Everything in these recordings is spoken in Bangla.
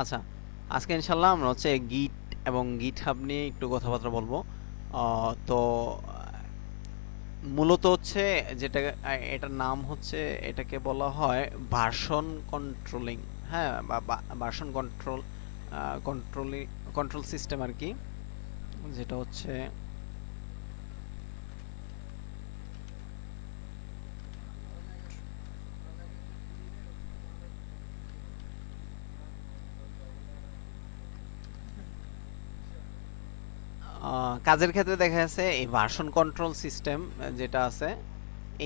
আচ্ছা, আজকে ইনশাল্লাহ আমরা হচ্ছে গিট এবং গিটহাব নিয়ে একটু কথাবার্তা বলবো। তো মূলত হচ্ছে যেটা এটার নাম হচ্ছে, এটাকে বলা হয় ভার্সন কন্ট্রোলিং। হ্যাঁ, বা ভার্সন কন্ট্রোলিং কন্ট্রোল সিস্টেম আর কি, যেটা হচ্ছে কাজের ক্ষেত্রে দেখা যাচ্ছে এই ভার্সন কন্ট্রোল সিস্টেম যেটা আছে,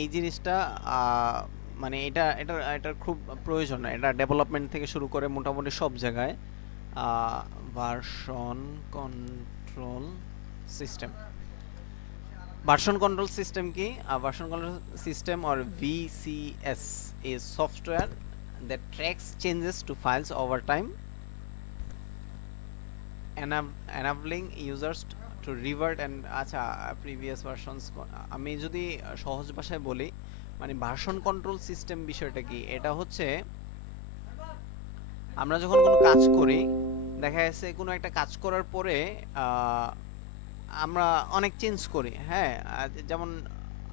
এই জিনিসটা আহ, মানে এটার খুব প্রয়োজন। এটা ডেভেলপমেন্ট থেকে শুরু করে মোটামুটি সব জায়গায় version control system. Version control system কি? Version control system or VCS is software that tracks changes to files over time, enabling users to revert and আচ্ছা previous versions। আমি যদি সহজ ভাষায় বলি, মানে ভার্সন কন্ট্রোল সিস্টেম বিষয়টা কি, এটা হচ্ছে আমরা যখন কোনো কাজ করি, দেখা যাচ্ছে কোনো একটা কাজ করার পরে আহ, আমরা অনেক চেঞ্জ করি। হ্যাঁ, যেমন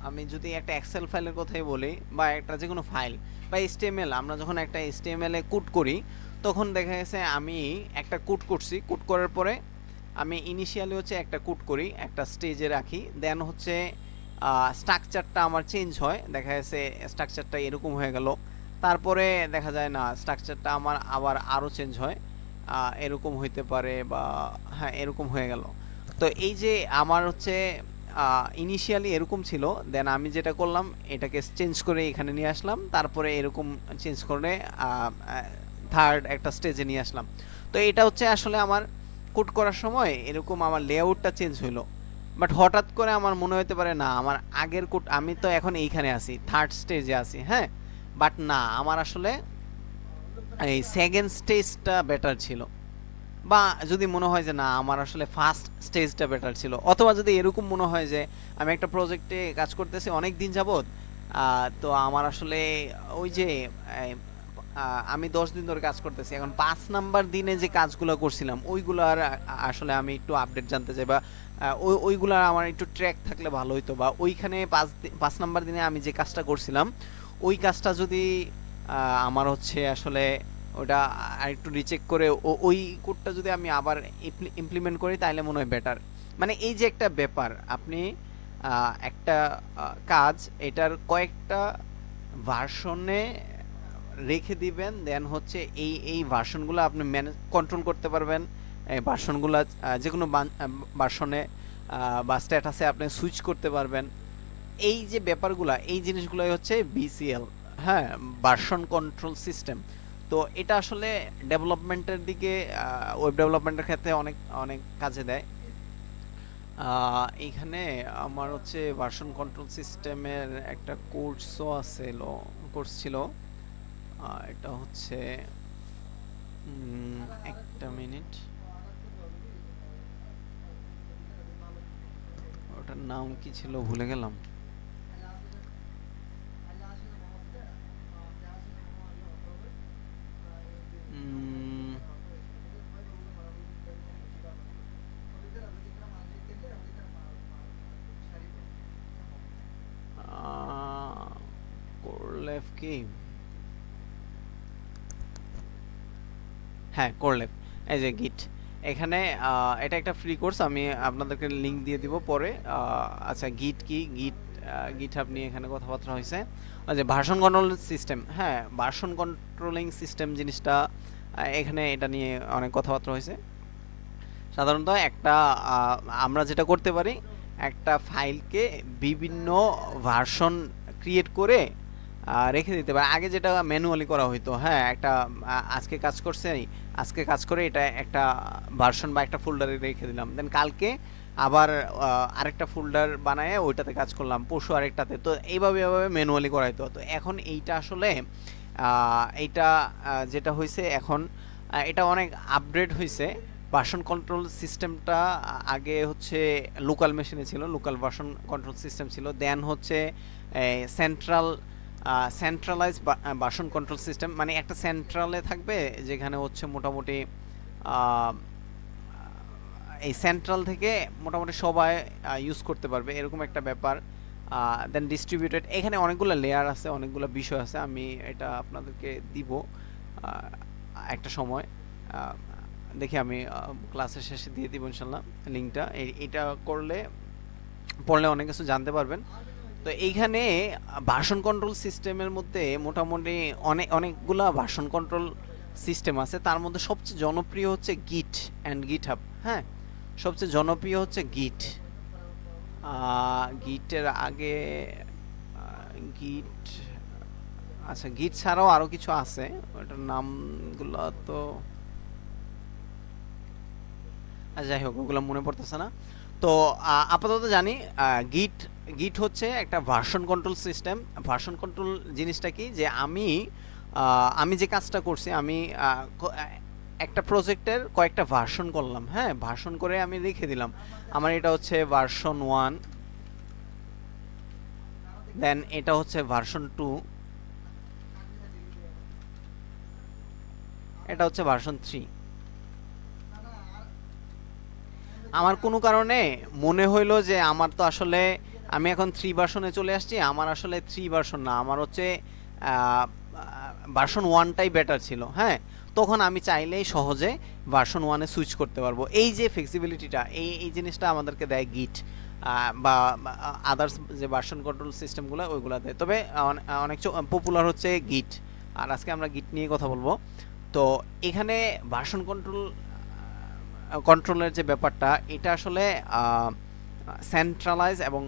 আমি যদি একটা এক্সেল ফাইলের কথাই বলি, বা একটা যে কোনো ফাইল বা এইচটিএমএল, আমরা যখন একটা এইচটিএমএল এ কোড করি, তখন দেখা গেছে আমি একটা কোড করছি, কোড করার পরে আমি ইনিশিয়ালি হচ্ছে একটা কোড করি, একটা স্টেজে রাখি, দেন হচ্ছে স্ট্রাকচারটা আমার চেঞ্জ হয়, দেখা যাচ্ছে স্ট্রাকচারটা এরকম হয়ে গেল। তারপরে দেখা যায় না, স্ট্রাকচারটা আমার আবার আরও চেঞ্জ হয়, এরকম হইতে পারে, বা হ্যাঁ এরকম হয়ে গেল। তো এই যে আমার হচ্ছে ইনিশিয়ালি এরকম ছিল, দেন আমি যেটা করলাম, এটাকে চেঞ্জ করে এখানে নিয়ে আসলাম, তারপরে এরকম চেঞ্জ করে থার্ড একটা স্টেজে নিয়ে আসলাম। তো এটা হচ্ছে আসলে আমার কোড করার সময় এরকম আমার লেআউটটা চেঞ্জ হইলো, বাট হঠাৎ করে আমার মনে হতে পারে না আমার আগের কোড, আমি তো এখন এইখানে আছি, থার্ড স্টেজে আছি, হ্যাঁ, বাট না, আমার আসলে এই সেকেন্ড স্টেজটা বেটার ছিল। বা যদি মনে হয় যে না, আমার আসলে ফার্স্ট স্টেজটা বেটার ছিল, অথবা যদি এরকম মনে হয় যে আমি একটা প্রজেক্টে কাজ করতেছি অনেক দিন যাবত, তো আমার আসলে ওই যে এই, আমি 10 দিন ধরে কাজ করতেছি, এখন 5 নাম্বার দিনে যে কাজগুলো করছিলাম ওইগুলার আসলে আমি একটু আপডেট জানতে চাই, বা ওইগুলার আমার একটু ট্র্যাক থাকলে ভালো হইতো, বা ওইখানে 5 নাম্বার দিনে আমি যে কাজটা করছিলাম ওই কাজটা যদি আমার হচ্ছে আসলে ওটা আরেকটু রিচেক করে ওই কোডটা যদি আমি আবার ইমপ্লিমেন্ট করি, তাহলে মনে হয় বেটার। মানে এই যে একটা ব্যাপার, আপনি একটা কাজ, এটার কয়েকটা ভার্সনে রেখে দিবেন, দেন হচ্ছে এই এই ভার্সনগুলো আপনি ম্যানেজ কন্ট্রোল করতে পারবেন। এই ভার্সনগুলো যে কোনো ভার্সনে বা স্ট্যাটাসে আপনি সুইচ করতে পারবেন। এই যে ব্যাপারগুলা, এই জিনিসগুলোই হচ্ছে বিসিএল। হ্যাঁ, ভার্সন কন্ট্রোল সিস্টেম। তো এটা আসলে ডেভেলপমেন্টের দিকে, ওয়েব ডেভেলপমেন্টের ক্ষেত্রে অনেক অনেক কাজে দেয়। এইখানে আমার হচ্ছে ভার্সন কন্ট্রোল সিস্টেমের একটা কোর্সও আছে, কোর্স ছিল। এটা হচ্ছে একটা মিনিট, ওটার নাম কি ছিল ভুলে গেলাম। উম, কোরলেভ কি, হ্যাঁ কোরলেভ। এই যে গিট, এখানে এটা একটা ফ্রি কোর্স, আমি আপনাদেরকে লিংক দিয়ে দিব পরে। আচ্ছা, গিট কি, গিটহাব নিয়ে এখানে কথাবার্তা হয়েছে। ওই যে ভার্সন কন্ট্রোল সিস্টেম, হ্যাঁ ভার্সন কন্ট্রোলিং সিস্টেম জিনিসটা, এখানে এটা নিয়ে অনেক কথাবার্তা হয়েছে। সাধারণত একটা আমরা যেটা করতে পারি, একটা ফাইলকে বিভিন্ন ভার্সন ক্রিয়েট করে রেখে দিতে পারি। আগে যেটা ম্যানুয়ালি করা হইতো, হ্যাঁ একটা আজকে কাজ করছে, আজকে কাজ করে এটা একটা ভার্সন বা একটা ফোল্ডারে রেখে দিলাম, দেন কালকে আবার আরেকটা ফোল্ডার বানায় ওইটাতে কাজ করলাম, পরশু আরেকটাতে, তো এইভাবে এইভাবে ম্যানুয়ালি করা হইতো। তো এখন এইটা আসলে এইটা যেটা হয়েছে এখন, এটা অনেক আপগ্রেড হয়েছে। ভার্সন কন্ট্রোল সিস্টেমটা আগে হচ্ছে লোকাল মেশিনে ছিল, লোকাল ভার্সন কন্ট্রোল সিস্টেম ছিল, দেন হচ্ছে central centralise version control system, মানে একটা সেন্ট্রালে থাকবে যেখানে হচ্ছে মোটামুটি আহ, এই সেন্ট্রাল থেকে মোটামুটি সবাই ইউজ করতে পারবে এরকম একটা ব্যাপার। দেন ডিস্ট্রিবিউটেড, এখানে অনেকগুলো লেয়ার আছে, অনেকগুলো বিষয় আছে, আমি এটা আপনাদেরকে দিব একটা সময়। আহ, দেখি আমি ক্লাসের শেষে দিয়ে দিব ইনশাল্লাহ লিঙ্কটা। এটা করলে পড়লে অনেক কিছু জানতে পারবেন। তো এইখানে ভার্সন কন্ট্রোল সিস্টেমের মধ্যে মোটামুটি অনেকগুলা ভার্সন কন্ট্রোল সিস্টেম আছে, তার মধ্যে সবচেয়ে জনপ্রিয় হচ্ছে গিট অ্যান্ড গিটহাব। হ্যাঁ, সবচেয়ে জনপ্রিয় হচ্ছে গিট। গিটের আগে গিট, আচ্ছা গিট ছাড়াও আরো কিছু আছে, ওটার নামগুলো তো যাই হোক ওগুলো মনে পড়তেছে না। তো আপাতত জানি গিট গিট হচ্ছে একটা version control system. Version control জিনিসটা কি, যে আমি যে কাজটা করছি, আমি একটা প্রজেক্টের কয়েকটা ভার্সন করলাম। হ্যাঁ, ভার্সন করে আমি লিখে দিলাম আমার এটা হচ্ছে ভার্সন 1, দেন এটা হচ্ছে ভার্সন 2, এটা হচ্ছে ভার্সন 3। আমার কোনো কারণে মনে হইলো যে আমার তো আসলে আমি এখন 3 ভার্সনে চলে আসছি, আমার আসলে 3 ভার্সন না, আমার হচ্ছে ভার্সন 1টাই বেটার ছিল। হ্যাঁ, তখন আমি চাইলেই সহজে ভার্সন 1-এ সুইচ করতে পারবো। এই যে ফ্লেক্সিবিলিটিটা, এই জিনিসটা আমাদেরকে দেয় গিট বা আদার্স যে ভার্সন কন্ট্রোল সিস্টেমগুলো ওইগুলো দেয়। তবে অনেক পপুলার হচ্ছে গিট, আর আজকে আমরা গিট নিয়ে কথা বলবো। তো এখানে ভার্সন কন্ট্রোলের যে ব্যাপারটা, এটা আসলে সেন্ট্রালাইজ এবং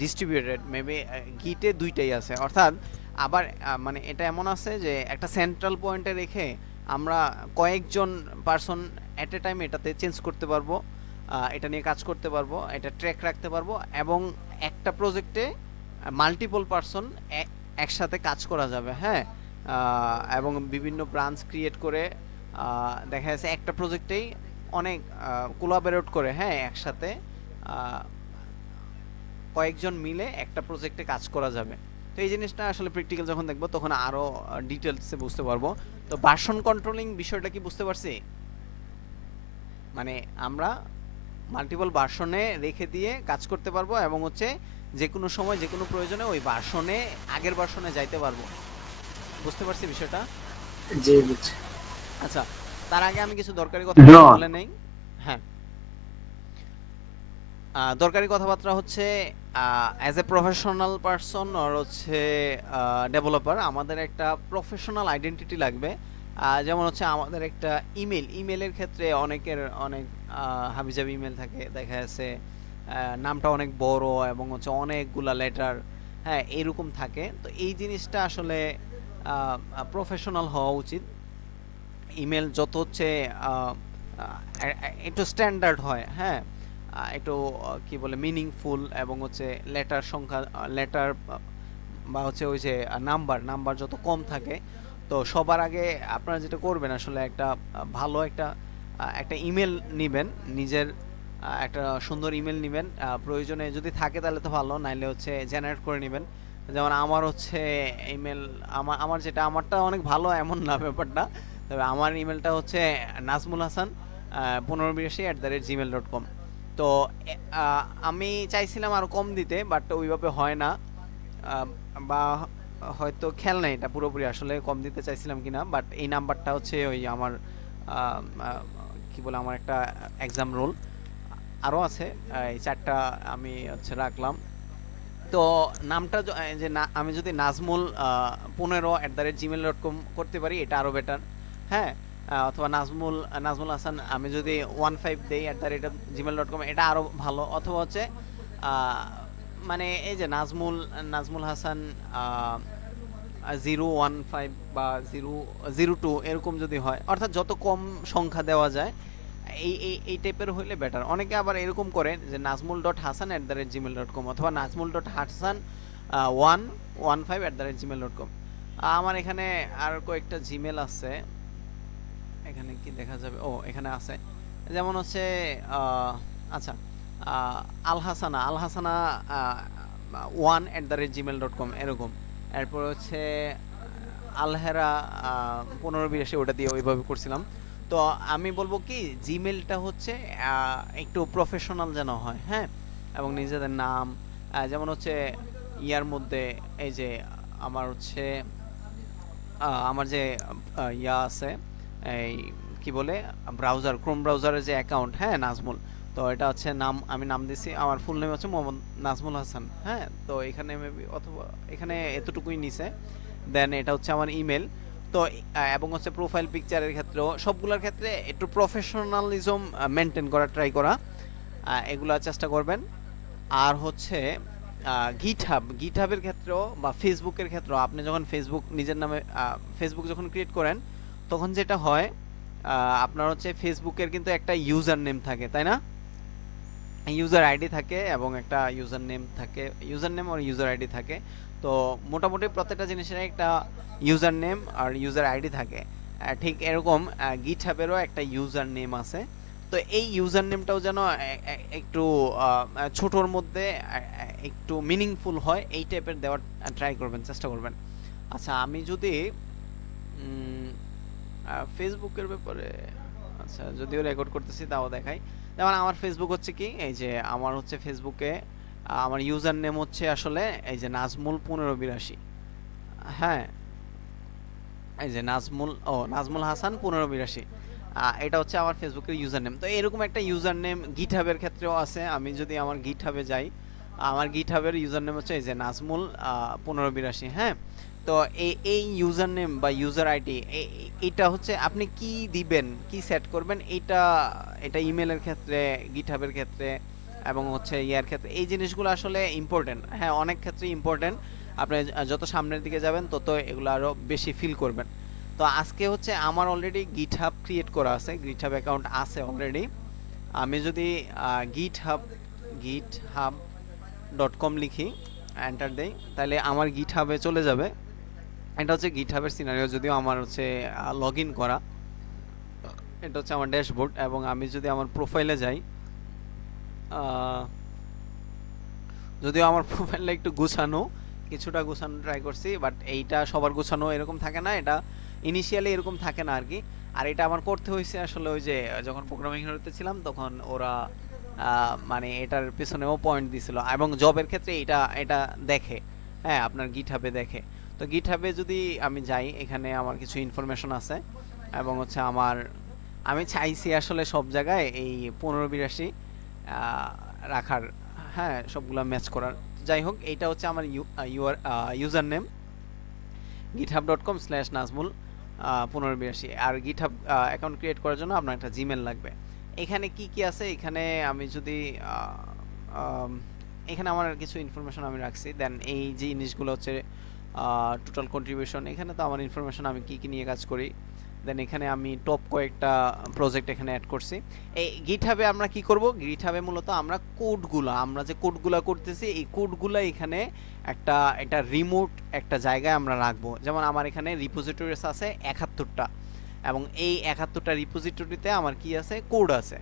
ডিস্ট্রিবিউটেড, মেবি গিটে দুইটাই আছে। অর্থাৎ আবার মানে এটা এমন আছে যে একটা সেন্ট্রাল পয়েন্টে রেখে আমরা কয়েকজন পারসন এট এ টাইম এটাতে চেঞ্জ করতে পারবো, এটা নিয়ে কাজ করতে পারবো, এটা ট্র্যাক রাখতে পারবো, এবং একটা প্রজেক্টে মাল্টিপল পারসন একসাথে কাজ করা যাবে। হ্যাঁ, এবং বিভিন্ন ব্রাঞ্চ ক্রিয়েট করে দেখা যাচ্ছে একটা প্রজেক্টেই অনেক কোলাবোরেট করে, হ্যাঁ, একসাথে কয়েকজন মিলে একটা প্রজেক্টে কাজ করা যাবে। তো এই জিনিসটা আসলে প্র্যাকটিক্যাল যখন দেখবো তখন আরো ডিটেলসে বুঝতে পারবো। তো ভার্সন কন্ট্রোলিং বিষয়টা কি বুঝতে পারছি, মানে আমরা মাল্টিপল ভার্সনে রেখে দিয়ে কাজ করতে পারবো, এবং হচ্ছে যে কোনো সময় যে কোনো প্রয়োজনে ওই ভার্সনে আগের ভার্সনে যাইতে পারবো। বুঝতে পারছি বিষয়টা? জি বুঝছি। আচ্ছা, তার আগে আমি কিছু দরকারি কথাবার্তা বলে নেই। হ্যাঁ, দরকারি কথাবার্তা হচ্ছে অ্যাজ এ প্রফেশনাল পারসন আর হচ্ছে ডেভেলপার, আমাদের একটা প্রফেশনাল আইডেন্টিটি লাগবে। যেমন হচ্ছে আমাদের একটা ইমেলের ক্ষেত্রে অনেকের অনেক হাবিজাবি ইমেল থাকে, দেখা যাচ্ছে নামটা অনেক বড় এবং হচ্ছে অনেকগুলা লেটার, হ্যাঁ এরকম থাকে। তো এই জিনিসটা আসলে প্রফেশনাল হওয়া উচিত। ইমেল যত হচ্ছে একটু স্ট্যান্ডার্ড হয়, হ্যাঁ একটু কি বলে মিনিংফুল, এবং হচ্ছে লেটার সংখ্যা, লেটার বা হচ্ছে ওই যে নাম্বার যত কম থাকে। তো সবার আগে আপনারা যেটা করবেন আসলে একটা ভালো একটা ইমেল নিবেন, নিজের একটা সুন্দর ইমেল নিবেন। প্রয়োজনে যদি থাকে তাহলে তো ভালো, নাইলে হচ্ছে জেনারেট করে নেবেন। যেমন আমার হচ্ছে ইমেল, আমার যেটা আমারটা অনেক ভালো এমন না ব্যাপারটা, তবে আমার ইমেলটা হচ্ছে নাজমুল হাসান 1582@gmail.com। তো আমি চাইছিলাম আরো কম দিতে, বাট ওইভাবে হয় না, বা হয়তো খেয়াল নাই এটা পুরোপুরি আসলে কম দিতে চাইছিলাম কিনা। বাট এই নাম্বারটা হচ্ছে ওই আমার কি বলে আমার একটা এক্সাম রোল আরো আছে, এই চারটা আমি হচ্ছে রাখলাম। তো নামটা যে আমি যদি নাজমুল 15@gmail.com করতে পারি এটা আরো বেটার। হ্যাঁ, অথবা নাজমুল হাসান আমি যদি 15 দেই @gmail.com, এটা আরো ভালো। অথবা হচ্ছে মানে এই যে নাজমুল হাসান 015 বা 002 এরকম যদি হয়, অর্থাৎ যত কম সংখ্যা দেওয়া যায় এই টাইপের হইলে বেটার। অনেকে আবার এরকম করে যে nazmul.hasan@gmail.com অথবা nazmul.hasan 115@gmail.com। আমার এখানে আর কয়েকটা জিমেল আছে, এখানে কি দেখা যাবে, ও এখানে আছে, যেমন হচ্ছে আচ্ছা আল হাসানা 1@gmail.com এরকম। এরপর হচ্ছে আলহেরা 1582, ওটা দিয়ে ওইভাবে করছিলাম। তো আমি বলবো কি, জিমেলটা হচ্ছে একটু প্রফেশনাল যেন হয়, হ্যাঁ, এবং নিজেদের নাম, যেমন হচ্ছে ইয়ার মধ্যে এই যে আমার হচ্ছে আমার যে ইয়া আছে, এই কি বলে, ব্রাউজার, ক্রোম ব্রাউজারের যে অ্যাকাউন্ট, হ্যাঁ, নাজমুল। তো এটা হচ্ছে নাম, আমি নাম দিছি, আমার ফুল নেম হচ্ছে মোহাম্মদ নাজমুল হাসান, হ্যাঁ। তো এখানে মেবি অথবা এখানে এতটুকুই নিছে। দেন এটা হচ্ছে আমার ইমেল। তো এবং হচ্ছে প্রোফাইল পিকচারের ক্ষেত্রেও সবগুলোর ক্ষেত্রে একটু প্রফেশনালিজম মেনটেন করা ট্রাই করা, এগুলা চেষ্টা করবেন। আর হচ্ছে গিটহাবের ক্ষেত্রেও বা ফেসবুকের ক্ষেত্রেও, আপনি যখন ফেসবুক নিজের নামে ফেসবুক যখন ক্রিয়েট করেন, তখন যেটা হয়, আপনার হচ্ছে ফেসবুকের কিন্তু একটা ইউজার নেম থাকে, তাই না? ইউজার আইডি থাকে এবং একটা ইউজার নেম থাকে, ইউজার নেম আর ইউজার আইডি থাকে। তো মোটামুটি প্রত্যেকটা জিনিসের একটা ইউজার নেম আর ইউজার আইডি থাকে। ঠিক এরকম গিটহাবেরও একটা ইউজার নেম আছে। তো এই ইউজার নেমটাও যেন একটু ছোটোর মধ্যে একটু মিনিংফুল হয়, এই টাইপের দেওয়ার ট্রাই করবেন, চেষ্টা করবেন। আচ্ছা, আমি যদি ফেসবুকের ব্যাপারে, আচ্ছা যদিও রেকর্ড করতেছি তাও দেখাই। যেমন আমার ফেসবুক হচ্ছে কি, এই যে আমার হচ্ছে ফেসবুকে আমার ইউজার নেম হচ্ছে আসলে এই যে নাজমুল 1582, হ্যাঁ, এই যে নাজমুল হাসান 1582, এটা হচ্ছে আমার ফেসবুকের ইউজার নেম। তো এরকম একটা ইউজার নেম গিটহাবের ক্ষেত্রেও আছে। আমি যদি আমার গিটহাবে যাই, আমার গিটহাবের ইউজার নেম হচ্ছে এই যে নাজমুল 1582, হ্যাঁ। তো এই ইউজার নেম বা ইউজার আইডি, এটা হচ্ছে আপনি কি দিবেন, কি সেট করবেন, এটা এটা ইমেলের ক্ষেত্রে, গিটহাবের ক্ষেত্রে এবং হচ্ছে ইয়ার ক্ষেত্রে এই জিনিসগুলো আসলে ইম্পর্টেন্ট, হ্যাঁ, অনেক ক্ষেত্রে ইম্পর্টেন্ট। আপনি যত সামনের দিকে যাবেন তত এগুলো আরো বেশি ফিল করবেন। তো আজকে হচ্ছে আমার অলরেডি গিটহাব ক্রিয়েট করা আছে, গিটহাব অ্যাকাউন্ট আছে অলরেডি। আমি যদি github.com লিখি, এন্টার দেই, তাহলে আমার গিটহাবে চলে যাবে। এটা হচ্ছে গিটহাবের সিনারিও, যদিও আমার হচ্ছে লগ ইন করা। এটা হচ্ছে আমার ড্যাশবোর্ড, এবং আমি যদি আমার প্রোফাইলে যাই, যদিও আমার প্রোফাইলটা একটু গুছানো, কিছুটা গুছানো ট্রাই করছি, বাট এইটা সবার গুছানো এরকম থাকে না, এটা ইনিশিয়ালি এরকম থাকে না আর কি। আর এটা আমার করতে হয়েছে আসলে ওই যে যখন প্রোগ্রামিং হিরোতে ছিলাম, তখন ওরা মানে এটার পেছনেও পয়েন্ট দিছিল, এবং জবের ক্ষেত্রে এটা এটা দেখে, হ্যাঁ, আপনার গিটহাবে দেখে। তো গিটহাবে যদি আমি যাই, এখানে আমার কিছু ইনফরমেশন আছে, এবং হচ্ছে আমি চাইছি আসলে সব জায়গায় এই 1582 রাখার, হ্যাঁ, সবগুলা ম্যাচ করার। যাই হোক, এইটা হচ্ছে আমার ইউজার নেম, github.com/nazmul 1582। আর গিটহাব অ্যাকাউন্ট ক্রিয়েট করার জন্য আপনার একটা জিমেল লাগবে। এখানে কি কি আছে, এখানে আমি যদি এখানে আমার কিছু ইনফরমেশন আমি রাখছি। দেন এই যে জিনিসগুলো হচ্ছে টোটাল কন্ট্রিবিউশন, এখানে তো আমার ইনফরমেশন, আমি কি কি নিয়ে কাজ করি। দেন এখানে আমি টপ কয়েকটা প্রজেক্ট এখানে অ্যাড করছি। এই গিটহাবে আমরা কি করব, গিটহাবে মূলত আমরা আমরা যে কোডগুলা করতেছি, এই কোডগুলা এখানে একটা রিমোট একটা জায়গায় আমরা রাখবো। যেমন আমার এখানে রিপোজিটরিস আছে 71টা, এবং এই 71টা রিপোজিটরিতে আমার কি আছে, কোড আছে।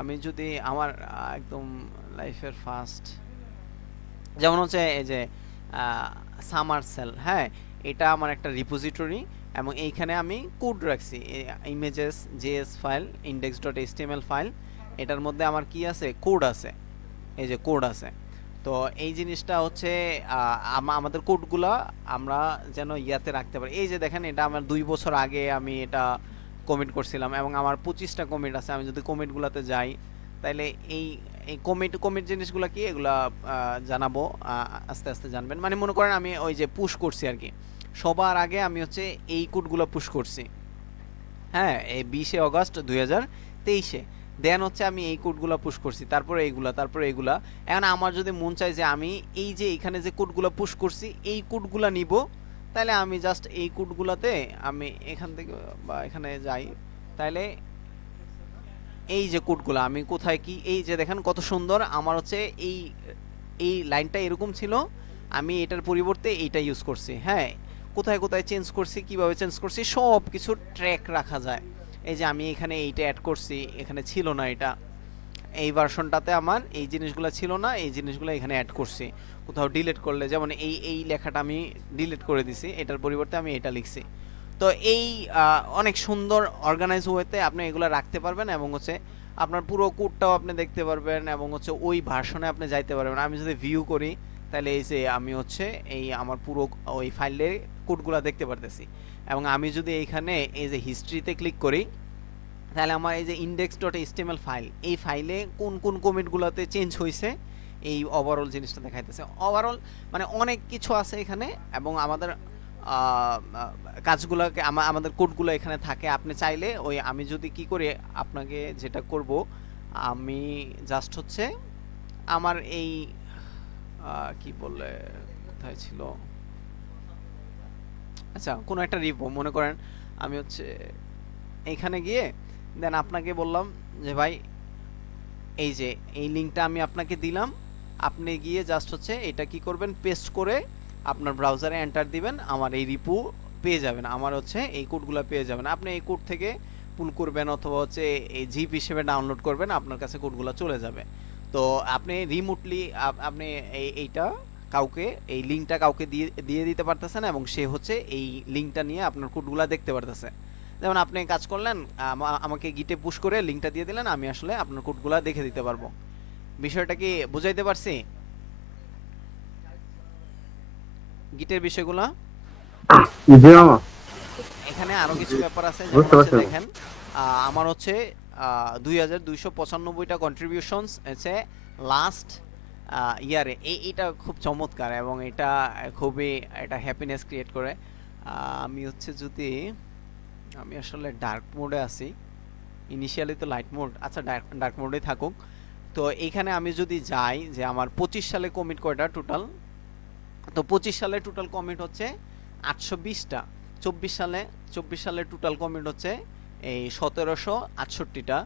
আমি যদি আমার একদম লাইফের ফার্স্ট, যেমন হচ্ছে এই যে সামার সেল, হ্যাঁ, এটা আমার একটা রিপোজিটরি, এবং এইখানে আমি কোড রাখছি, images JS file, index.html file, এটার মধ্যে আমার কি আছে, কোড আছে, এই যে কোড আছে। তো এই জিনিসটা হচ্ছে আমাদের কোডগুলা আমরা যেন ইয়াতে রাখতে পারি। এই যে দেখেন, এটা আমার 2 বছর আগে আমি এটা কমিট করছিলাম, এবং আমার 25টা কমিট আছে। আমি যদি কমিটগুলোতে যাই, তাহলে এই এই কমিট জিনিসগুলো কি, এগুলা জানাবো, আস্তে আস্তে জানবেন। মানে মনে করেন আমি ওই যে পুশ করছি আর কি, সবার আগে আমি হচ্ছে এই কোডগুলো পুশ করছি, হ্যাঁ, এই 20 আগস্ট 2023-এ। দেন হচ্ছে আমি এই কোডগুলো পুশ করছি, তারপরে এইগুলা। এখন আমার যদি মন চায় যে আমি এই যে এখানে যে কোডগুলো পুশ করছি, এই কোডগুলো নিব, তাহলে আমি জাস্ট এই কোডগুলাতে আমি এখান থেকে বা এখানে যাই, তাহলে এই যে কোডগুলো আমি কোথায় কি, এই যে দেখেন কত সুন্দর, আমার হচ্ছে এই এই লাইনটা এরকম ছিল, আমি এটার পরিবর্তে এইটা ইউজ করছি, হ্যাঁ, কোথায় কোথায় চেঞ্জ করছি, কিভাবে চেঞ্জ করছি, সব কিছু ট্র্যাক রাখা যায়। এই যে আমি এখানে এইটা অ্যাড করছি, এখানে ছিল না এটা, এই ভার্সনটাতে আমার এই জিনিসগুলো ছিল না, এই জিনিসগুলো এখানে অ্যাড করছি। কোথাও ডিলিট করলে যেমন এই লেখাটা আমি ডিলিট করে দিছি, এটার পরিবর্তে আমি এটা লিখছি। তো এই অনেক সুন্দর অর্গানাইজ ওয়েতে আপনি এগুলো রাখতে পারবেন এবং হচ্ছে আপনার পুরো কোডটাও আপনি দেখতে পারবেন এবং হচ্ছে ওই ভার্সনে আপনি যাইতে পারবেন। আমি যদি ভিউ করি তাহলে এই যে আমি হচ্ছে এই আমার পুরো ওই ফাইলে কোডগুলো দেখতে পারতেছি। এবং আমি যদি এইখানে এই যে হিস্ট্রিতে ক্লিক করি তাহলে আমার এই যে index.html ফাইল, এই ফাইলে কোন কোন কমিটগুলোতে চেঞ্জ হয়েছে এই ওভারঅল জিনিসটা দেখাইতেছে। ওভারঅল মানে অনেক কিছু আছে এখানে এবং আমাদের কাজগুলোকে আমাদের কোডগুলো এখানে থাকে। আপনি চাইলে ওই আমি যদি কি করি আপনাকে যেটা করব, আমি জাস্ট হচ্ছে আমার এই কি বলে কোথায় ছিল, আচ্ছা কোনো একটা রিপো মনে করেন, আমি হচ্ছে এইখানে গিয়ে দেন আপনাকে বললাম যে ভাই এই যে এই লিঙ্কটা আমি আপনাকে দিলাম, আপনি গিয়ে জাস্ট হচ্ছে এটা কি করবেন, পেস্ট করে আপনার ব্রাউজারে এন্টার দিবেন, আমার এই রিপো পেয়ে যাবেন, আমার হচ্ছে এই কোডগুলো পেয়ে যাবেন। আপনি এই কোড থেকে পুল করবেন অথবা হচ্ছে এই জিপ হিসেবে ডাউনলোড করবেন, আপনার কাছে কোডগুলো চলে যাবে। তো আপনি রিমোটলি আপনি এইটা কাউকে এই লিঙ্কটা কাউকে দিয়ে দিয়ে দিতে পারতেছেন এবং সে হচ্ছে এই লিঙ্কটা নিয়ে আপনার কোডগুলো দেখতে পারতেছে। যেমন আপনি কাজ করলেন, আমাকে গিটে পুশ করে লিঙ্কটা দিয়ে দিলেন, আমি আসলে আপনার কোডগুলো দেখে দিতে পারবো। বিষয়টা কি বুঝাইতে পারছি গিটের বিষয়গুলো? জি মামা, এখানে আরো কিছু ব্যাপার আছে, যেমন বুঝতে হচ্ছে পারছি। দেখেন আমার হচ্ছে 2295টা কন্ট্রিবিউশনস আছে লাস্ট ইয়ারে। এইটা খুব চমৎকার এবং এটা খুবই এটা হ্যাপিনেস ক্রিয়েট করে। আমি হচ্ছে যদি আমি আসলে ডার্ক মোডে আছি, ইনিশিয়ালি তো লাইট মোড, আচ্ছা ডার্ক মোডে থাকুক। তো এইখানে আমি যদি যাই যে আমার 25 সালে কমিট কয়টা টোটাল, তো 25 সালে টোটাল কমিট হচ্ছে 820টা। 24 সালে টোটাল কমিট হচ্ছে এই 1768টা।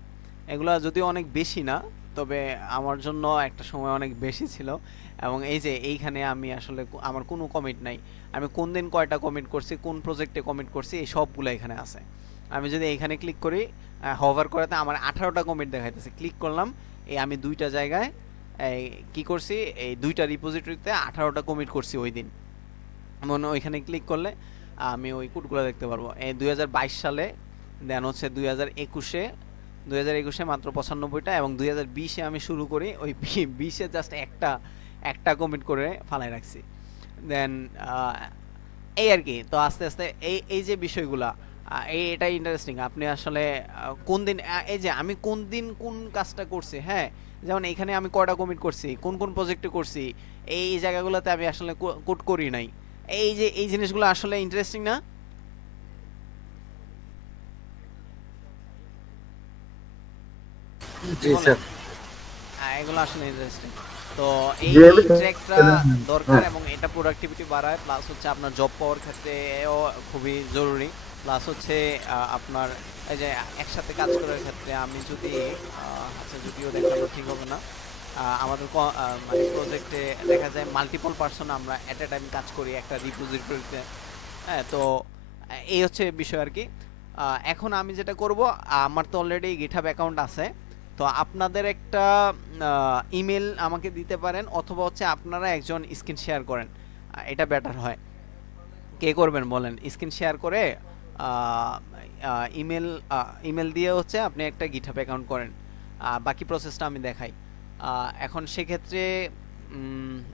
এগুলা যদিও অনেক বেশি না, তবে আমার জন্য একটা সময় অনেক বেশি ছিল। এবং এই যে এইখানে আমি আসলে আমার কোনো কমিট নাই, আমি কোন দিন কয়টা কমিট করছি, কোন প্রজেক্টে কমিট করছি, এই সবগুলো এখানে আছে। আমি যদি এইখানে ক্লিক করি হভার করাতে আমার 18টা কমিট দেখাইতেছে। ক্লিক করলাম, এই আমি দুইটা জায়গায় এই কি করছি, এই দুইটা রিপোজিটরিতে 18টা কমিট করছি ওই দিন। মনে ওইখানে ক্লিক করলে আমি ওই কোডগুলো দেখতে পারবো। এই 2022 সালে দেন হচ্ছে 2021-এ মাত্র 95টা এবং 2020-এ আমি শুরু করি ওই 20-এ জাস্ট একটা কমিট করে ফালাই রাখছি। দেন এই আর কি। তো আস্তে আস্তে এই যে বিষয়গুলা এটা ইন্টারেস্টিং। আপনি আসলে কোন দিন এই যে আমি কোন দিন কোন কাজটা করছি, হ্যাঁ যেমন এখানে আমি কয়টা কমিট করছি, কোন কোন প্রজেক্টে করছি, এই জায়গাগুলোতে আমি আসলে কোড করি নাই। এই যে এই জিনিসগুলো আসলে ইন্টারেস্টিং না? কি জি বলেন? স্যার। এগুলো আসলে ইন্টারেস্টিং। তো এই জি আমি ট্র্যাকটা দরকার হ্যাঁ, এবং এটা প্রোডাক্টিভিটি বাড়ায়, প্লাস হচ্ছে আপনার জব পাওয়ার ক্ষেত্রেও খুবই জরুরি। প্লাস হচ্ছে আপনার এই যে একসাথে কাজ করার ক্ষেত্রে আমি যদি আচ্ছা যদিও দেখানো ঠিক হবে না, আমাদের মানে প্রজেক্টে দেখা যায় মাল্টিপল পারসন আমরা এট এ টাইম কাজ করি একটা রিপোজিটরিতে। হ্যাঁ, তো এই হচ্ছে বিষয় আর কি। এখন আমি যেটা করব, আমার তো অলরেডি গিটহাব অ্যাকাউন্ট আছে, তো আপনাদের একটা ইমেল আমাকে দিতে পারেন অথবা হচ্ছে আপনারা একজন স্ক্রিন শেয়ার করেন, এটা বেটার হয়। কে করবেন বলেন? স্ক্রিন শেয়ার করে ইমেল ইমেল দিয়ে হচ্ছে আপনি একটা গিটহাব অ্যাকাউন্ট করেন, বাকি প্রসেসটা আমি দেখাই। এখন সেক্ষেত্রে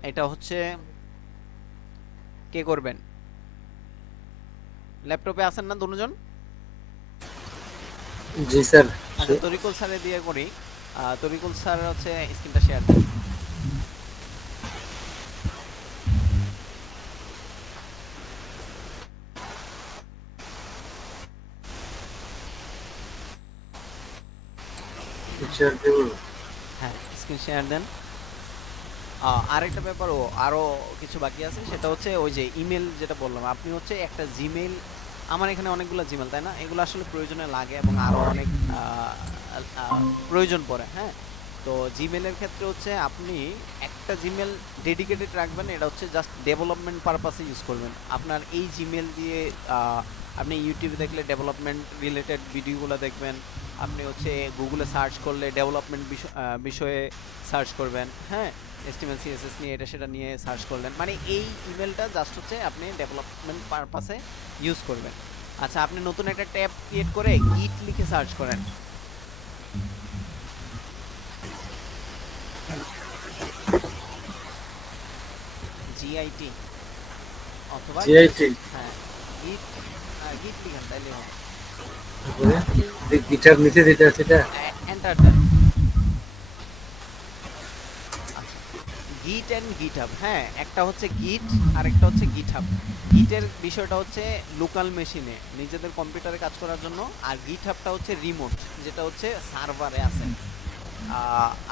এটা হচ্ছে কে করবেন? ল্যাপটপে আছেন না দুজন? জি স্যার। আচ্ছা তরিকুল স্যারে দিয়ে করি। তরিকুল স্যার হচ্ছে স্ক্রিনটা শেয়ার দেন। স্যার দেব। হ্যাঁ স্ক্রিন শেয়ার দেন। আরেকটা ব্যাপারও আরো কিছু বাকি আছে, সেটা হচ্ছে ওই যে ইমেল যেটা বললাম, আপনি হচ্ছে একটা জিমেইল, আমার এখানে অনেকগুলো জিমেল তাই না, এগুলো আসলে প্রয়োজনে লাগে এবং আরো অনেক প্রয়োজন পড়ে। হ্যাঁ, তো জিমেলের ক্ষেত্রে হচ্ছে আপনি একটা জিমেল ডেডিকেটেড রাখবেন, এটা হচ্ছে জাস্ট ডেভেলপমেন্ট পারপাসে ইউজ করবেন। আপনার এই জিমেল দিয়ে আপনি ইউটিউবে দেখলে ডেভেলপমেন্ট রিলেটেড ভিডিওগুলো দেখবেন, আপনি হচ্ছে গুগলে সার্চ করলে ডেভেলপমেন্ট বিষয়ে সার্চ করবেন, হ্যাঁ, HTML CSS নিয়ে এটা সেটা নিয়ে সার্চ করলেন, মানে এই ইমেলটা জাস্ট হচ্ছে আপনি ডেভেলপমেন্ট পারপাসে ইউজ করবেন। আচ্ছা, আপনি নতুন একটা ট্যাব ক্রিয়েট করে গিট লিখে সার্চ করেন, GIT অথবা জিআইটি হ্যাঁ গিট, গিট লিখেন তাইলে হবে। তারপরে গিটার নিচে যেটা সেটা এন্টার দেন। আচ্ছা, গিট এন্ড গিটহাব, হ্যাঁ, একটা হচ্ছে গিট আর একটা হচ্ছে গিটহাব। গিটের বিষয়টা হচ্ছে লোকাল মেশিনে নিজেদের কম্পিউটারে কাজ করার জন্য, আর গিটহাবটা হচ্ছে রিমোট, যেটা হচ্ছে সার্ভারে আছে।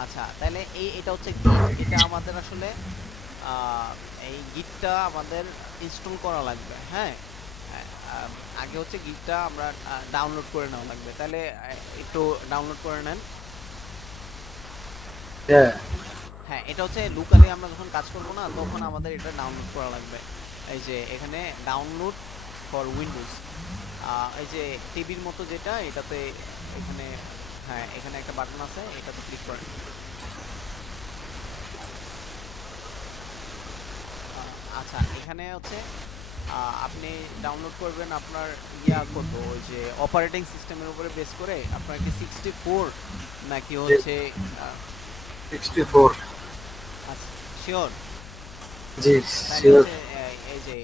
আচ্ছা, তাহলে এটা হচ্ছে গিট, এটা আমাদের আসলে আহ, এই গিটটা আমাদের ইনস্টল করা লাগবে, হ্যাঁ। আহ, আগে হচ্ছে গিটটা আমরা ডাউনলোড করে নেওয়া লাগবে, তাহলে একটু ডাউনলোড করে নেন। হ্যাঁ হ্যাঁ, এটা হচ্ছে লোকালি আমরা যখন কাজ করব না তখন আমাদের এটা ডাউনলোড করা লাগবে। এই যে এখানে ডাউনলোড ফর উইন্ডোজ, এই যে টিভির মতো যেটা, এটাতে এখানে, হ্যাঁ, এখানে একটা বাটন আছে, এটাতে ক্লিক করেন। আচ্ছা, এখানে হচ্ছে আপনি ডাউনলোড করবেন আপনার কত, ওই যে অপারেটিং সিস্টেমের উপরে বেস করে আপনার কি 64 নাকি হচ্ছে 64 আচ্ছা, শিওর? জি তাহলে শিওর হচ্ছে এই যে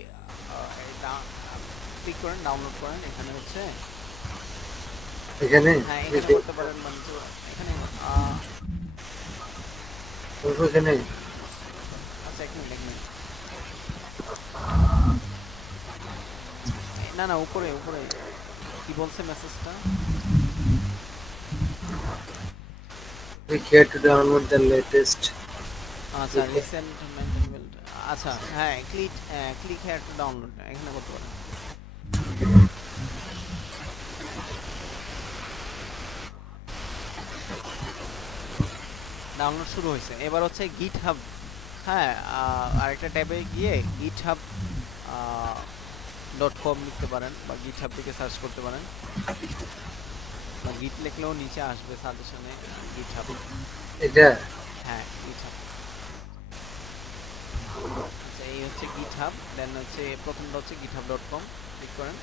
ক্লিক করেন, ডাউনলোড করেন, এখানে হচ্ছে, এখানে হ্যাঁ, এখানে করতে পারেন, মানে তো এখানে এখানে আচ্ছা, এক মিনিট এক মিনিট, না না, উপরে উপরে কি বলছে মেসেজটা? click here to download the latest আচ্ছা, রিসেন্ট মেইনটেনেবল, আচ্ছা, হ্যাঁ, click click here to download, এখানে করতে পারেন। ডাউনলোড শুরু হয়েছে, এবার হচ্ছে গিটহাব, হ্যাঁ, আরেকটা ট্যাবে গিয়ে গিটহাব .com লিখতে পারেন, বা গিটহাব থেকে সার্চ করতে পারেন, বা গিট লিখলেও নিচে আসবে সাজেশনে গিটহাব। এটা হ্যাঁ, গিটহাব, আচ্ছা, এই হচ্ছে গিটহাব। দেন হচ্ছে প্রথমটা হচ্ছে github.com, ক্লিক করেন।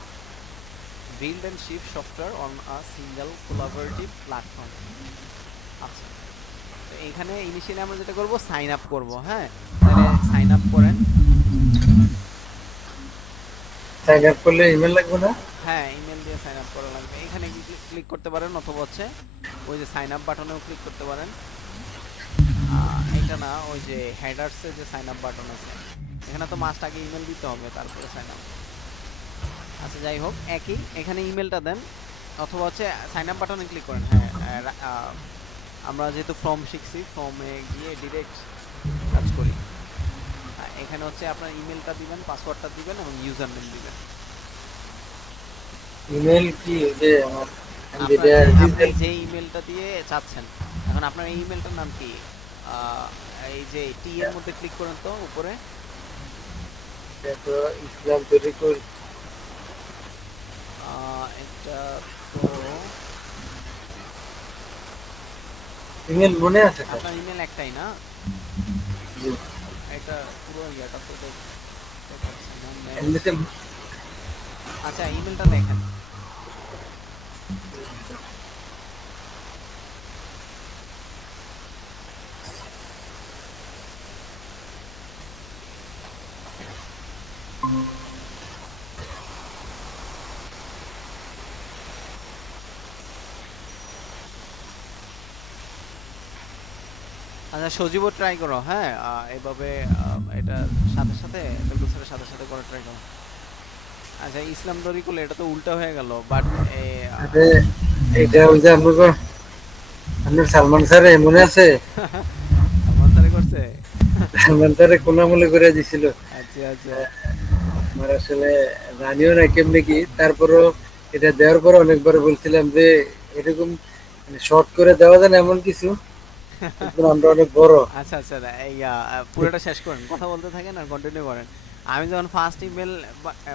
Build and ship software on a single collaborative platform. আচ্ছা, তো এখানে ইনিশিয়ালি আমরা যেটা করব, সাইন আপ করব, হ্যাঁ, তাহলে সাইন আপ করেন। সাইন আপ করলে ইমেল লাগবে না? হ্যাঁ, ইমেল দিয়ে সাইন আপ করা লাগবে, এখানে ক্লিক করতে পারেন, অথবা হচ্ছে ওই যে সাইন আপ বাটনেও ক্লিক করতে পারেন। এটা না, ওই যে হেডার্সে যে সাইন আপ বাটন আছে, এখানে তো মাস্ট আগে ইমেল দিতে হবে, তারপরে সাইন আপ। আচ্ছা, যাই হোক, একই, এখানে ইমেলটা দেন, অথবা হচ্ছে সাইন আপ বাটনে ক্লিক করেন। হ্যাঁ, আমরা যেহেতু ফর্ম শিখছি, ফর্মে গিয়ে ডিরেক্ট কাজ করি। এখানে হচ্ছে আপনার ইমেলটা দিবেন, পাসওয়ার্ডটা দিবেন এবং ইউজার নেম দিবেন। ইমেল কি ওই যে আমার আপনার যেটা আপনি যে ইমেলটা দিয়ে চাচ্ছেন, এখন আপনার এই ইমেলটার নাম কি? আহ, এই যে টি এর মধ্যে ক্লিক করেন তো উপরে। তো ইসলাম তৈরি করি এটা তো ইমেল মনে আছে স্যার? আপনার ইমেল একটাই না? এটা পুরো ইয়াটা তো দেখতে পাচ্ছি না, এমনিতে আচ্ছা, ইমেলটা লেখেন। আচ্ছা, সজীবও ট্রাই করো, হ্যাঁ, এভাবে এটা সাথে সাথে ফেরদৌসের সাথে সাথে করে ট্রাই করো। আচ্ছা, ইসলাম দরি করলে এটা তো উল্টা হয়ে গেল, বাট আরে এটা ওই যে আপনার সালমান স্যার মনে আছে? সালমান স্যারে করছে। সালমান স্যারে কোন আমলে করে দিছিল। আচ্ছা আচ্ছা, আমার আসলে জানিও না কেমনে কি, তারপরও এটা দেওয়ার পর অনেকবার বলছিলাম যে এরকম শর্ট করে দেওয়া যায় না এমন কিছু, একদম আমরা অনেক বড়। আচ্ছা আচ্ছা, এই পুরোটা শেষ করেন, কথা বলতে থাকেন আর কন্টিনিউ করেন। আমি যখন ফার্স্ট ইমেল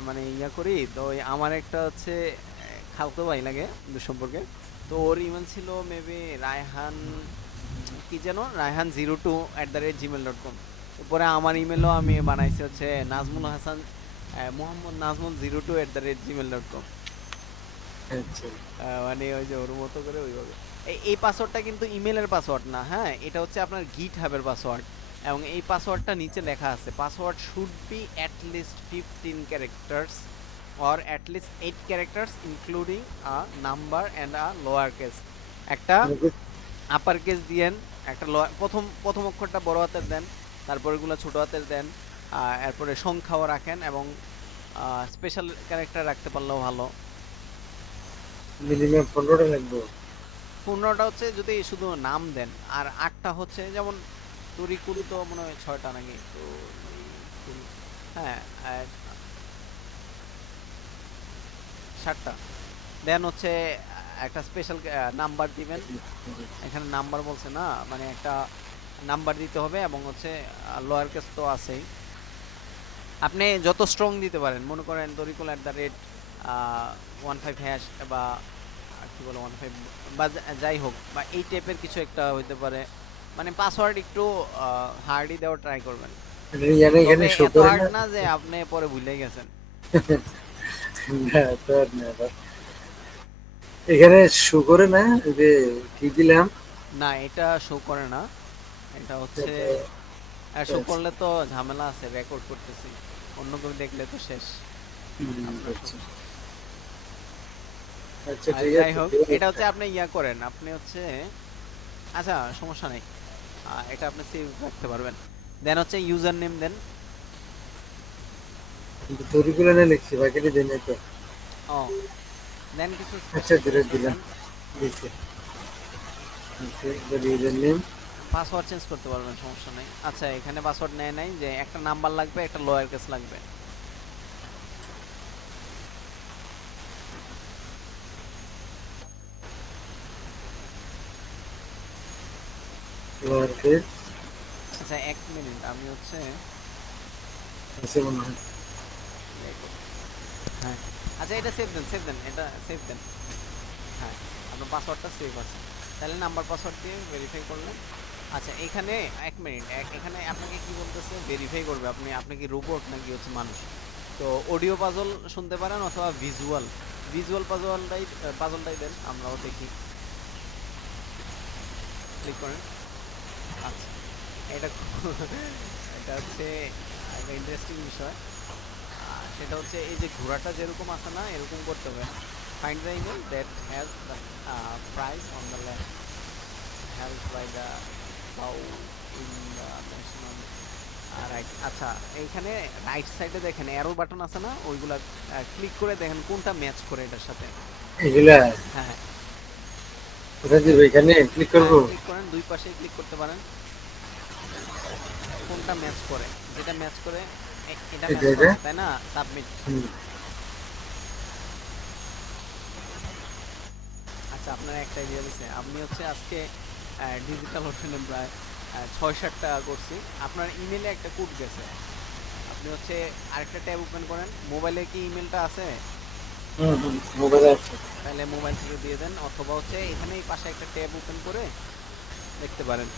মানে করি, তো ওই আমার একটা হচ্ছে খালতো ভাই লাগে সম্পর্কে। তো ওর ইমেল ছিল মেবি রায়হান, কি যেন, রায়হান02@gmail.com। পরে আমার ইমেলও আমি বানাইছি হচ্ছে নাজমুল হাসান, মোহাম্মদ নাজমুল 02@gmail.com। আচ্ছা। মানে ওই যে ওর মতো করে ওইভাবে। এই পাসওয়ার্ডটা কিন্তু ইমেলের পাসওয়ার্ড না, হ্যাঁ, এটা হচ্ছে আপনার গিট হাবের পাসওয়ার্ড। এবং এই পাসওয়ার্ডটা নিচে লেখা আছে, password should be at least 15 characters or at least 8 characters including a number and a lower case. একটা আপার কেস দিয়েন, একটা প্রথম প্রথম অক্ষরটা বড় হাতের দেন, তারপর এগুলো ছোট হাতের দেন, এরপরে সংখ্যাও রাখেন, এবং স্পেশাল ক্যারেক্টার রাখতে পারলেও ভালো। মিনিমাম 15টা লাগবে। 15টা হচ্ছে যদি শুধু নাম দেন, আর 8টা হচ্ছে যেমন তরিকুল তো মনে হয় 6টা নাকি, তো হ্যাঁ, আর 7টা দেন হচ্ছে একটা স্পেশাল নাম্বার দিবেন। এখানে নাম্বার বলছে না, মানে একটা নাম্বার দিতে হবে, এবং হচ্ছে লোয়ার কেস তো আছেই। আপনি যত স্ট্রং দিতে পারেন, মনে করেন তরিকুল @15# বা কি বলে 15, বা যাই হোক, বা এই টাইপের কিছু একটা হইতে পারে। মানে পাসওয়ার্ড একটু হার্ডই দেওয়ার ট্রাই করবেন, জানি এখানে তবে শো এত করে হার্ড না। না যে আপনি পরে ভুলেই গেছেন। না, তো আর না ভাই। এখানে শো করে না ওই যে কি দিলাম। না, এটা শো করে না, এটা হচ্ছে শো করলে তো ঝামেলা আছে, রেকর্ড করতেছি, অন্য কেউ দেখলে তো শেষ আপনার আচ্ছা। সব। আচ্ছা আর ঠিক যাই আছে, হোক, ঠিক এটা আছে। হচ্ছে আপনি ইয়া করেন, আপনি হচ্ছে, আচ্ছা সমস্যা নেই, এটা আপনি সেভ রাখতে পারবেন। দেন হচ্ছে ইউজার নেম দেন। কিন্তু তরিগুলো না লিখছি, বাকিটা দিন তো। ও, দেন কিছু আচ্ছা, স্পেশাল ধীরে ক্যারেক্টার দিলাম। দেন। দিচ্ছি। আচ্ছা, ইউজার নেম। পাসওয়ার্ড চেঞ্জ করতে পারবেন, সমস্যা নেই। আচ্ছা, এখানে পাসওয়ার্ড নেয় নাই, যে একটা নাম্বার লাগবে, একটা লোয়ার কেস লাগবে। লোয়ার কেস আচ্ছা, এক মিনিট, আমি হচ্ছে আছে মনে হয়। ইয়ে করি। হ্যাঁ, আচ্ছা, এটা সেভ দেন, সেভ দেন, এটা সেভ দেন। হ্যাঁ, আপনার পাসওয়ার্ডটা সেভ আছে, তাহলে নাম্বার পাসওয়ার্ড দিয়ে ভেরিফাই করলেন। আচ্ছা, এখানে এক মিনিট, এখানে আপনাকে কি বলতেছে, ভেরিফাই করবে আপনি, আপনি কি রোবট নাকি হচ্ছে মানুষ। তো অডিও পাজল শুনতে পারেন অথবা ভিজুয়াল, ভিজুয়াল পাজলটাই দেন, আমরাও দেখি। ক্লিক করেন। আচ্ছা, এটা এটা হচ্ছে একটা ইন্টারেস্টিং বিষয়। সেটা হচ্ছে এই যে ঘোড়াটা যেরকম আছে না, এরকম করতে হবে। Find the email that has the price on the left, help by the bow in the national right. আচ্ছা, এইখানে রাইট সাইডে দেখেন অ্যারো বাটন আছে না, ওইগুলা ক্লিক করে দেখেন কোনটা ম্যাচ করে এটার সাথে। এগুলা হ্যাঁ হ্যাঁ কোথায় দিব? এখানে ক্লিক হ্যাঁ, করবো। ক্লিক করেন, দুই পাশেই ক্লিক করতে পারেন, কোনটা ম্যাচ করে, যেটা ম্যাচ করে। এটা এই ম্যাচ যে এটা। করছে তাই না, সাবমিট। হুম। আচ্ছা, আপনার একটা আইডিয়া দিচ্ছে, আপনি হচ্ছে আজকে ডিজিটাল ওশানে প্রায় 6-7টা করছি। আপনার ইমেলে একটা কোড গেছে, আপনি হচ্ছে আরেকটা ট্যাব ওপেন করেন। মোবাইলে কি ইমেলটা আছে? মোবাইলে আছে। তাহলে মোবাইল থেকে দিয়ে দেন, অথবা হচ্ছে এখানে এই পাশে একটা ট্যাব ওপেন করে দেখতে পারেন,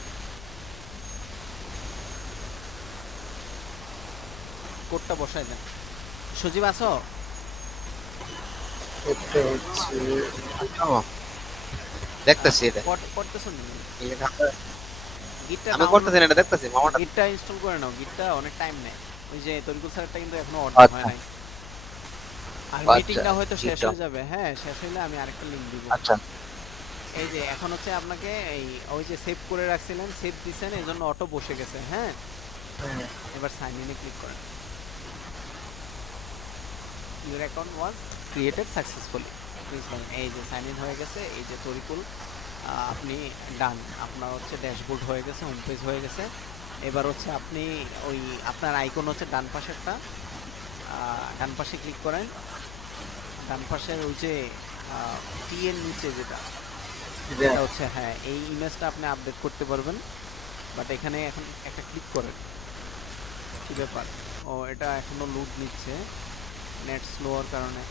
কোডটা বসায় দেন। সজীব আছো? এটা হচ্ছে ও, দেখতেছি এটা। পড়তেছো না? এটা গিটটা আমি ডাউনলোড, করতেছি না, এটা দেখতেছি মামাটা। গিটটা ইনস্টল করে নাও, গিটটা অনেক টাইম নেয়। ওই যে তরিকুল স্যারটা কিন্তু এখনো অর্ধেক হয় আচ্ছা নাই। আর আচ্ছা, মিটিংটা হয়তো শেষ গিটটা হয়ে যাবে, হ্যাঁ, শেষ হইলে আমি আরেকটা লিংক দিব। আচ্ছা। এই যে এখন হচ্ছে আপনাকে এই ওই যে সেভ করে রাখছিলেন, সেভ দিছেন, এই জন্য অটো বসে গেছে, হ্যাঁ। এবার সাইন ইনে ক্লিক করেন। Your account was created successfully, please log in. এই যে সাইন ইন হয়ে গেছে, এই যে তরিকুল, আপনি ডান, আপনার হচ্ছে ড্যাশবোর্ড হয়ে গেছে, হোম পেজ হয়ে গেছে। এবার হচ্ছে আপনি ওই আপনার আইকন হচ্ছে ডান পাশেরটা, ডান পাশে ক্লিক করেন। ডান পাশের ওই যে টি এর নিচে যেটা, এটা হচ্ছে, হ্যাঁ, এই ইমেজটা আপনি আপডেট করতে পারবেন। বাট এখানে এখন একটা ক্লিক করেন, কি ব্যাপার? ও, এটা এখনো লোড নিচ্ছে, নেট স্লোয়ার কারণে।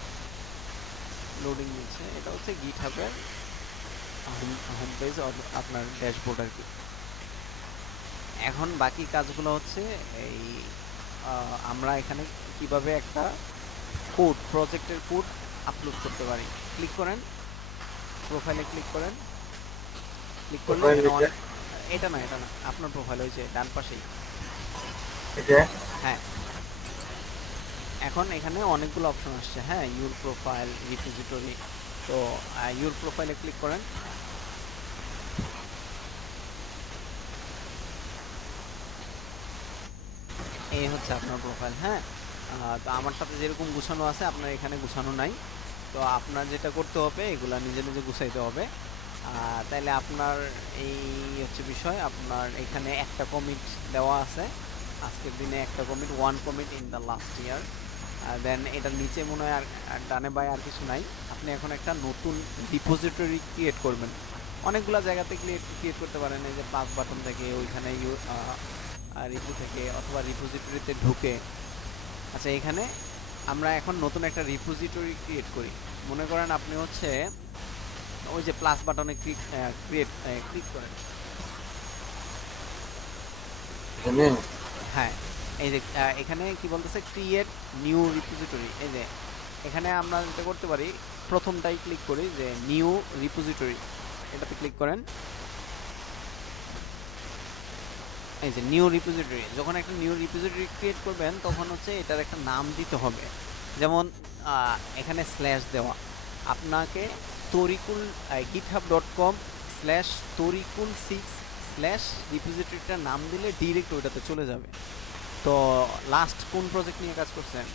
লোডিং নিচ্ছে, এটা হচ্ছে গিটহাবের হোম পেজ আপনার ড্যাশবোর্ড আর কি। এখন বাকি কাজগুলো হচ্ছে এই আমরা এখানে কিভাবে একটা কোড, প্রজেক্টের কোড আপলোড করতে পারি। ক্লিক করেন, প্রোফাইলে ক্লিক করেন, ক্লিক করলে প্রোফাইল এখানে অনেক, এটা না এটা না, আপনার প্রোফাইল হয়েছে ডান পাশেই। এটা হ্যাঁ, এখন এখানে অনেকগুলো অপশন আসছে। হ্যাঁ, ইউর প্রোফাইল, রিপোজিটরি। তো ইউর প্রোফাইলে ক্লিক করেন। এই হচ্ছে আপনার প্রোফাইল। হ্যাঁ, তো আমার সাথে যেরকম গুছানো আছে আপনার এখানে গুছানো নাই। তো আপনার যেটা করতে হবে, এগুলা নিজে নিজে গুছাইতে হবে। তাইলে আপনার এই হচ্ছে বিষয়। আপনার এখানে একটা কমিট দেওয়া আছে, আজকের দিনে একটা commit, one commit in the last year. Then এটার নিচে মনে হয় আর ডানে বায়ে আর কিছু নাই। আপনি এখন একটা নতুন রিপোজিটরি ক্রিয়েট করবেন। অনেকগুলা জায়গাতে ক্রিয়েট করতে পারেন, এই যে প্লাস বাটন থেকে, ওইখানে রিপো থেকে, অথবা রিপোজিটরিতে ঢুকে। আচ্ছা, এখানে আমরা এখন নতুন একটা রিপোজিটরি ক্রিয়েট করি। মনে করেন আপনি হচ্ছে ওই যে প্লাস বাটনে ক্লিক করেন। এখানে হ্যাঁ, এই যে এখানে কি বলতেছে, ক্রিয়েট নিউ রিপোজিটরি। এই যে এখানে আমরা যেটা করতে পারি, প্রথমটাই ক্লিক করি যে নিউ রিপোজিটরি, এটাতে ক্লিক করেন। এই যে নিউ রিপোজিটরি, যখন একটা নিউ রিপোজিটরি ক্রিয়েট করবেন তখন হচ্ছে এটার একটা নাম দিতে হবে। যেমন এখানে স্ল্যাশ দেওয়া, আপনাকে তরিকুল github.com/তরিকুল6/রিপোজিটরিটার নাম দিলে ডিরেক্ট ওইটাতে চলে যাবে। তো লাস্ট কোন প্রজেক্ট নিয়ে কাজ করছেন?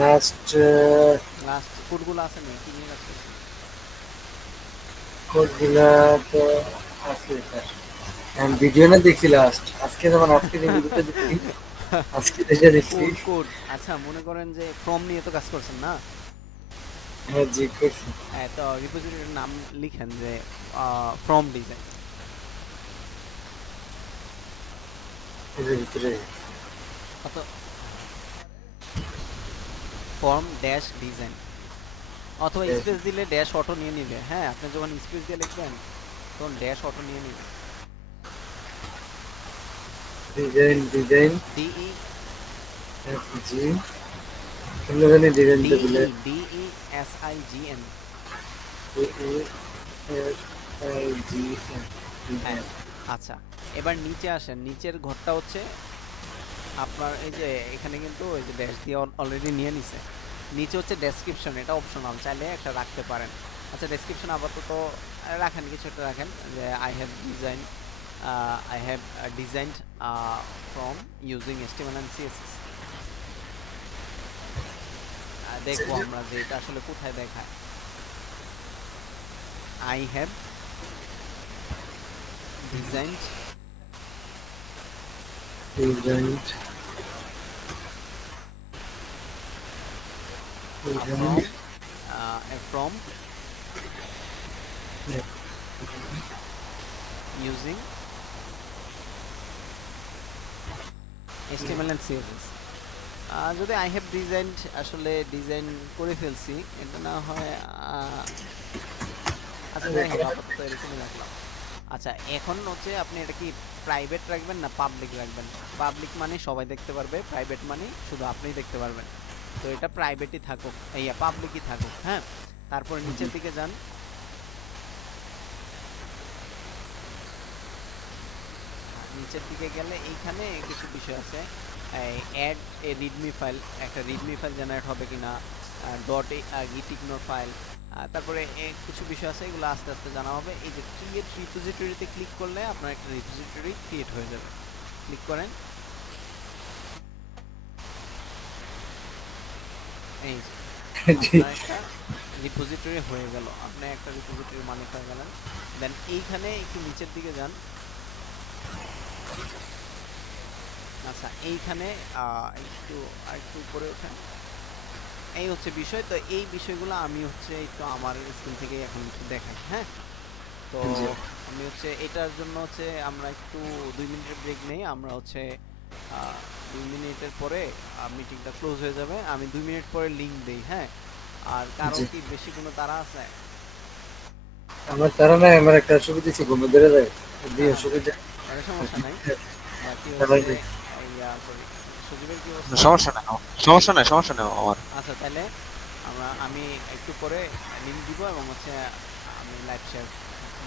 লাস্ট লাস্ট কোডগুলো আছে না, কি নিয়ে কাজ করছেন? কোডগুলা তো আছে স্যার। আমি ভিডিও না দেখছি লাস্ট, আজকে যেমন আজকে যে ভিডিওটা দেখছি, আজকে দেখে দেখছি। কোন কোড? আচ্ছা, মনে করেন যে ফ্রম নিয়ে তো কাজ করছেন না? হ্যাঁ জি করছি। হ্যাঁ, তো রিপোজিটরির নাম লিখেন যে ফ্রম ডিজাইন, এর ভিতরে অত ফর্ম ড্যাশ ডিজাইন, অথবা Dash. স্পেস দিলে ড্যাশ অটো নিয়ে নিবে। হ্যাঁ, আপনি যখন স্পেস দিয়ে লিখবেন তখন ড্যাশ অটো নিয়ে নিবে। ডিজাইন ডিই জি সুন্দরবনে ডিজাইনটা ডিই দিলে DESIGN। হ্যাঁ, আচ্ছা, এবার নিচে আসেন। নিচের ঘরটা হচ্ছে আপনার, এই যে এখানে কিন্তু এই যে ড্যাশ দিয়ে অলরেডি নিয়ে নিছে। নিচে হচ্ছে ডেসক্রিপশন, এটা অপশনাল, চাইলে একটা রাখতে পারেন। আচ্ছা, ডেসক্রিপশন আপাতত রাখেন, কিছু একটা রাখেন যে I have designed from using HTML and CSS। দেখবো আমরা যে এটা আসলে কোথায় দেখায়। I have designed from using HTML and CSS। যদি আই হ্যাভ ডিজাইনড আসলে ডিজাইন করে ফেলছি, এটা না হয় আচ্ছা যাই হোক, আপাতত এরকমই রাখলাম। আচ্ছা, এখন হচ্ছে আপনি এটা কি প্রাইভেট রাখবেন না পাবলিক রাখবেন? পাবলিক মানে সবাই দেখতে পারবে, প্রাইভেট মানে শুধু আপনিই দেখতে পারবেন। তো এটা প্রাইভেটই থাকুক, পাবলিকই থাকুক। হ্যাঁ, তারপরে নিচের দিকে যান। নিচের দিকে গেলে এইখানে কিছু বিষয় আছে। অ্যাড এ রিডমি ফাইল, একটা রিডমি ফাইল জেনারেট হবে কিনা, gitignore ফাইল, তারপরে কিছু বিষয় আছে, এগুলো আস্তে আস্তে জানা হবে। এই যে ক্রিয়েট রিপোজিটরিতে ক্লিক করলে আপনার একটা রিপোজিটরি ক্রিয়েট হয়ে যাবে। ক্লিক করেন, এই যে আপনার একটা রিপোজিটরি হয়ে গেল, আপনি একটা রিপোজিটরির মালিক হয়ে গেলেন। দেন এইখানে একটু নিচের দিকে যান। আচ্ছা, এইখানে একটু আরেকটু উপরে ওঠেন। এই হচ্ছে বিষয়। তো এই বিষয়গুলো আমি হচ্ছে একটু আমার স্ক্রিন থেকে এখন একটু দেখাই। হ্যাঁ, তো আমি হচ্ছে এটার জন্য হচ্ছে আমরা একটু 2 মিনিটের ব্রেক নেই। আমরা হচ্ছে 2 মিনিটের পরে মিটিংটা ক্লোজ হয়ে যাবে। আমি 2 মিনিট পরে লিংক দেই। হ্যাঁ, আর কারো জি। কি বেশি কোনো তাড়া আছে? আমার তারা নাই, আমার একটা সুবিধা ছিল ঘুমে ধরে যায় দিয়ে আচ্ছা, সুবিধা। তাহলে সমস্যা নাই। বাকি হচ্ছে চালাই ইয়া করি। সজীবের কি অবস্থা? সমস্যা নাই আমার। সমস্যা নাই, সমস্যা নাই আমার। আচ্ছা, তাহলে আমি একটু পরে লিংক দিব এবং হচ্ছে আমি লাইভ শেয়ার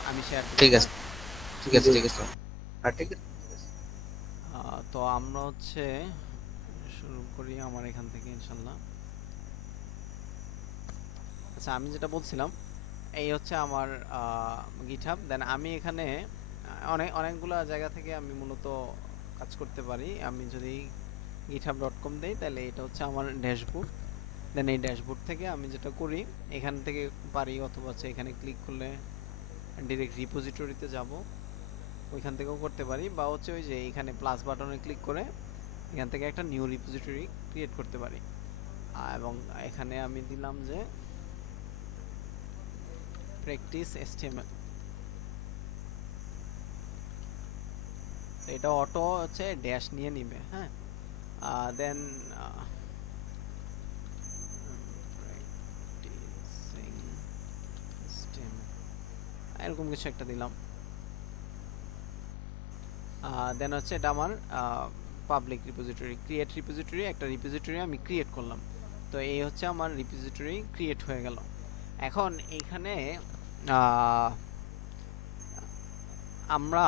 আমি শেয়ার দিব, ঠিক হ্যাঁ? আছে, ঠিক আছে, জি। ঠিক আছে। আর ঠিক আছে। তো আমরা হচ্ছে শুরু করি আমার এখান থেকে ইনশাল্লাহ। আচ্ছা, আমি যেটা বলছিলাম এই হচ্ছে আমার গিটহাব। দেন আমি এখানে অনেকগুলা জায়গা থেকে আমি মূলত কাজ করতে পারি। আমি যদি github.com দেই তাহলে এটা হচ্ছে আমার ড্যাশবোর্ড। দেন এই ড্যাশবোর্ড থেকে আমি যেটা করি এখান থেকে পারি, অথবা হচ্ছে এখানে ক্লিক করলে ডিরেক্ট রিপোজিটরিতে যাব, ওইখান থেকেও করতে পারি, বা হচ্ছে ওই যে এখানে প্লাস বাটনে ক্লিক করে এখান থেকে একটা নিউ রিপোজিটরি ক্রিয়েট করতে পারি। এবং এখানে আমি দিলাম যে প্র্যাকটিস এসটিএমএল। তো এটা অটো হচ্ছে ড্যাশ নিয়ে নিবে, হ্যাঁ। দেন এরকম কিছু একটা দিলাম। দেন হচ্ছে এটা আমার পাবলিক রিপোজিটরি, ক্রিয়েট রিপোজিটরি, একটা রিপোজিটরি আমি ক্রিয়েট করলাম। তো এই হচ্ছে আমার রিপোজিটরি ক্রিয়েট হয়ে গেল। এখন এইখানে আমরা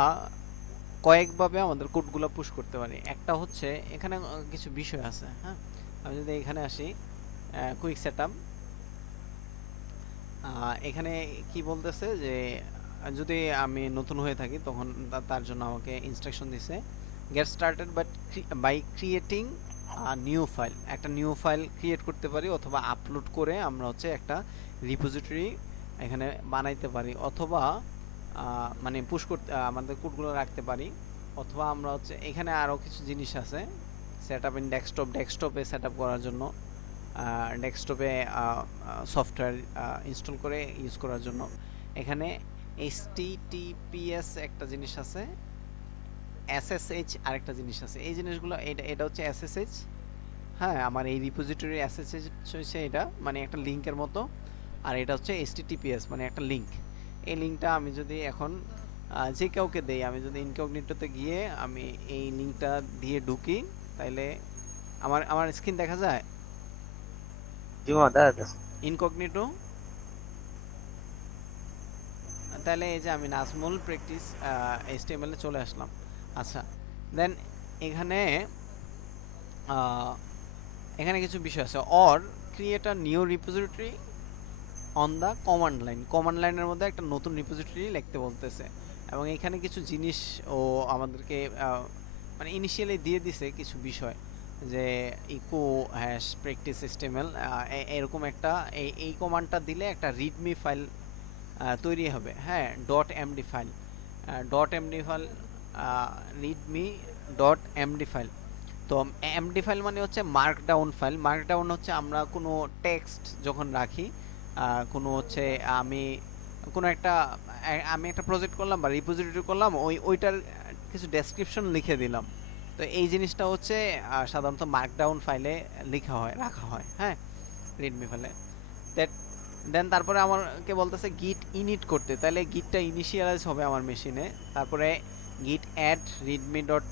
কয়েকভাবে আমাদের কোডগুলো পুশ করতে পারি। একটা হচ্ছে এখানে কিছু বিষয় আছে, হ্যাঁ। আমি যদি এখানে আসি কুইক সেটআপ, এখানে কি বলতেছে যে যদি আমি নতুন হয়ে থাকি তখন তার জন্য আমাকে ইনস্ট্রাকশন দিছে get started by creating new file. একটা নিউ ফাইল ক্রিয়েট করতে পারি, অথবা আপলোড করে আমরা হচ্ছে একটা রিপোজিটরি এখানে বানাইতে পারি, অথবা মানে পুশ করতে আমাদের কোডগুলো রাখতে পারি, অথবা আমরা হচ্ছে এখানে আরও কিছু জিনিস আছে সেটআপ ইন ডেস্কটপে সেটআপ করার জন্য, ডেস্কটপে সফটওয়্যার ইনস্টল করে ইউজ করার জন্য। এখানে HTTPS একটা জিনিস আছে, SSH আরেকটা জিনিস আছে। এই জিনিসগুলো এটা হচ্ছে SSH, হ্যাঁ। আমার এই রিপোজিটরি SSH হচ্ছে এটা মানে একটা লিংকের মতো, আর এটা হচ্ছে HTTPS মানে একটা লিংক। এই লিংকটা আমি যদি এখন যে কাউকে দেই, আমি যদি ইনকগনিটোতে গিয়ে আমি এই লিংকটা দিয়ে ঢুকি তাহলে আমার আমার স্ক্রিন দেখা যায় জি মামা, দেখা যাচ্ছে। ইনকগনিটো। তাহলে এই যে আমি নাজমুল প্র্যাকটিস HTML এ চলে আসলাম। আচ্ছা, দেন এখানে এখানে কিছু বিষয় আছে। Or create a new repository on the command লাইনের মধ্যে একটা নতুন রিপোজিটরি লিখতে বলতেছে। এবং এখানে কিছু জিনিস ও আমাদেরকে মানে ইনিশিয়ালি দিয়ে দিছে কিছু বিষয়, যে ইকো হ্যাশ প্র্যাকটিস HTML এরকম একটা এই কমান্ডটা দিলে একটা রিডমি ফাইল তৈরি হবে, হ্যাঁ। .md file, .md file, Redmi .md file. তো এমডি ফাইল মানে হচ্ছে মার্কডাউন ফাইল। মার্কডাউন হচ্ছে আমরা কোনো টেক্সট যখন রাখি, কোনো হচ্ছে আমি কোনো একটা আমি একটা প্রজেক্ট করলাম বা রিপোজিটরি করলাম, ওইটার কিছু ডেসক্রিপশন লিখে দিলাম। তো এই জিনিসটা হচ্ছে সাধারণত মার্কডাউন ফাইলে রাখা হয়, হ্যাঁ, রিডমি ফাইলে। দেন তারপরে আমাকে বলতেছে গিট ইনিট করতে, তাহলে গিটটা ইনিশিয়ালাইজ হবে আমার মেশিনে। তারপরে গিট অ্যাড রিডমি ডট,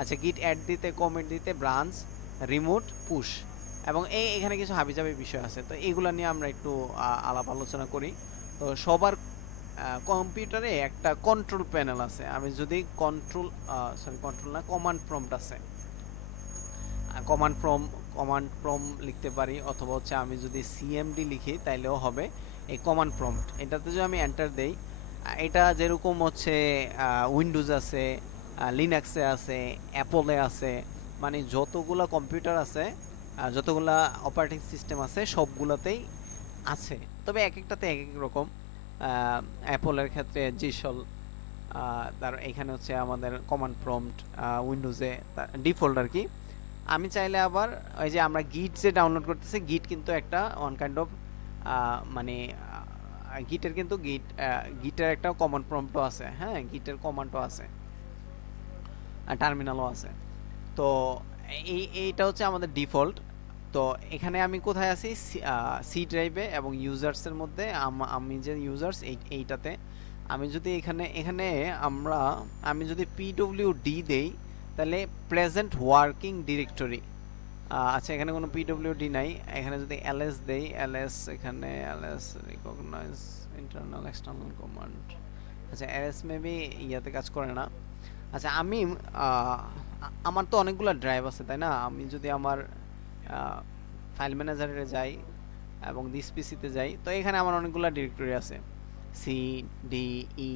আচ্ছা, গিট অ্যাড দিতে, কমিট দিতে, ব্রাঞ্চ, রিমোট, পুশ, এবং এখানে কিছু হাবিজাবি বিষয় আছে। তো এইগুলা নিয়ে আমরা একটু আলাপ আলোচনা করি। তো সবার কম্পিউটারে একটা কন্ট্রোল প্যানেল আছে। আমি যদি কন্ট্রোল না, কমান্ড প্রম্পট আছে। কমান্ড প্রম্পট লিখতে পারি, অথবা হচ্ছে আমি যদি সিএমডি লিখি তাইলেও হবে। এই কমান্ড প্রম্পট এটাতে যদি আমি এন্টার দেই, এটা যেরকম হচ্ছে উইন্ডোজ আছে, লিনাক্সে আছে, অ্যাপলে আছে, মানে যতগুলা কম্পিউটার আছে, যতগুলা অপারেটিং সিস্টেম আছে সবগুলাতেই আছে। তবে এক একটাতে এক এক রকম। অ্যাপলের ক্ষেত্রে জিসল, তার এখানে হচ্ছে আমাদের কমান্ড প্রম্পট উইন্ডোজে ডিফল্ট আর কি। আমি চাইলে আবার ওই যে আমরা গিট যে ডাউনলোড করতেছি, গিট কিন্তু একটা ওয়ান কাইন্ড অফ মানে গিটের কিন্তু গিটের একটা কমান্ড প্রম্পটও আছে, হ্যাঁ, গিটের কমান্ডও আছে, টার্মিনালও আছে। তো এইটা হচ্ছে আমাদের ডিফল্ট। তো এখানে আমি কোথায় আছি, সি ড্রাইভে এবং ইউজার্সের মধ্যে আমি যে ইউজার্স এইটাতে আমি যদি এখানে এখানে আমরা আমি যদি পিডব্লিউডি দেই তাহলে প্রেজেন্ট ওয়ার্কিং ডিরেক্টরি, আচ্ছা এখানে কোনো পিডব্লিউডি নাই, এখানে যদি এলএস দেই এলএস, এখানে LS recognise internal external command, আচ্ছা এলএস মেবি ইয়াতে কাজ করে না। আচ্ছা আমি আমার তো অনেকগুলো ড্রাইভ আছে তাই না, আমি যদি আমার ফাইল ম্যানেজারে যাই এবং দিস পিসিতে যাই তো এখানে আমার অনেকগুলো ডিরেক্টরি আছে, C D E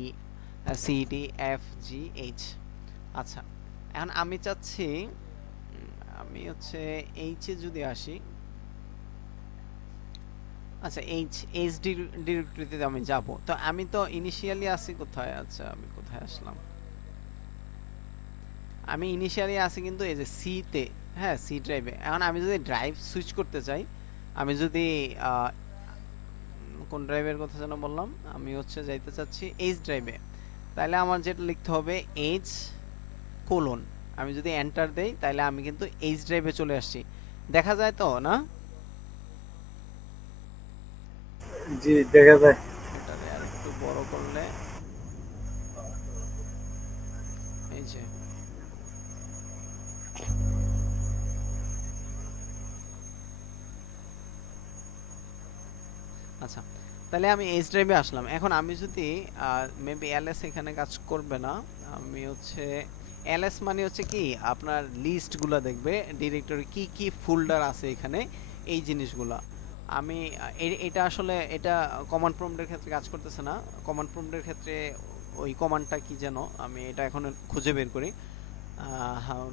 C D F G H. আচ্ছা এখন আমি চাচ্ছি আমি হচ্ছে এইচ এ যদি আসি, আচ্ছা এইচ ডিরেক্টরিতে আমি যাব, তো আমি তো ইনিশিয়ালি আছি কোথায়, আচ্ছা আমি কোথায় আসলাম, আমি ইনিশিয়ালি আছি কিন্তু এই যে সি তে, হ্যাঁ সি ড্রাইভে। এখন আমি যদি ড্রাইভ সুইচ করতে চাই, আমি যদি কোন ড্রাইভের কথা যেন বললাম, আমি হচ্ছে যাইতে চাচ্ছি এইচ ড্রাইভে, তাহলে আমার যেটা লিখতে হবে এইচ কোলন, আমি যদি এন্টার দেই তাহলে আমি কিন্তু এইচ ড্রাইভে চলে আসছি, দেখা যায় তো না? জি দেখা যায়। এটারে আর একটু বড় করলে এই যে আচ্ছা তাহলে আমি এইচ ড্রাইভে আসলাম। এখন আমি যদি মেবি এলএস এখানে কাজ করবে না, আমি হচ্ছে এলএস মানে হচ্ছে কি আপনার লিস্টগুলো দেখবে ডিরেক্টরি কি কি ফোল্ডার আছে এখানে, এই জিনিসগুলা আমি এটা আসলে এটা কমান্ড প্রম্পটের ক্ষেত্রে কাজ করতেছে না, কমান্ড প্রম্পটের ক্ষেত্রে ওই কমান্ডটা কি যেন আমি এটা এখন খুঁজে বের করি, হাউ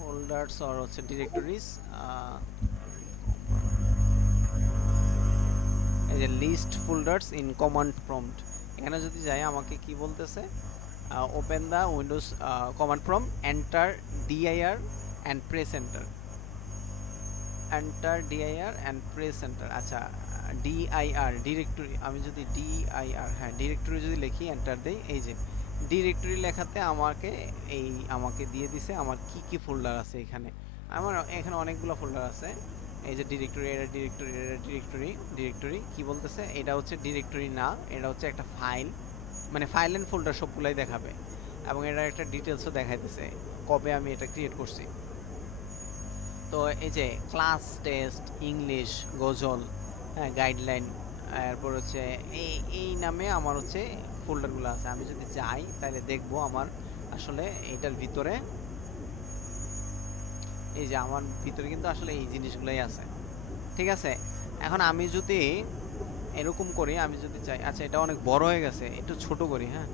folders or হচ্ছে directories, এই যে list folders in command prompt, এখানে যদি যাই আমাকে কি বলতেছে, open the Windows command prompt, enter dir and press enter, enter dir and press enter। আচ্ছা dir ডিরেক্টরি, আমি যদি dir, হ্যাঁ ডিরেক্টরি যদি লিখি এন্টার দেই, এই যে ডিরেক্টরি লেখাতে আমাকে দিয়ে দিছে আমার কি কি ফোল্ডার আছে এখানে, আমার এখানে অনেকগুলো ফোল্ডার আছে, এই যে ডিরেক্টরি, এটা ডিরেক্টরি, এটা ডিরেক্টরি কি বলতেছে, এটা হচ্ছে ডিরেক্টরি না, এটা হচ্ছে একটা ফাইল, মানে ফাইল এন্ড ফোল্ডার সবগুলাই দেখাবে এবং এটা একটা ডিটেইলসও দেখাইতেছে কবে আমি এটা ক্রিয়েট করছি। তো এই যে ক্লাস টেস্ট, ইংলিশ, গজল, হ্যাঁ গাইডলাইন, এরপর হচ্ছে এই নামে আমার হচ্ছে ফোল্ডারগুলো আছে, আমি যদি যাই তাহলে দেখবো আমার আসলে এটার ভিতরে, এই যে আমার ভিতরে কিন্তু আসলে এই জিনিসগুলোই আছে, ঠিক আছে। এখন আমি যদি এরকম করি, আমি যদি চাই, আচ্ছা এটা অনেক বড় হয়ে গেছে, একটু ছোট করি, হ্যাঁ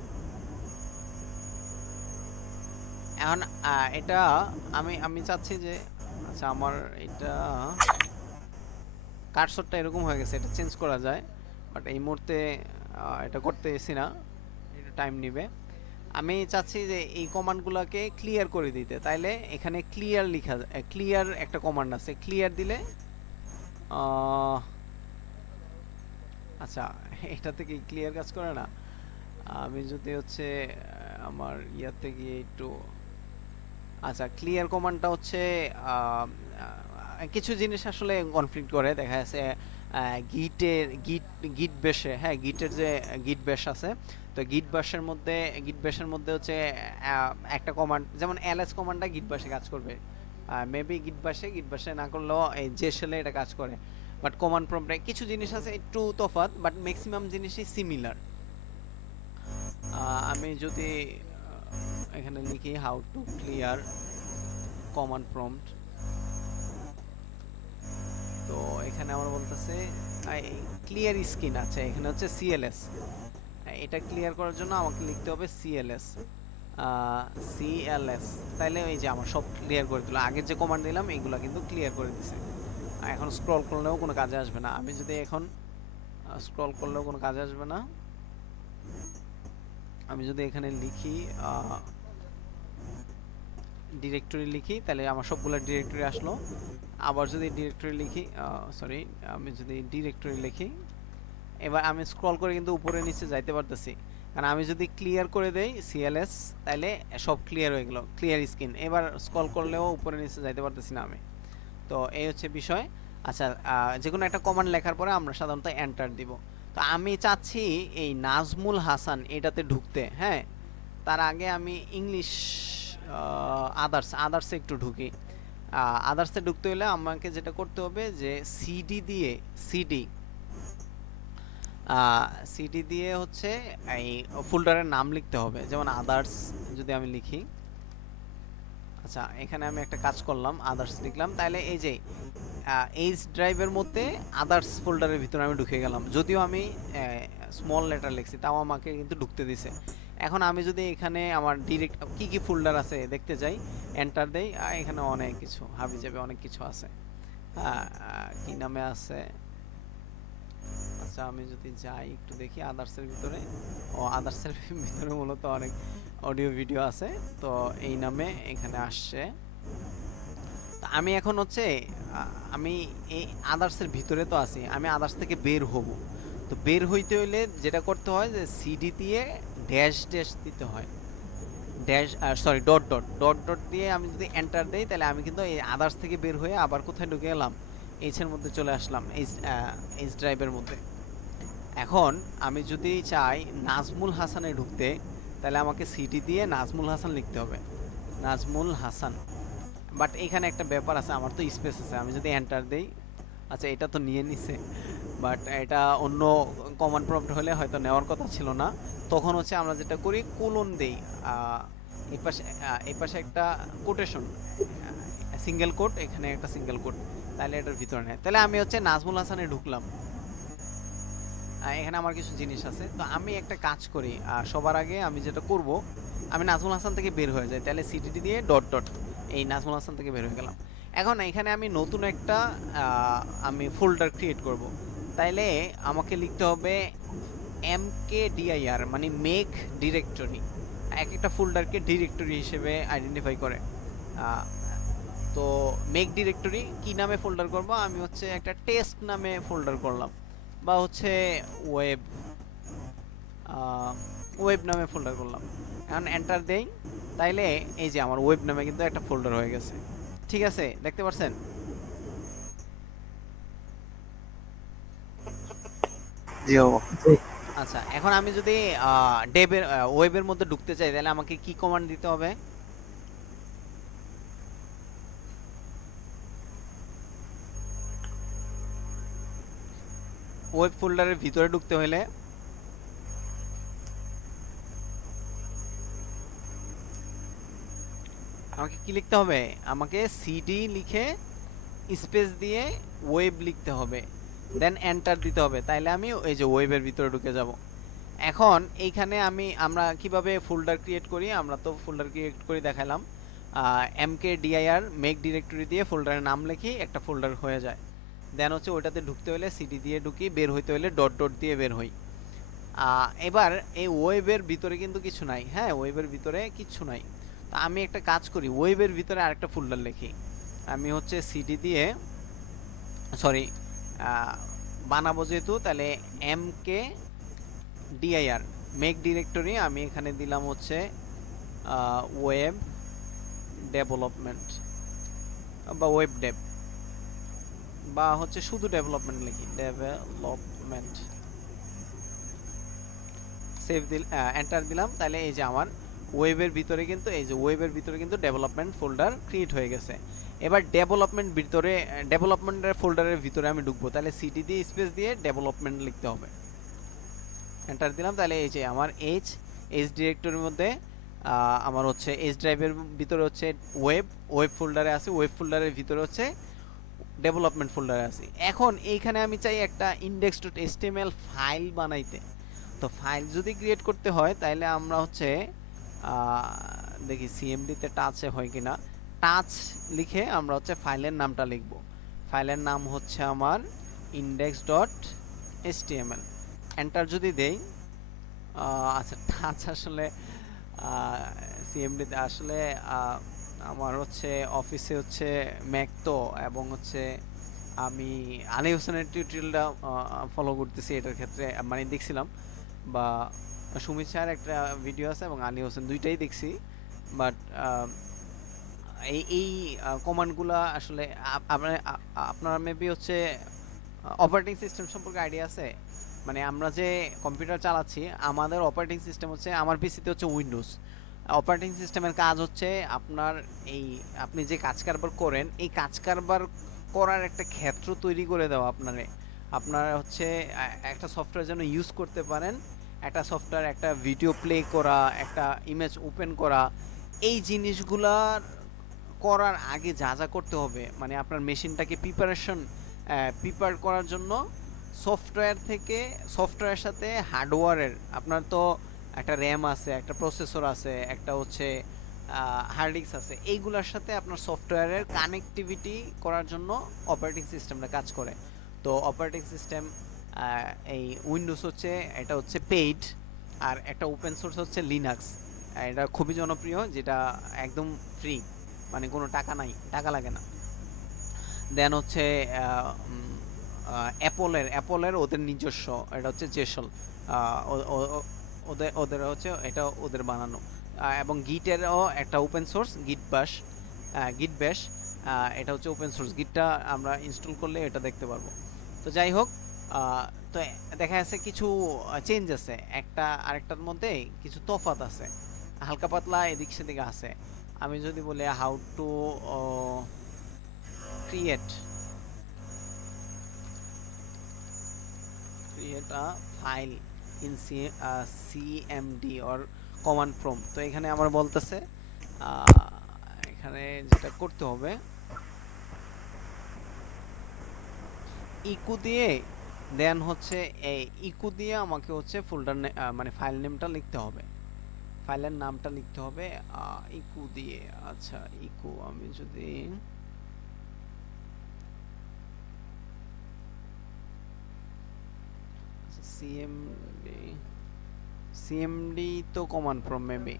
এখন এটা আমি আমি চাচ্ছি যে, আচ্ছা আমার এটা কার্সরটা এরকম হয়ে গেছে, এটা চেঞ্জ করা যায় বাট এই মুহূর্তে এটা করতেছি না, একটু টাইম নেবে। আমি চাচ্ছি যে এই কমান্ডগুলোকে ক্লিয়ার করে দিতে, তাইলে এখানে ক্লিয়ার লেখা, ক্লিয়ার একটা কমান্ড আছে, ক্লিয়ার দিলে আচ্ছা এটাতে কি ক্লিয়ার কাজ করে না, আমি যদি হচ্ছে আমার ইয়াতে গিয়ে একটু, আচ্ছা ক্লিয়ার কমান্ডটা হচ্ছে কিছু জিনিস আসলে কনফ্লিক্ট করে, দেখা যাচ্ছে গিট বেশে, হ্যাঁ গিটের যে গিট বেশ আছে, তো গিট বেশের মধ্যে হচ্ছে একটা কমান্ড যেমন এলএস কমান্ডটা গিট বাশে কাজ করবে, মেবি গিট বাশে না করলেও এই যে শেলে এটা কাজ করে, বাট কমান্ড প্রম্পটে কিছু জিনিস আছে একটু তফাৎ, বাট ম্যাক্সিমাম জিনিসই সিমিলার। আমি যদি এখানে লিখি how to clear command prompt, তো এখানে আমার বলতেছে ক্লিয়ার স্ক্রিন, আছে এখানে হচ্ছে সিএলএস, এটা ক্লিয়ার করার জন্য আমাকে লিখতে হবে সিএলএস, তাইলে এই যে আমার সব ক্লিয়ার করে দিল, আগের যে কমান্ড দিলাম এইগুলা কিন্তু ক্লিয়ার করে দিছে, এখন স্ক্রল করলেও কোনো কাজে আসবে না, আমি যদি এখন স্ক্রল করলেও কোনো কাজে আসবে না, আমি যদি এখানে লিখি ডিরেক্টরি লিখি তাহলে আমার সবগুলো ডিরেক্টরি আসলো, আবার যদি ডিরেক্টরি লিখি সরি আমি যদি ডিরেক্টরি লিখি এবার আমি স্ক্রল করে কিন্তু উপরে নিচে যাইতে পারতেছি, কারণ আমি যদি ক্লিয়ার করে দেই সিএলএস তাহলে সব ক্লিয়ার হয়ে গেল, ক্লিয়ার স্ক্রিন। এবার স্ক্রল করলেও উপরে নিচে যাইতে পারতেছি না আমি। তো এই হচ্ছে বিষয়। আচ্ছা, যে কোনো একটা কমান্ড লেখার পরে আমরা সাধারণত এন্টার দিব। তো আমি চাচ্ছি এই নাজমুল হাসান এটাতে ঢুকতে, হ্যাঁ। তার আগে আমি ইংলিশ আদার্সে একটু ঢুকি। আদার্সে ঢুকতে হলে আমাকে যেটা করতে হবে যে সিডি দিয়ে সিডি সিডি দিয়ে হচ্ছে এই ফোল্ডারের নাম লিখতে হবে, যেমন আদার্স যদি আমি লিখি। আচ্ছা, এখানে আমি একটা কাজ করলাম, আদার্স লিখলাম, তাহলে এই যে এইচ ড্রাইভের মধ্যে আদার্স ফোল্ডারের ভিতরে আমি ঢুকে গেলাম। যদিও আমি স্মল লেটার লিখছি, তাও আমাকে কিন্তু ঢুকতে দিছে। এখন আমি যদি এখানে আমার ডিরেক্ট কি কি ফোল্ডার আছে দেখতে যাই, এন্টার দেই, এখানে অনেক কিছু হাবি যাবে, অনেক কিছু আছে। হ্যাঁ, কি নামে আছে? আচ্ছা, আমি যদি যাই একটু দেখি আদার্সের ভিতরে। ও, আদার্সের ভিতরে মূলত অনেক অডিও ভিডিও আছে, তো এই নামে এখানে আসছে। আমি এখন হচ্ছে আমি এই আদার্সের ভিতরে তো আছি, আমি আদার্স থেকে বের হব। তো বের হইতে হইলে যেটা করতে হয় যে সিডি দিয়ে ড্যাশ ড্যাশ দিতে হয়, dash sorry dot dot dot dot দিয়ে আমি যদি এন্টার দেই, তাহলে আমি কিন্তু এই আদার্স থেকে বের হয়ে আবার কোথায় ঢুকে গেলাম, এইচের মধ্যে চলে আসলাম, এইচ ড্রাইভের মধ্যে। এখন আমি যদি চাই নাজমুল হাসানে ঢুকতে, তাহলে আমাকে সিডি দিয়ে নাজমুল হাসান লিখতে হবে, নাজমুল হাসান। বাট এখানে একটা ব্যাপার আছে, আমার তো স্পেস আছে, আমি যদি এন্টার দেই, আচ্ছা এটা তো নিয়ে নিছে, বাট এটা অন্য কমান্ড প্রম্পট হলে হয়তো নেওয়ার কথা ছিল না। তখন হচ্ছে আমরা যেটা করি কোলন দেই, এই পাশে একটা কোটেশন, সিঙ্গেল কোট, এখানে একটা সিঙ্গেল কোট, তাহলে এটার ভিতরে নেয়। তাহলে আমি হচ্ছে নাজমুল হাসানে ঢুকলাম। এখানে আমার কিছু জিনিস আছে, তো আমি একটা কাজ করি, সবার আগে আমি যেটা করব, আমি নাজমুল হাসান থেকে বের হয়ে যাই, তাহলে সিটিটি দিয়ে ডট ডট এই নাজমুল হাসান থেকে বের হয়ে গেলাম। এখন এখানে আমি নতুন একটা আমি ফোল্ডার ক্রিয়েট করব, তাইলে আমাকে লিখতে হবে mkdir, মানে মেক ডিরেক্টরি। এক একটা ফোল্ডারকে ডিরেক্টরি হিসেবে আইডেন্টিফাই করে। তো মেক ডিরেক্টরি কি নামে ফোল্ডার করব, আমি হচ্ছে একটা টেস্ট নামে ফোল্ডার করলাম, বা হচ্ছে ওয়েব ওয়েব নামে ফোল্ডার করলাম। এখন এন্টার দেই, তাইলে এই যে আমার ওয়েব নামে কিন্তু একটা ফোল্ডার হয়ে গেছে। ঠিক আছে, দেখতে পাচ্ছেন? জি বাবা। আচ্ছা, এখন আমি যদি ডেবের ওয়েবের মধ্যে ঢুকতে চাই, তাহলে আমাকে কি কমান্ড দিতে হবে? ওয়েব ফোল্ডারের ভিতরে ঢুকতে হলে আমাকে কি লিখতে হবে? আমাকে সিডি লিখে স্পেস দিয়ে ওয়েব লিখতে হবে, দেন এন্টার দিতে হবে, তাইলে আমি এই যে ওয়েবের ভিতরে ঢুকে যাব। এখন এইখানে আমরা কিভাবে ফোল্ডার ক্রিয়েট করি, আমরা তো ফোল্ডার ক্রিয়েট করে দেখালাম। mkdir মেক ডিরেক্টরি দিয়ে ফোল্ডারের নাম লিখি, একটা ফোল্ডার হয়ে যায়। দেন হচ্ছে ওইটাতে ঢুকতে হলে সিডি দিয়ে ঢুকি, বের হইতে হলে ডট ডট দিয়ে বের হই। এবার এই ওয়েবের ভিতরে কিন্তু কিছু নাই, হ্যাঁ, ওয়েবের ভিতরে কিছু নাই। তো আমি একটা কাজ করি, ওয়েবের ভিতরে আরেকটা ফোল্ডার লিখি। আমি হচ্ছে সিডি দিয়ে সরি বানাবো যেহেতু, তাহলে mkdir মেক ডিরেক্টরি, আমি এখানে দিলাম হচ্ছে ওয়েব ডেভেলপমেন্ট বা ওয়েব ডেভ, বা হচ্ছে শুধু ডেভেলপমেন্ট লিখি, ডেভেলপমেন্ট। সেভ দিল, এন্টার দিলাম, তাহলে এই যে আমার ওয়েবের ভিতরে কিন্তু এই যে ওয়েবের ভিতরে কিন্তু ডেভেলপমেন্ট ফোল্ডার ক্রিয়েট হয়ে গেছে। এবার ডেভেলপমেন্টের ফোল্ডারের ভিতরে আমি ঢুকবো, তাহলে সিটি দিয়ে স্পেস দিয়ে ডেভেলপমেন্ট লিখতে হবে, এন্টার দিলাম, তাহলে এই যে আমার এইচ ডিরেক্টরির মধ্যে আমার হচ্ছে এইচ ড্রাইভের ভিতরে হচ্ছে ওয়েব ফোল্ডারে আছে, ওয়েব ফোল্ডারের ভিতরে হচ্ছে ডেভেলপমেন্ট ফোল্ডারে আছে। এখন এইখানে আমি চাই একটা index.html ফাইল বানাইতে। তো ফাইল যদি ক্রিয়েট করতে হয়, তাহলে আমরা হচ্ছে দেখি সিএমডিতে টাচে হয় কিনা, টাচ লিখে আমরা হচ্ছে ফাইলের নামটা লিখব। ফাইলের নাম হচ্ছে আমার index.html। এন্টার যদি দেই, আচ্ছা টাচ আসলে সিএমডিতে আসলে আমার হচ্ছে অফিসে হচ্ছে ম্যাক তো, এবং হচ্ছে আমি আলী হোসেনের টিউটোরিয়ালটা ফলো করতেছি এটার ক্ষেত্রে, মানে দেখছিলাম, বা সুমিত স্যার একটা ভিডিও আছে এবং আলী হোসেন দুইটাই দেখছি। বাট এই এই কমান্ডগুলা আসলে আপনারা মেবি হচ্ছে অপারেটিং সিস্টেম সম্পর্কে আইডিয়া আছে? মানে আমরা যে কম্পিউটার চালাচ্ছি, আমাদের অপারেটিং সিস্টেম হচ্ছে, আমার পিসিতে হচ্ছে উইন্ডোজ। অপারেটিং সিস্টেমের কাজ হচ্ছে আপনার এই, আপনি যে কাজ কারবার করেন এই কাজ কারবার করার একটা ক্ষেত্র তৈরি করে দেওয়া আপনারে। আপনার হচ্ছে একটা সফটওয়্যার যেন ইউজ করতে পারেন, একটা সফটওয়্যার, একটা ভিডিও প্লে করা, একটা ইমেজ ওপেন করা, এই জিনিসগুলার করার আগে যা যা করতে হবে, মানে আপনার মেশিনটাকে প্রিপেয়ার করার জন্য সফটওয়্যার থেকে, সফটওয়্যারের সাথে হার্ডওয়্যারের, আপনার তো একটা র্যাম আছে, একটা প্রসেসর আছে, একটা হচ্ছে হার্ড ডিস্ক আছে, এইগুলোর সাথে আপনার সফটওয়্যারের কানেক্টিভিটি করার জন্য অপারেটিং সিস্টেমটা কাজ করে। তো অপারেটিং সিস্টেম, এই উইন্ডোজ হচ্ছে, এটা হচ্ছে পেইড, আর একটা ওপেন সোর্স হচ্ছে লিনাক্স। এটা খুবই জনপ্রিয়, যেটা একদম ফ্রি, মানে কোনো টাকা নাই, টাকা লাগে না। দেন হচ্ছে অ্যাপলের ওদের নিজস্ব, এটা হচ্ছে জেসল, ওদের ওদের হচ্ছে এটা ওদের বানানো। এবং গিটেরও একটা ওপেন সোর্স, গিট ব্যাশ, এটা হচ্ছে ওপেন সোর্স। গিটটা আমরা ইনস্টল করলে এটা দেখতে পারবো। তো যাই হোক, তো দেখা যাচ্ছে কিছু চেঞ্জ আছে, একটা আরেকটার মধ্যে কিছু তফাৎ আছে, হালকা পাতলা এদিক সেদিকে আছে। আমি যদি বলি how to create a file in CMD or command prompt। তো এখানে আমার বলতেছে এখানে যেটা করতে হবে, ইকু দিয়ে, দেন হচ্ছে এই ইকু দিয়ে আমাকে হচ্ছে ফোল্ডার, মানে ফাইল নেমটা লিখতে হবে, ফাইলের নামটা লিখতে হবে ইকু দিয়ে। আচ্ছা, ইকু আমি যদি সিএমডি তো কমান্ড প্রম্পট মেবি,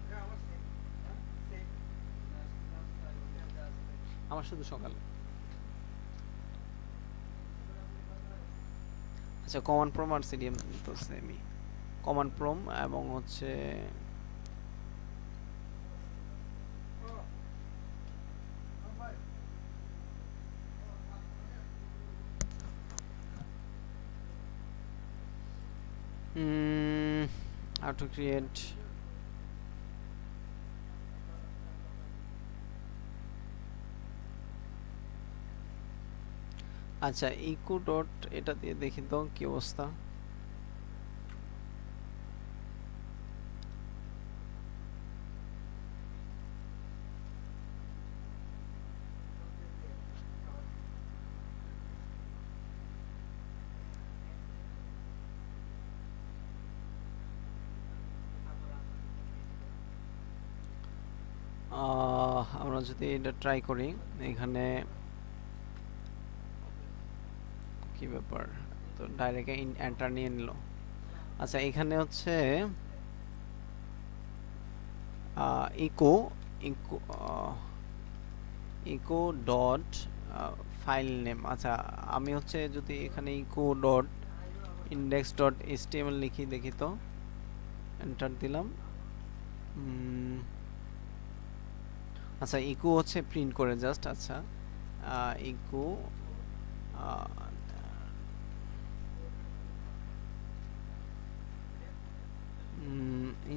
আমার শুধু সকালে। আচ্ছা, কমান্ড প্রম্পট আর সিডিএম তো সেমই, কমান্ড প্রম্পট এবং হচ্ছে how to create আচ্ছা ইকো ডট, এটা দিয়ে দেখি তো কি অবস্থা। আমরা যদি এটা ট্রাই করি, এখানে কি ব্যাপার, তো ডাইরেক্ট এন্টার নিয়ে নিল। আচ্ছা, এখানে হচ্ছে echo echo echo dot file name. আচ্ছা, আমি হচ্ছে যদি এখানে echo dot index dot HTML লিখি, দেখি তো, এন্টার দিলাম। আচ্ছা, ইকো হচ্ছে প্রিন্ট করে জাস্ট। আচ্ছা, ইকো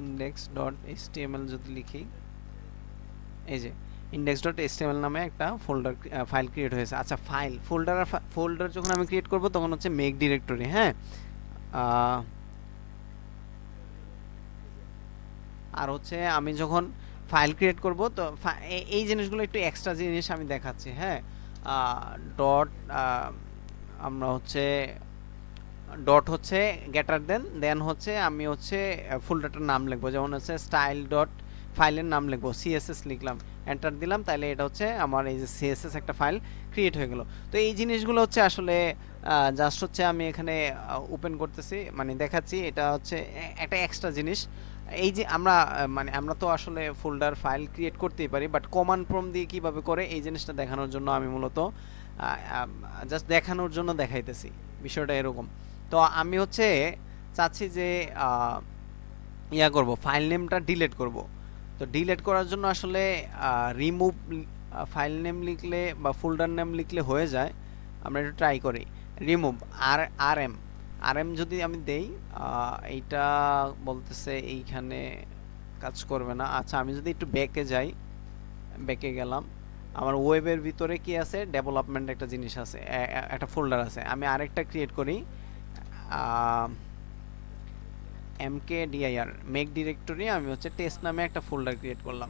ইন্ডেক্স ডট এইচটিএমএল যদি লিখি, এই যে ইন্ডেক্স ডট এইচটিএমএল নামে একটা ফোল্ডার, ফাইল ক্রিয়েট হয়েছে। আচ্ছা, ফোল্ডার যখন আমি ক্রিয়েট করব তখন হচ্ছে মেক ডিরেক্টরি। হ্যাঁ, আর হচ্ছে আমি যখন ফাইল ক্রিয়েট করব, তো এই জিনিসগুলো একটু এক্সট্রা জিনিস আমি দেখাচ্ছি। হ্যাঁ, ডট, আমরা হচ্ছে ডট হচ্ছে গেটার, দেন হচ্ছে আমি হচ্ছে ফোল্ডারটার নাম লিখবো, যেমন হচ্ছে স্টাইল ডট, ফাইলের নাম লিখবো, সিএসএস লিখলাম, এন্টার দিলাম, তাহলে এটা হচ্ছে আমার এই যে সিএসএস একটা ফাইল ক্রিয়েট হয়ে গেল। তো এই জিনিসগুলো হচ্ছে আসলে জাস্ট হচ্ছে আমি এখানে ওপেন করতেছি, মানে দেখাচ্ছি, এটা হচ্ছে একটা এক্সট্রা জিনিস। এই যে আমরা মানে আমরা তো আসলে ফোল্ডার ফাইল ক্রিয়েট করতেই পারি, বাট কমান্ড প্রম্পট দিয়ে কিভাবে করে এই জিনিসটা দেখানোর জন্য আমি মূলত জাস্ট দেখানোর জন্য দেখাইতেছি, বিষয়টা এরকম। তো আমি হচ্ছে চাচ্ছি যে ইয়া করব, ফাইল নেমটা ডিলিট করব। তো ডিলিট করার জন্য আসলে রিমুভ ফাইল নেম লিখলে বা ফোল্ডার নেম লিখলে হয়ে যায়। আমরা একটু ট্রাই করি। রিমুভ আরএম আরএম যদি আমি দেই, এইটা বলতেছে এইখানে কাজ করবে না। আচ্ছা, আমি যদি একটু ব্যাকে যাই, ব্যাকে গেলাম, আমার ওয়েবের ভিতরে কি আছে, ডেভেলপমেন্ট একটা জিনিস আছে, একটা ফোল্ডার আছে। আমি আরেকটা ক্রিয়েট করি, mkdir মেক ডিরেক্টরি, আমি হচ্ছে টেস্ট নামে একটা ফোল্ডার ক্রিয়েট করলাম,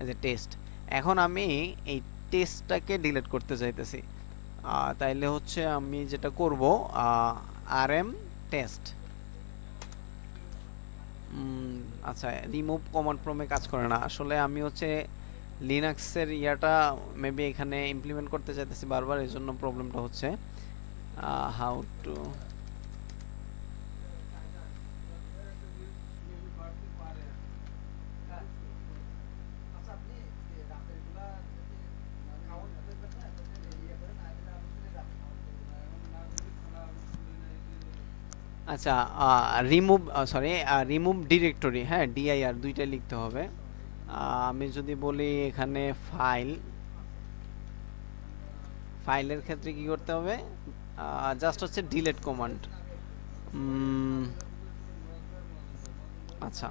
এই যে টেস্ট। এখন আমি এই টেস্টটাকে ডিলিট করতে চাইতেছি। তাইলে হচ্ছে আমি যেটা করব, rm টেস্ট। আচ্ছা, রিমুভ কমান্ড প্রমে কাজ করে না আসলে। আমি হচ্ছে লিনাক্সের ইয়াটা মেবি এখানে ইমপ্লিমেন্ট করতে চাইতেছি বারবার, এই জন্য প্রবলেমটা হচ্ছে। হাউ টু, আচ্ছা, রিমুভ, সরি, রিমুভ ডিরেক্টরি, হ্যাঁ dir দুইটাই লিখতে হবে। আমি যদি বলি এখানে ফাইলের ক্ষেত্রে কি করতে হবে, জাস্ট হচ্ছে ডিলিট কমান্ড। আচ্ছা,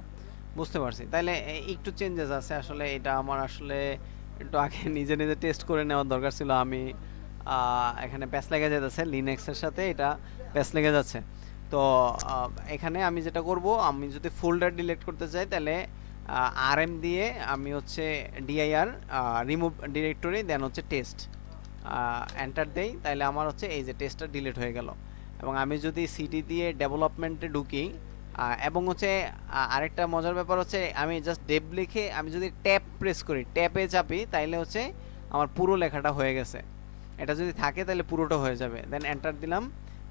বুঝতে পারছি। তাইলে একটু চেঞ্জেস আছে আসলে, এটা আমার আসলে একটু আগে নিজে নিজে টেস্ট করে নেওয়ার দরকার ছিল। আমি এখানে প্যাচ লেগে যাচ্ছে, লিনাক্সের সাথে এটা প্যাচ লেগে যাচ্ছে। তো এখানে আমি যেটা করব, আমি যদি ফোল্ডার ডিলিট করতে চাই তাহলে rm দিয়ে আমি হচ্ছে dir রিমুভ ডিরেক্টরি, দেন হচ্ছে টেস্ট, এন্টার দেই, তাহলে আমার হচ্ছে এই যে টেস্টটা ডিলিট হয়ে গেল। এবং আমি যদি সিডি দিয়ে ডেভেলপমেন্টে ঢুকি, এবং হচ্ছে আরেকটা মজার ব্যাপার হচ্ছে, আমি জাস্ট ডেভ লিখে আমি যদি ট্যাব প্রেস করি, ট্যাবে চাপি, তাইলে হচ্ছে আমার পুরো লেখাটা হয়ে গেছে। এটা যদি থাকে তাহলে পুরোটা হয়ে যাবে। দেন এন্টার দিলাম,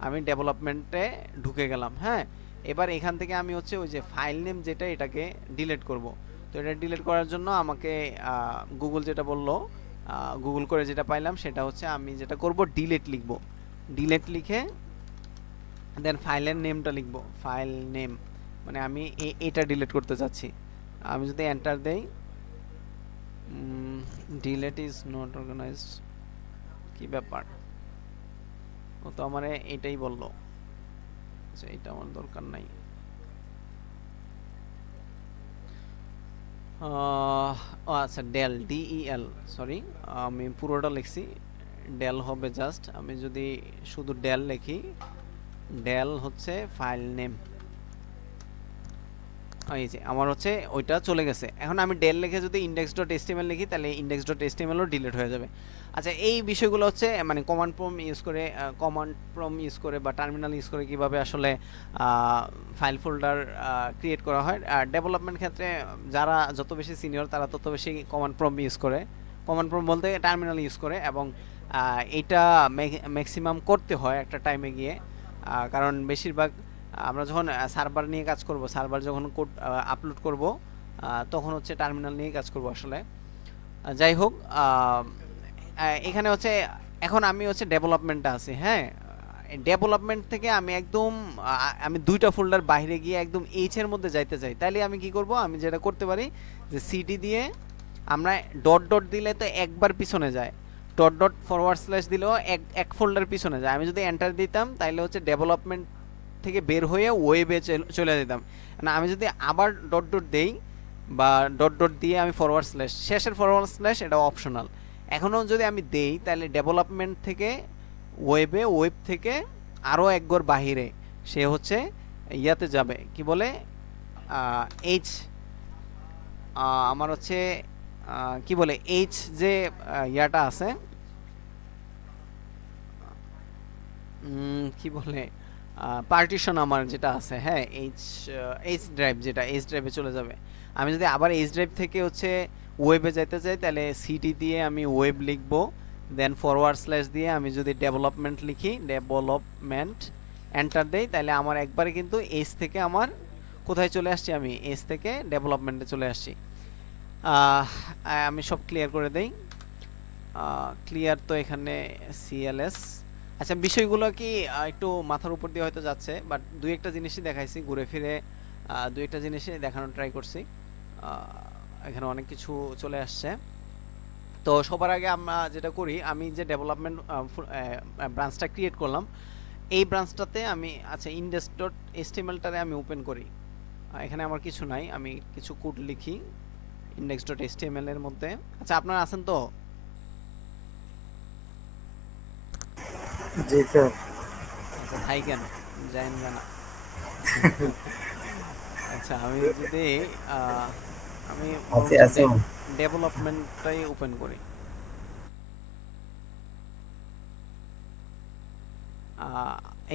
আমি ডেভেলপমেন্টে ঢুকে গেলাম। হ্যাঁ, এবার এখান থেকে আমি হচ্ছে ওই যে ফাইল নেম যেটা, এটাকে ডিলিট করব। তো এটা ডিলিট করার জন্য আমাকে গুগল যেটা বললো, গুগল করে যেটা পাইলাম সেটা হচ্ছে, আমি যেটা করব ডিলিট লিখব। ডিলিট লিখে দেন ফাইলের নেমটা লিখব, ফাইল নেম, মানে আমি এটা ডিলিট করতে চাচ্ছি। আমি যদি এন্টার দেই, ডিলিট ইজ নট অর্গানাইজড, কি ব্যাপার, ও তো আমারে এটাই বললো। আচ্ছা, এটা আমার দরকার নাই। ও আচ্ছা, ডেল DEL, সরি, আমি পুরোটা লিখছি, ডেল হবে জাস্ট। আমি যদি শুধু ডেল লিখি, ডেল হচ্ছে ফাইল নেম, এই যে আমার হচ্ছে ওইটা চলে গেছে। এখন আমি ডেল লিখে যদি index.html লিখি, তাহলে index.html ও ডিলিট হয়ে যাবে। আচ্ছা, এই বিষয়গুলো হচ্ছে মানে কমান্ড প্রম্পট ইউজ করে বা টার্মিনাল ইউজ করে কিভাবে আসলে ফাইল ফোল্ডার ক্রিয়েট করা হয়। আর ডেভেলপমেন্ট ক্ষেত্রে যারা যত বেশি সিনিয়র তারা তত বেশি কমান্ড প্রম্পট ইউজ করে, কমান্ড প্রম্পট বলতে টার্মিনাল ইউজ করে। এবং এইটা ম্যাক্সিমাম করতে হয় একটা টাইমে গিয়ে, কারণ বেশিরভাগ আমরা যখন সার্ভার নিয়ে কাজ করব, সার্ভার যখন কোড আপলোড করব, তখন হচ্ছে টার্মিনাল নিয়ে কাজ করব আসলে। যাই হোক, এখানে হচ্ছে এখন আমি হচ্ছে ডেভেলপমেন্টটা আছি। হ্যাঁ, ডেভেলপমেন্ট থেকে আমি একদম আমি দুইটা ফোল্ডার বাইরে গিয়ে একদম এইচ এর মধ্যে যাইতে চাই, তাইলে আমি কি করব, আমি যেটা করতে পারি যে সিডি দিয়ে আমরা ডট ডট দিলে তো একবার পিছনে যায়, ডট ডট ফরওয়ার্ড স্ল্যাশ দিলেও এক ফোল্ডার পিছনে যায়। আমি যদি এন্টার দিতাম তাহলে হচ্ছে ডেভেলপমেন্ট থেকে বের হয়ে ওয়েবে চলে যেতাম। না, আমি যদি আবার ডট ডট দেই বা ডট ডট দিয়ে আমি ফরওয়ার্ড স্ল্যাশ, শেষের ফরওয়ার্ড স্ল্যাশ এটা অপশনাল, এখনও যদি আমি দেই তাহলে ডেভেলপমেন্ট থেকে ওয়েবে, ওয়েব থেকে আরও একবার বাহিরে সে হচ্ছে ইয়াতে যাবে, কি বলে, এইচ, আমার হচ্ছে কি বলে, এইচ যে ইয়াটা আছে, কি বলে, পার্টিশন আমার যেটা আছে, হ্যাঁ, এইচ ড্রাইভ, যেটা এইচ ড্রাইভে চলে যাবে। আমি যদি আবার এইচ ড্রাইভ থেকে হচ্ছে ওয়েবে যাইতে চাই, তাহলে সিডি দিয়ে আমি ওয়েব লিখব, দেন ফরওয়ার্ড স্ল্যাশ দিয়ে আমি যদি ডেভেলপমেন্ট লিখি, ডেভেলপমেন্ট, এন্টার দেই, তাহলে আমার একবারে কিন্তু এইচ থেকে আমার কোথায় চলে আসছি, আমি এইচ থেকে ডেভেলপমেন্টে চলে আসছি। আমি সব ক্লিয়ার করে দেই। ক্লিয়ার তো এখানে সিএলএস। আচ্ছা বিষয়গুলো কি একটু মাথার উপর দিয়ে হয়তো যাচ্ছে, বাট দুই একটা জিনিসই দেখাইছি ঘুরে ফিরে, দুই একটা জিনিসই দেখানোর ট্রাই করছি। এখানে অনেক কিছু চলে আসছে। তো সবার আগে আমরা যেটা করি, আমি যে ডেভেলপমেন্ট ব্রাঞ্চটা ক্রিয়েট করলাম, এই ব্রাঞ্চটাতে আমি আচ্ছা ইন্ডেক্স ডট এসটিএমএলটারে আমি ওপেন করি। এখানে আমার কিছু নাই, আমি কিছু কোড লিখি ইন্ডেক্স ডট এসটিএমএল এর মধ্যে। আচ্ছা আপনারা আছেন তো? জি স্যার। আচ্ছা থাইকেন, যাইন না। আচ্ছা আমি যদি আমি আছে বরঞ্চ আছে। ডেভেলপমেন্টটাই ওপেন করি।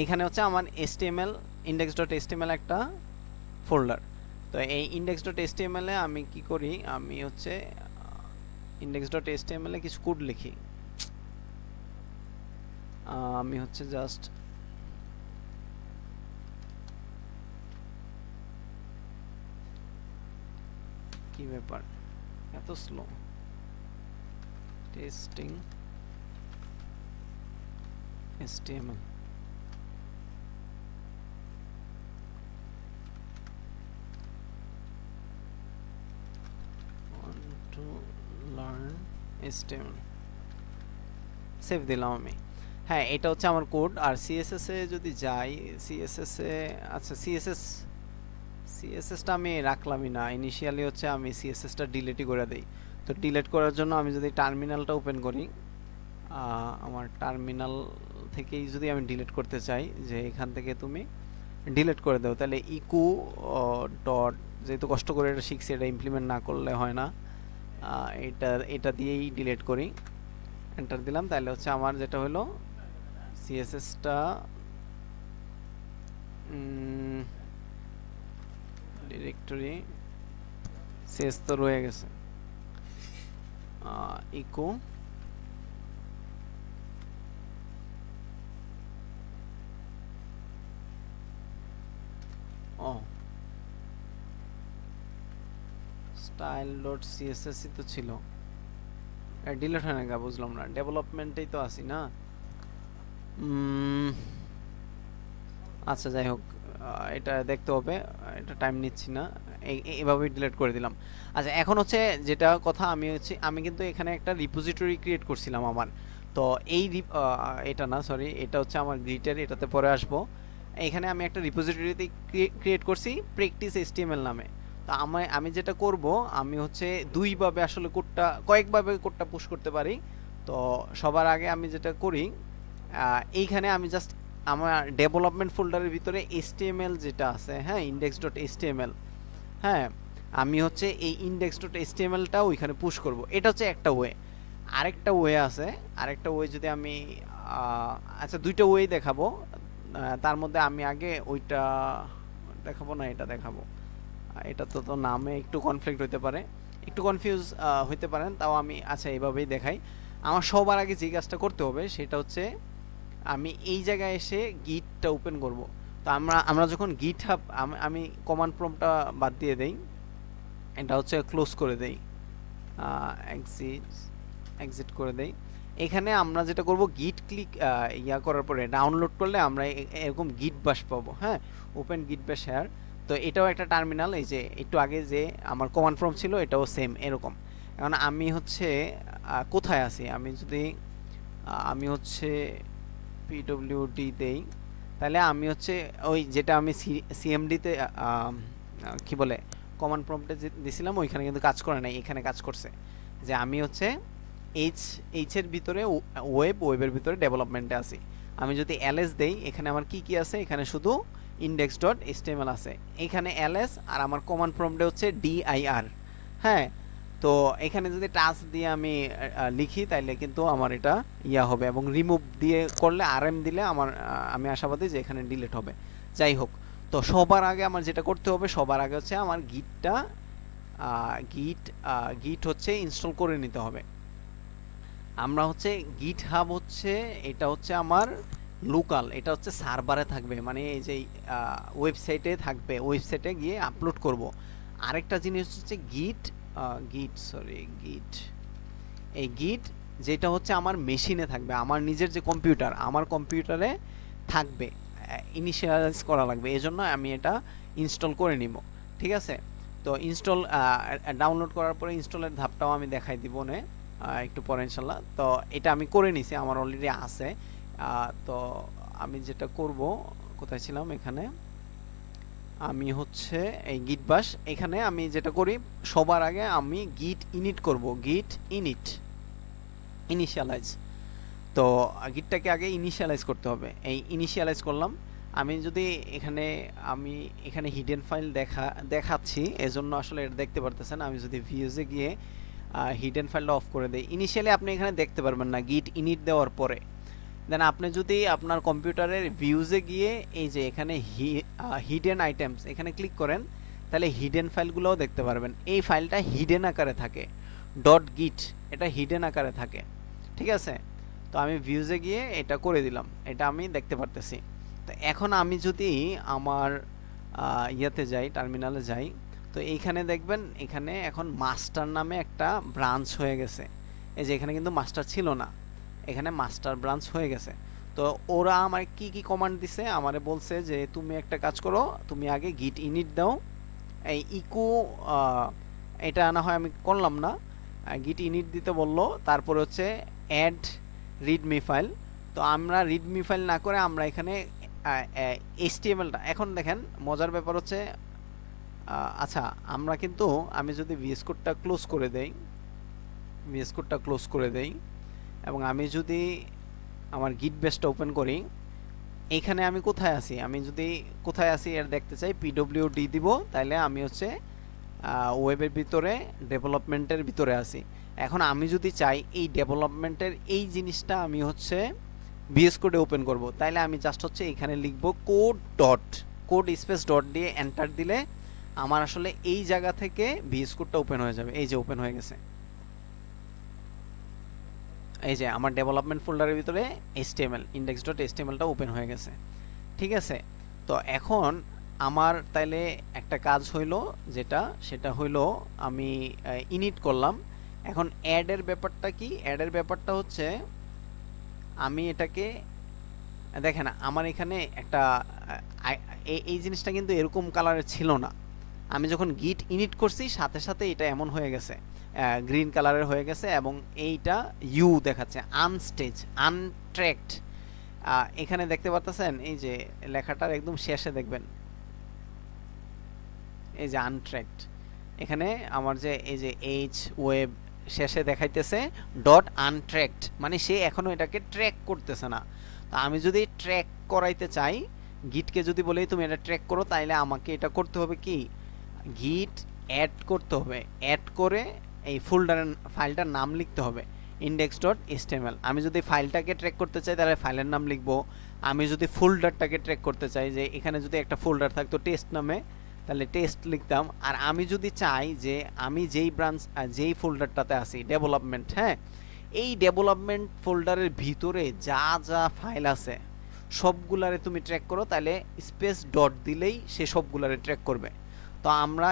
এইখানে হচ্ছে আমার HTML index.html একটা ফোল্ডার। তো এই index.html এ আমি কি করি, আমি হচ্ছে index.html এ কিছু কোড লিখি। আমি হচ্ছে জাস্ট কি ব্যাপার এত slow testing HTML। want to learn HTML save দিলাম আমি। হ্যাঁ এটা হচ্ছে আমার কোড। আর সিএসএস এ যদি যাই, সিএসএস এ আচ্ছা সিএসএসটা আমি রাখলামই না ইনিশিয়ালি, হচ্ছে আমি সিএসএসটা ডিলিটই করে দেই। তো ডিলিট করার জন্য আমি যদি টার্মিনালটা ওপেন করি, আমার টার্মিনাল থেকেই যদি আমি ডিলিট করতে চাই, যে এখান থেকে তুমি ডিলিট করে দাও, তাহলে ইকু ডট, যেহেতু কষ্ট করে এটা শিখছি, এটা ইমপ্লিমেন্ট না করলে হয় না, এটা দিয়েই ডিলিট করি। এন্টার দিলাম, তাহলে হচ্ছে আমার যেটা হলো সিএসএসটা ডিরেক্টরি সিএস তো রয়ে গেছে, ইকো ও স্টাইল ডট সিএসএস তো ছিল, ডিলিট হয় না গা, বুঝলাম না। ডেভেলপমেন্টেই তো আছি না। আচ্ছা যাই হোক, এটা দেখতে হবে, এটা টাইম নিচ্ছি না, এইভাবেই ডিলিট করে দিলাম। আচ্ছা এখন হচ্ছে যেটা কথা, আমি কিন্তু এখানে একটা রিপোজিটরি ক্রিয়েট করছিলাম আমার। তো এই এটা না, সরি, এটা হচ্ছে আমার গ্রিটের, এটাতে পরে আসবো। এখানে আমি একটা রিপোজিটরিতে ক্রিয়েট করছি প্র্যাকটিস এইচটিএমএল নামে। তো আমি যেটা করব, আমি হচ্ছে দুইভাবে আসলে কয়েকভাবে কোডটা পুশ করতে পারি। তো সবার আগে আমি যেটা করি, এইখানে আমি জাস্ট আমার ডেভেলপমেন্ট ফোল্ডারের ভিতরে HTML যেটা আছে, হ্যাঁ index.html, হ্যাঁ আমি হচ্ছে এই index.htmlটা ওইখানে পুশ করব। এটা হচ্ছে একটা ওয়ে। আরেকটা ওয়ে আছে, আরেকটা ওয়ে যদি আমি আচ্ছা দুইটা ওয়ে দেখাবো। তার মধ্যে আমি আগে ওইটা দেখাবো না, এটা দেখাবো। এটা তো নামে একটু কনফ্লিক্ট হতে পারে, একটু কনফিউজ হইতে পারেন, তাও আমি আচ্ছা এইভাবেই দেখাই। আমার সবার আগে যে কাজটা করতে হবে সেটা হচ্ছে, আমি এই জায়গায় এসে গিটটা ওপেন করব। তো আমরা যখন গিটহাব, আমি কমান্ড প্রম্পটটা বাদ দিয়ে দেই, এটা হচ্ছে ক্লোজ করে দেই, এক্সিট করে দেই। এখানে আমরা যেটা করব, গিট ক্লিক করার পরে ডাউনলোড করলে আমরা এরকম গিট বাশ পাবো, হ্যাঁ ওপেন গিট বাশ শেয়ার। তো এটাও একটা টার্মিনাল, এই যে একটু আগে যে আমার কমান্ড প্রম্পট ছিল এটাও সেম এরকম। এখন আমি হচ্ছে কোথায় আছি, আমি যদি আমি হচ্ছে পিডব্লিউডি দেই, তাহলে আমি হচ্ছে ওই যেটা আমি সিএমডিতে কি বলে কমান্ড প্রম্পটে দিছিলাম, ওইখানে কিন্তু কাজ করে নাই, এখানে কাজ করছে। যে আমি হচ্ছে এইচ এর ভিতরে ওয়েবের ভিতরে ডেভেলপমেন্টে আছি। আমি যদি এলএস দেই, এখানে আমার কি কি আছে, এখানে শুধু index.html আছে, এখানে এলএস, আর আমার কমান্ড প্রম্পটে হচ্ছে dir, হ্যাঁ। তো এখানে যদি টাচ দিয়ে আমি লিখি, তাইলে কিন্তু আমার এটা হবে, এবং রিমুভ দিয়ে করলে আরএম দিলে আমার আমি আশাবাদী যে এখানে ডিলিট হবে। যাই হোক, তো সবার আগে আমার যেটা করতে হবে, সবার আগে হচ্ছে আমার গিট হচ্ছে ইনস্টল করে নিতে হবে। আমরা হচ্ছে গিটহাব হচ্ছে, এটা হচ্ছে আমার লোকাল, এটা হচ্ছে সার্ভারে থাকবে, মানে এই যে ওয়েবসাইটে থাকবে, ওয়েবসাইটে গিয়ে আপলোড করব। আরেকটা জিনিস হচ্ছে গিট, এই গিট যেটা হচ্ছে আমার মেশিনে থাকবে, আমার নিজের যে কম্পিউটার, আমার কম্পিউটারে থাকবে, ইনিশিয়ালাইজ করা লাগবে, এজন্য আমি এটা ইনস্টল করে নিব। ঠিক আছে, তো ইনস্টল ডাউনলোড করার পরে ইনস্টলের ধাপটাও আমি দেখাই দিব নে একটু পরে ইনশাল্লাহ। তো এটা আমি করে নিছি, আমার অলরেডি আছে। তো আমি যেটা করব, কোথায় ছিলাম, এখানে আমি হচ্ছে এই গিট বাশ, এখানে আমি যেটা করি সবার আগে আমি গিট ইনিট করব, গিট ইনিট ইনিশিয়ালাইজ। তো গিটটাকে আগে ইনিশিয়ালাইজ করতে হবে, এই ইনিশিয়ালাইজ করলাম। আমি যদি এখানে আমি এখানে হিডেন ফাইল দেখাচ্ছি, এজন্য আসলে এটা দেখতে পারতেছেন। আমি যদি ভিউজে গিয়ে হিডেন ফাইলটা অফ করে দেই, ইনিশিয়ালি আপনি এখানে দেখতে পারবেন না গিট ইনিট দেওয়ার পরে। দেন আপনি যদি আপনার কম্পিউটারের ভিউজে গিয়ে এই যে এখানে হিডেন আইটেমস এখানে ক্লিক করেন, তাহলে হিডেন ফাইলগুলোও দেখতে পারবেন। এই ফাইলটা হিডেন আকারে থাকে, ডট গিট, এটা হিডেন আকারে থাকে। ঠিক আছে, তো আমি ভিউজে গিয়ে এটা করে দিলাম, এটা আমি দেখতে পারতেছি। তো এখন আমি যদি আমার ইয়াতে যাই, টার্মিনালে যাই, তো এইখানে দেখবেন এখানে এখন মাস্টার নামে একটা ব্রাঞ্চ হয়ে গেছে। এই যে এখানে কিন্তু মাস্টার ছিল না, এখানে মাস্টার ব্রাঞ্চ হয়ে গেছে। তো ওরা আমার কি কি কমান্ড দিছে, আমারে বলছে যে তুমি একটা কাজ করো, তুমি আগে গিট ইনিট দাও, এই ইকো এটা না হয় আমি করলাম না, গিট ইনিট দিতে বললো। তারপরে হচ্ছে অ্যাড রিডমি ফাইল, তো আমরা রিডমি ফাইল না করে আমরা এখানে এইচটিএমএলটা, এখন দেখেন মজার ব্যাপার হচ্ছে আচ্ছা আমরা কিন্তু, আমি যদি ভিএস কোডটা ক্লোজ করে দেই, ভিএস কোডটা ক্লোজ করে দেই এবং আমি যদি আমার গিট বেসটা ওপেন করি, এইখানে আমি কোথায় আছি, আমি যদি কোথায় আছি এর দেখতে চাই, পিডব্লিউডি দিব, তাহলে আমি হচ্ছে ওয়েবের ভিতরে ডেভেলপমেন্টের ভিতরে আছি। এখন আমি যদি চাই এই ডেভেলপমেন্টের এই জিনিসটা আমি হচ্ছে ভিএস কোডে ওপেন করব, তাইলে আমি জাস্ট হচ্ছে এখানে লিখব কোড স্পেস ডট দিয়ে এন্টার দিলে আমার আসলে এই জায়গা থেকে ভিএস কোডটা ওপেন হয়ে যাবে। এই যে ওপেন হয়ে গেছে, এই যে আমার ডেভেলপমেন্ট ফোল্ডারের ভিতরে এইচটিএমএল index.htmlটা ওপেন হয়ে গেছে। ঠিক আছে, তো এখন আমার তাইলে একটা কাজ হইলো, সেটা হইলো আমি ইনিট করলাম। এখন অ্যাড এর ব্যাপারটা কি, অ্যাড এর ব্যাপারটা হচ্ছে আমি এটাকে দেখেন, আমার এখানে একটা এই জিনিসটা কিন্তু এরকম কালারের ছিল না। আমি যখন গিট ইনিট করছি সাথে সাথে এটা এমন হয়ে গেছে, গ্রিন কালারের হয়ে গেছে, এবং এইটা ইউ দেখাচ্ছে, আনস্টেজ আনট্র্যাকড। এখানে দেখতে পাচ্ছেন এই যে লেখাটার একদম শেষে দেখবেন এই যে আনট্র্যাকড, এখানে আমার যে এই যে এইচ ওয়েব শেষে দেখাইতেছে ডট আনট্র্যাকড, মানে সে এখনো এটাকে ট্র্যাক করতেছে না। তো আমি যদি ট্র্যাক করাইতে চাই, গিটকে যদি বলি তুমি এটা ট্র্যাক করো, তাইলে আমাকে এটা করতে হবে কি, গিট অ্যাড করতে হবে, অ্যাড করে এই ফোল্ডারের ফাইলটার নাম লিখতে হবে index.html। আমি যদি ফাইলটাকে ট্র্যাক করতে চাই তাহলে ফাইলের নাম লিখবো। আমি যদি ফোল্ডারটাকে ট্র্যাক করতে চাই, যে এখানে যদি একটা ফোল্ডার থাকতো টেস্ট নামে, তাহলে টেস্ট লিখতাম। আর আমি যদি চাই যে আমি যেই ফোল্ডারটাতে আছি ডেভেলপমেন্ট, হ্যাঁ, এই ডেভেলপমেন্ট ফোল্ডারের ভিতরে যা যা ফাইল আছে সবগুলারে তুমি ট্র্যাক করো, তাহলে স্পেস ডট দিলেই সে সবগুলারে ট্র্যাক করবে। তো আমরা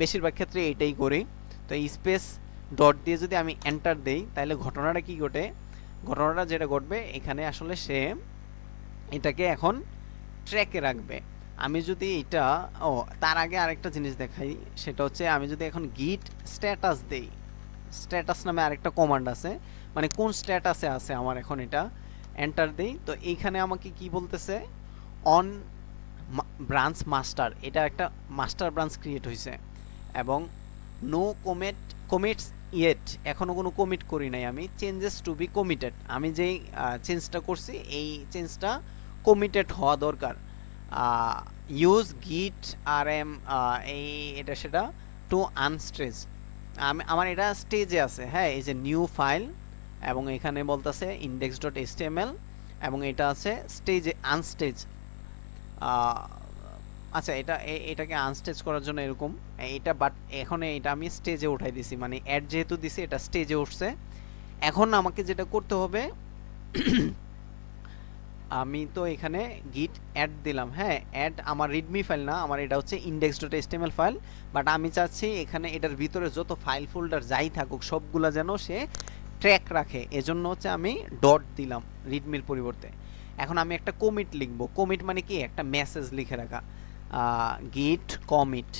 বেশিরভাগ ক্ষেত্রে এটাই করি। তো স্পেস ডট দিয়ে যদি আমি এন্টার দেই, তাহলে ঘটনাটা কি ঘটে, ঘটনাটা যেটা ঘটবে এখানে আসলে সে এটাকে এখন ট্র্যাকে রাখবে। আমি যদি এটা তার আগে আরেকটা জিনিস দেখাই, সেটা হচ্ছে আমি যদি এখন গিট স্ট্যাটাস দেই, স্ট্যাটাস নামে আরেকটা কমান্ড আছে, মানে কোন স্ট্যাটাসে আছে আমার এখন এটা এন্টার দেই, তো এইখানে আমাকে কি বলতেছে, অন ব্রাঞ্চ মাস্টার, এটা একটা মাস্টার ব্রাঞ্চ ক্রিয়েট হয়েছে, এবং নো কমিটস ইয়েট, এখনো কোনো কমিট করি নাই আমি, চেঞ্জেস টু বি কমিটেড, আমি যেই চেঞ্জটা করছি এই চেঞ্জটা কমিটেড হওয়া দরকার। ইউজ গিট আর এম এই এটা সেটা টু আনস্টেজ, আমার এটা স্টেজে আছে, হ্যাঁ, এই যে নিউ ফাইল, এবং এখানে বলতেছে index.html, এবং এটা আছে স্টেজে আনস্টেজ। আচ্ছা এটাকে আনস্টেজ করার জন্য এরকম এটা, বাট এখন এটা আমি স্টেজে উঠাই দিছি, মানে অ্যাড যেহেতু দিছি এটা স্টেজে উঠছে। এখন আমাকে যেটা করতে হবে আমি তো এখানে গিট অ্যাড দিলাম, হ্যাঁ, অ্যাড আমার রিডমি ফাইল না, আমার এটা হচ্ছে index.html ফাইল, বাট আমি চাচ্ছি এখানে এটার ভিতরে যত ফাইল ফোল্ডার যাই থাকুক সবগুলা যেন সে ট্র্যাক রাখে, এজন্য হচ্ছে আমি ডট দিলাম রিডমির পরিবর্তে। এখন আমি একটা কমিট লিখব। কমিট মানে কি, একটা মেসেজ লিখে রাখা। গিট কমিট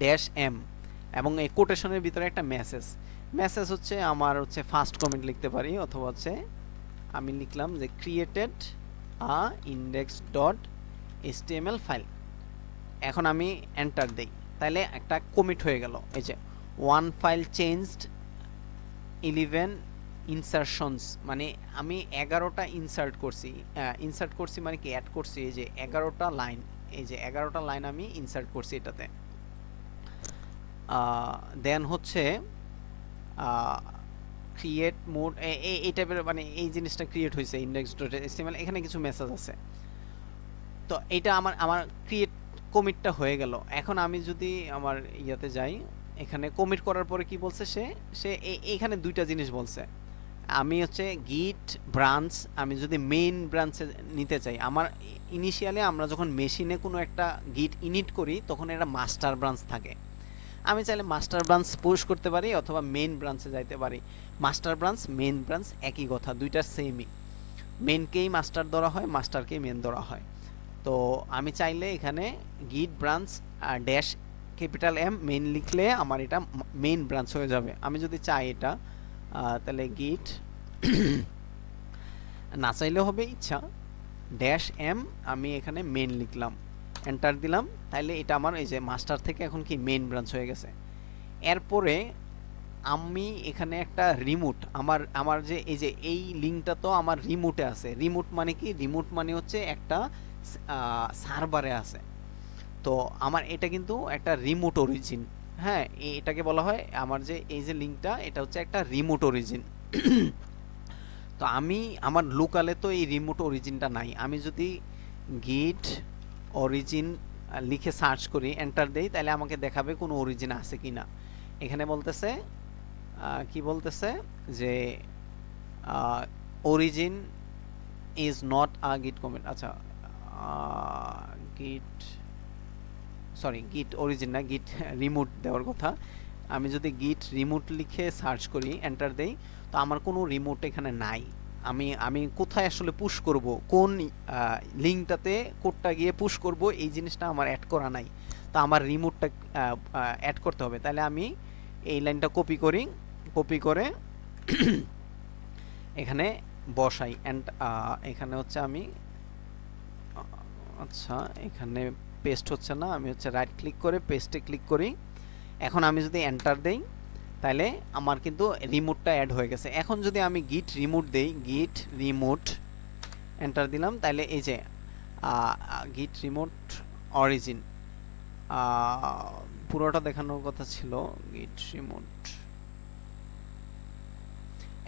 ড্যাশ এম, এবং এই কোটেশনের ভিতরে একটা মেসেজ। মেসেজ হচ্ছে আমার হচ্ছে ফার্স্ট কমেন্ট লিখতে পারি, অথবা হচ্ছে আমি লিখলাম যে ক্রিয়েটেড আ ইন্ডেক্স ডট এইচটিএমএল ফাইল। এখন আমি এন্টার দেই, তাহলে একটা কমিট হয়ে গেল। এই যে ওয়ান ফাইল চেঞ্জড 11 ইনসারশনস, মানে আমি 11টা ইনসার্ট করছি মানে কি, অ্যাড করছি। এই যে 11টা লাইন, এই যে 11টা লাইন আমি ইনসার্ট করছি এটাতে। দেন হচ্ছে ক্রিয়েট মোড, এই টাইপের, মানে এই জিনিসটা ক্রিয়েট হয়েছে ইন্ডেক্স ডট এইচটিএমএল, এখানে কিছু মেসেজ আছে। তো এটা আমার আমার ক্রিয়েট কমিটটা হয়ে গেল। এখন আমি যদি আমার ইয়াতে যাই, এখানে কমিট করার পরে কি বলছে সে সে এইখানে দুইটা জিনিস বলছে। আমি হচ্ছে গিট ব্রাঞ্চ, আমি যদি মেইন ব্রাঞ্চে নিতে চাই, আমার ইনিশিয়ালি আমরা যখন মেশিনে কোনো একটা গিট ইনিট করি তখন এটা মাস্টার ব্রাঞ্চ থাকে। আমি চাইলে মাস্টার ব্রাঞ্চ পুশ করতে পারি অথবা মেইন ব্রাঞ্চে যাইতে পারি। মাস্টার ব্রাঞ্চ মেইন ব্রাঞ্চ একই কথা, দুইটা সেমই। মেইনকেই মাস্টার ধরা হয়, মাস্টারকেই মেইন ধরা হয়। তো আমি চাইলে এখানে git branch dash capital M main লিখলে আমার এটা মেইন ব্রাঞ্চ হয়ে যাবে। আমি যদি চাই এটা, তাহলে গিট না চাইলেও হবে, ইচ্ছা ড্যাশ এম আমি এখানে মেইন লিখলাম, এন্টার দিলাম, তাইলে এটা আমার এই যে মাস্টার থেকে এখন কি মেইন ব্রাঞ্চ হয়ে গেছে। এরপরে আমি এখানে একটা রিমোট, আমার আমার যে এই যে এই লিঙ্কটা তো আমার রিমোটে আছে। রিমোট মানে কি, রিমোট মানে হচ্ছে একটা সার্ভারে আছে। তো আমার এটা কিন্তু একটা রিমোট অরিজিন, হ্যাঁ, এটাকে বলা হয় আমার যে এই যে লিঙ্কটা, এটা হচ্ছে একটা রিমোট অরিজিন। তো আমি আমার লোকালে তো এই রিমোট অরিজিনটা নাই। আমি যদি গিট অরিজিন লিখে সার্চ করি, এন্টার দেই, তাহলে আমাকে দেখাবে কোনো অরিজিন আছে কিনা। এখানে বলতেছে কি বলতেছে যে অরিজিন ইজ নট আ গিট কমিট। আচ্ছা, গিট সরি গিট অরিজিন না, গিট রিমোট দেওয়ার কথা। আমি যদি গিট রিমোট লিখে সার্চ করি, এন্টার দেই, তো আমার কোনো রিমোট এখানে নাই। আমি আমি কোথায় আসলে পুশ করব, কোন লিঙ্কটাতে কোডটা গিয়ে পুশ করব, এই জিনিসটা আমার অ্যাড করা নাই। তো আমার রিমোটটা অ্যাড করতে হবে। তাহলে আমি এই লাইনটা কপি করি, কপি করে এখানে বসাই। অ্যান্ড এখানে হচ্ছে আমি আচ্ছা এখানে পেস্ট হচ্ছে না, আমি হচ্ছে রাইট ক্লিক করে পেস্টে ক্লিক করি। এখন আমি যদি এন্টার দেই, তাহলে আমার কিন্তু রিমোটটা অ্যাড হয়ে গেছে। এখন যদি আমি গিট রিমোট দেই, গিট রিমোট এন্টার দিলাম, তাহলে এই যে গিট রিমোট অরিজিন পুরোটা দেখানোর কথা ছিল। গিট রিমোট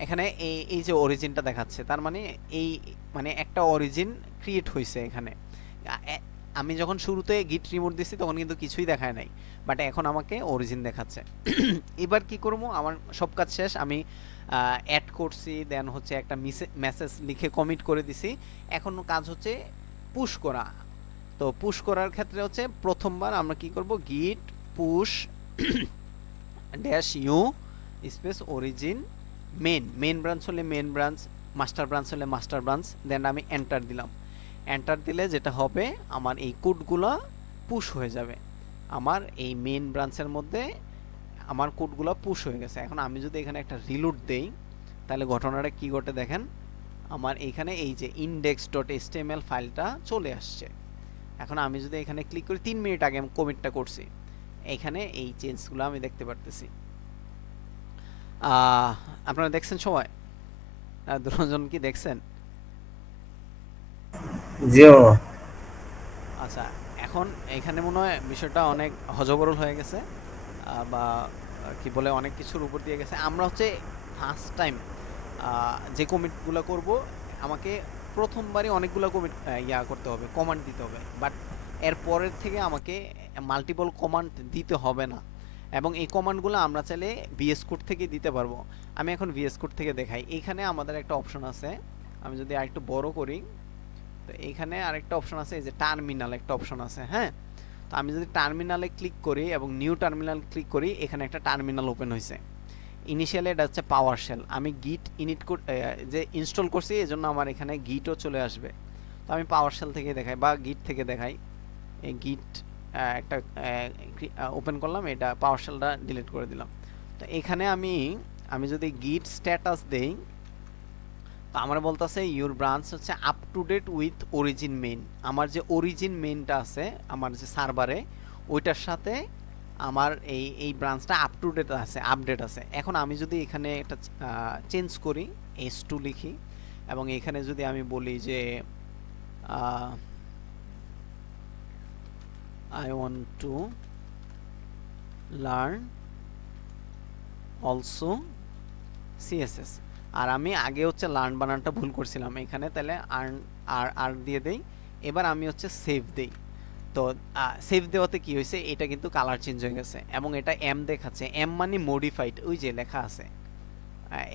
এখানে এই যে অরিজিনটা দেখাচ্ছে, তার মানে এই মানে একটা অরিজিন ক্রিয়েট হয়েছে এখানে। আমি যখন শুরুতে গিট রিমোট দিছি তখন কিন্তু কিছুই দেখায় নাই, বাট এখন আমাকে অরিজিন দেখাচ্ছে। এবার কি করব, আমার সব কাজ শেষ, আমি অ্যাড করছি, দেন হচ্ছে একটা মেসেজ লিখে কমিট করে দিছি। এখন কাজ হচ্ছে পুশ করা। তো পুশ করার ক্ষেত্রে হচ্ছে প্রথমবার আমরা কি করব, গিট push dash you space origin main branch হলে মেইন ব্রাঞ্চ, মাস্টার ব্রাঞ্চ হলে মাস্টার ব্রাঞ্চ, দেন আমি এন্টার দিলাম। এন্টার দিলে যেটা হবে, আমার এই কোডগুলো পুশ হয়ে যাবে। আমার এই মেইন ব্রাঞ্চের মধ্যে আমার কোডগুলো পুশ হয়ে গেছে। এখন আমি যদি এখানে একটা রিলোড দেই, তাহলে ঘটনাটা কি ঘটে দেখেন, আমার এইখানে এই যে index.html ফাইলটা চলে আসছে। এখন আমি যদি এখানে ক্লিক করি, 3 মিনিট আগে আমি কমিটটা করছি, এখানে এই চেঞ্জগুলো আমি দেখতে পারতেছি। আপনারা দেখছেন সবাই? দুজন কি দেখছেন? জি মামা। আচ্ছা, এখন এখানে মনে হয় বিষয়টা অনেক হযবরল হয়ে গেছে, বা কি বলে অনেক কিছুর উপর দিয়ে গেছে। আমরা হচ্ছে ফার্স্ট টাইম যে কমিটগুলো করব, আমাকে প্রথমবারই অনেকগুলো কমিট করতে হবে, কমান্ড দিতে হবে, বাট এর পরের থেকে আমাকে মাল্টিপল কমান্ড দিতে হবে না। এবং এই কমান্ডগুলো আমরা চাইলে ভিএস কোড থেকে দিতে পারবো। আমি এখন ভিএস কোড থেকে দেখাই। এইখানে আমাদের একটা অপশন আছে, আমি যদি আরেকটু বড় করি, তো এইখানে আরেকটা অপশন আছে, এই যে টার্মিনাল একটা অপশন আছে, হ্যাঁ। তো আমি যদি টার্মিনালে ক্লিক করি এবং নিউ টার্মিনাল ক্লিক করি, এখানে একটা টার্মিনাল ওপেন হয়েছে। ইনিশিয়ালি এটা হচ্ছে পাওয়ার শেল। আমি গিট ইনিট যে ইনস্টল করছি এজন্য আমার এখানে গিটও চলে আসবে। তো আমি পাওয়ার শেল থেকে দেখাই বা গিট থেকে দেখাই। এই গিট একটা ওপেন করলাম, এটা পাওয়ার শেলটা ডিলিট করে দিলাম। তো এখানে আমি আমি যদি গিট স্ট্যাটাস দেই, তো আমার বলতেছে ইউর ব্রাঞ্চ হচ্ছে up to date with origin main. আমার যে অরিজিন মেইনটা আছে আমার যে সার্ভারে, ওইটার সাথে আমার এই ব্রাঞ্চটা আপ টু ডেট আছে, আপডেট আছে। এখন আমি যদি এখানে একটা চেঞ্জ করি, S2 লিখি, এবং এখানে যদি আমি বলি যে I want to learn also CSS, আর আমি আগে হচ্ছে লার্ন বানানটা ভুল করছিলাম এখানে, তাহলে আর দিয়ে দেই। এবার আমি হচ্ছে সেভ দেই। তো সেভ দেওয়াতে কি হয়েছে, এটা কিন্তু কালার চেঞ্জ হয়ে গেছে এবং এটা এম দেখাচ্ছে। এম মানে মডিফাইড, ওই যে লেখা আছে,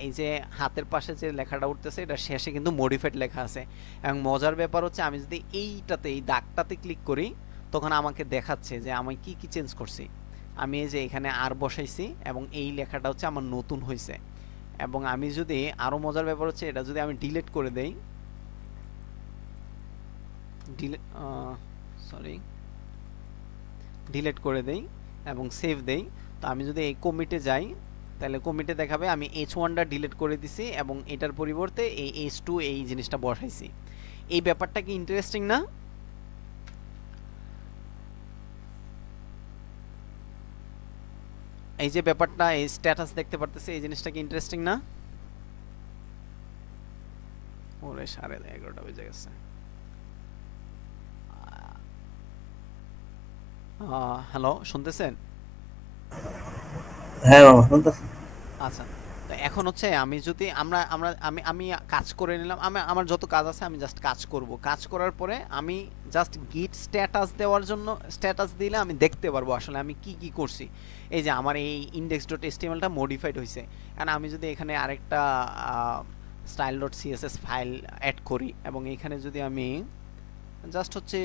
এই যে হাতের পাশে যে লেখাটা উঠতেছে এটা শেষে কিন্তু মডিফাইড লেখা আছে। এবং মজার ব্যাপার হচ্ছে আমি যদি এইটাতে, এই দাগটাতে ক্লিক করি, তখন আমাকে দেখাচ্ছে যে আমি কি কি চেঞ্জ করছি। আমি এই যে এখানে আর বসাইছি এবং এই লেখাটা হচ্ছে আমার নতুন হয়েছে। এবং আমি যদি আরো মজার ব্যাপার হচ্ছে, এটা যদি আমি ডিলিট করে দেই, ডিলিট করে দেই এবং সেভ দেই, তো আমি যদি এই কমিটে যাই, তাহলে কমিটে দেখাবে আমি H1টা ডিলিট করে দিছি এবং এটার পরিবর্তে এই H2 এই জিনিসটা বসাইছি। এই ব্যাপারটা কি ইন্টারেস্টিং না? এই যে ব্যাপারটা, এই স্ট্যাটাস দেখতে পারতেছে, এই জিনিসটা কি ইন্টারেস্টিং না? ওরে 11:30 বেজে গেছে। হ্যালো, শুনতেছেন? হ্যাঁ মামা শুনতেছি। আচ্ছা, তো এখন হচ্ছে আমি যদি আমরা আমরা আমি আমি কাজ করে নিলাম, আমার যত কাজ আছে আমি জাস্ট কাজ করব। কাজ করার পরে আমি জাস্ট গিট স্ট্যাটাস দেওয়ার জন্য, স্ট্যাটাস দিলে আমি দেখতে পারবো আসলে আমি কি কি করছি। এই যে আমার এই index.htmlটা মডিফাইড হয়েছে। কারণ আমি যদি এখানে আরেকটা style.css ফাইল অ্যাড করি এবং এখানে যদি আমি জাস্ট হচ্ছে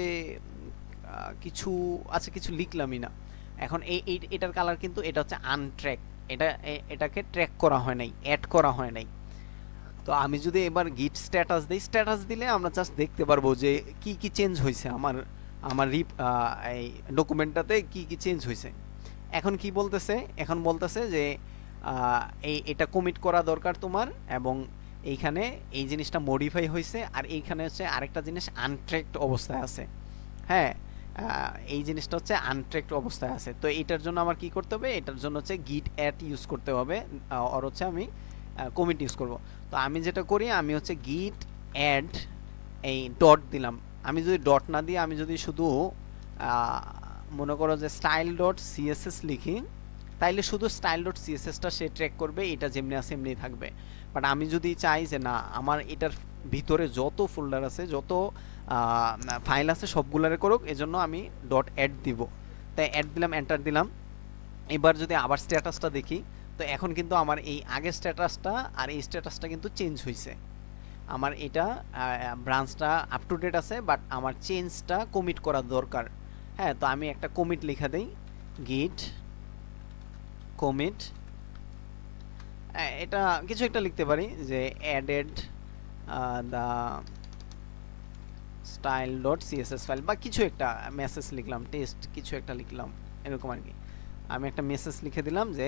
কিছু আচ্ছা কিছু লিখলামই না, এখন এটার কালার কিন্তু এটা হচ্ছে আনট্র্যাক, এটাকে ট্র্যাক করা হয় নাই, অ্যাড করা হয় নাই। তো আমি যদি এবার গিট স্ট্যাটাস দেই, স্ট্যাটাস দিলে আমরা জাস্ট দেখতে পারবো যে কি কি চেঞ্জ হয়েছে আমার আমার এই ডকুমেন্টটাতে কি কি চেঞ্জ হয়েছে। এখন কি বলতেছে, এখন বলতেছে যে এটা কমিট করা দরকার তোমার, এবং এইখানে এই জিনিসটা মডিফাই হয়েছে, আর এইখানে হচ্ছে আরেকটা জিনিস আনট্র্যাকড অবস্থায় আছে। হ্যাঁ, এই জিনিসটা হচ্ছে আনট্র্যাকড অবস্থায় আছে। তো এটার জন্য আমার কি করতে হবে, এটার জন্য হচ্ছে গিট অ্যাড ইউজ করতে হবে, আর হচ্ছে আমি কমিট ইউজ করব। তো আমি যেটা করি, আমি হচ্ছে গিট অ্যাড এই ডট দিলাম। আমি যদি ডট না দিয়ে আমি যদি শুধু মনে করো যে স্টাইল ডট সিএসএস লিখি, তাইলে শুধু স্টাইল ডট সিএসএসটা সে ট্র্যাক করবে, এটা যেমনি আছে এমনি থাকবে। বাট আমি যদি চাই যে না, আমার এটার ভিতরে যত ফোল্ডার আছে, যত ফাইল আছে সবগুলারে করুক, এজন্য আমি ডট অ্যাড দিব। তাই অ্যাড দিলাম, এন্টার দিলাম। এবার যদি আবার স্ট্যাটাসটা দেখি, তো এখন কিন্তু আমার এই আগের স্ট্যাটাসটা আর এই স্ট্যাটাসটা কিন্তু চেঞ্জ হয়েছে। আমার এটা ব্রাঞ্চটা আপ টু ডেট আছে, বাট আমার চেঞ্জটা কমিট করা দরকার। হ্যাঁ, তো আমি একটা কমিট লিখে দেই, গিট কমিট, এটা কিছু একটা লিখতে পারি যে added the style dot CSS file, বা কিছু একটা মেসেজ লিখলাম, টেস্ট কিছু একটা লিখলাম, এরকম আর কি। আমি একটা মেসেজ লিখে দিলাম যে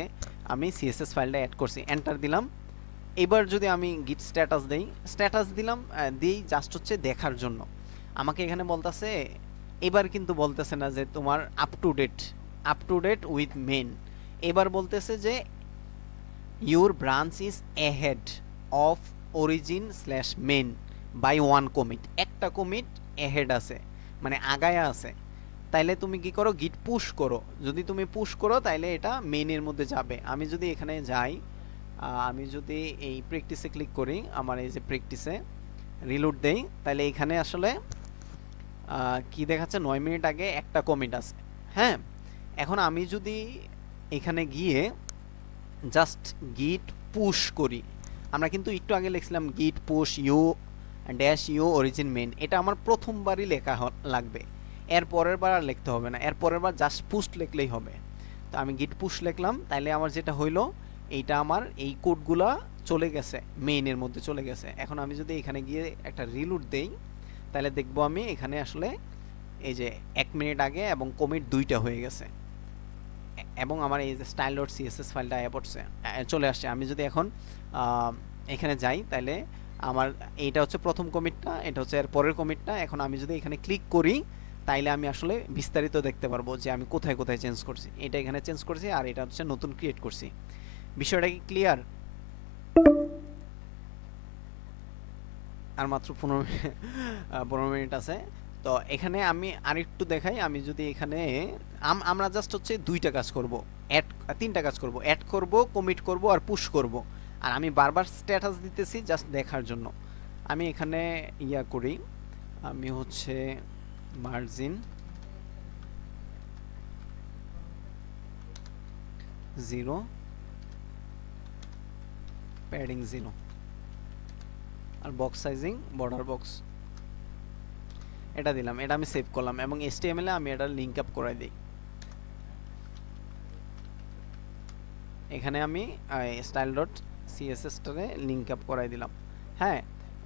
আমি সিএসএস ফাইলটা অ্যাড করছি, এন্টার দিলাম। এবার যদি আমি গিট স্ট্যাটাস দেই, স্ট্যাটাস দিলাম, দিই জাস্ট হচ্ছে দেখার জন্য। আমাকে এখানে বলতেছে, এবার কিন্তু বলতেছে না যে তোমার up to date with main. এবার বলতেছে যে your branch is ahead of origin slash main by one commit. একটা কমিট অ্যাহেড আছে, মানে আগায়া আছে। তাইলে তুমি কি করো, গিট পুশ করো। যদি তুমি পুশ করো তাইলে এটা মেইনের মধ্যে যাবে। আমি যদি এখানে যাই, আমি যদি এই প্র্যাকটিসে ক্লিক করি, আমার এই যে প্র্যাকটিসে রিলোড দেই, তাহলে এখানে আসলে কি দেখাচ্ছে, 9 মিনিট আগে একটা কমিট আছে। হ্যাঁ, এখন আমি যদি এখানে গিয়ে জাস্ট গিট পুশ করি, আমরা কিন্তু একটু আগে লিখছিলাম git push U dash U origin main, এটা আমার প্রথমবারই লেখা লাগবে, এর পরের বার আর লিখতে হবে না, এর পরের বার জাস্ট পুশ লিখলেই হবে। তো আমি গিট পুশ লিখলাম, তাইলে আমার যেটা হইলো, এইটা আমার এই কোডগুলা চলে গেছে, মেইনের মধ্যে চলে গেছে। এখন আমি যদি এখানে গিয়ে একটা রিলোড দেই, তাহলে দেখবো আমি এখানে আসলে এই যে 1 মিনিট আগে এবং কমিট দুইটা হয়ে গেছে, এবং আমার এই যে style.css ফাইলটা চলে আসছে। আমি যদি এখন এখানে যাই, তাহলে আমার এইটা হচ্ছে প্রথম কমিটটা, এটা হচ্ছে এর পরের কমিটটা। এখন আমি যদি এখানে ক্লিক করি, তাইলে আমি আসলে বিস্তারিত দেখতে পারবো যে আমি কোথায় কোথায় চেঞ্জ করছি। এটা এখানে চেঞ্জ করছি, আর এটা হচ্ছে নতুন ক্রিয়েট করছি। বিষয়টা কি ক্লিয়ার? আর মাত্র 15 মিনিট আছে। তো এখানে আমি আরেকটু দেখাই। আমি যদি এখানে আমরা জাস্ট হচ্ছে দুইটা কাজ করব, তিনটা কাজ করব, অ্যাড করব, কমিট করব আর পুশ করব। আর আমি বারবার স্ট্যাটাস দিতেছি জাস্ট দেখার জন্য। আমি এখানে ইয়া করি, আমি হচ্ছে মার্জিন 0, প্যাডিং 0, আর বক্স সাইজিং বর্ডার বক্স এটা দিলাম। এটা আমি সেভ করলাম, এবং HTML এ আমি এটা লিংক আপ করাই দিই। এখানে আমি style.css টারে লিংক আপ করাই দিলাম। হ্যাঁ,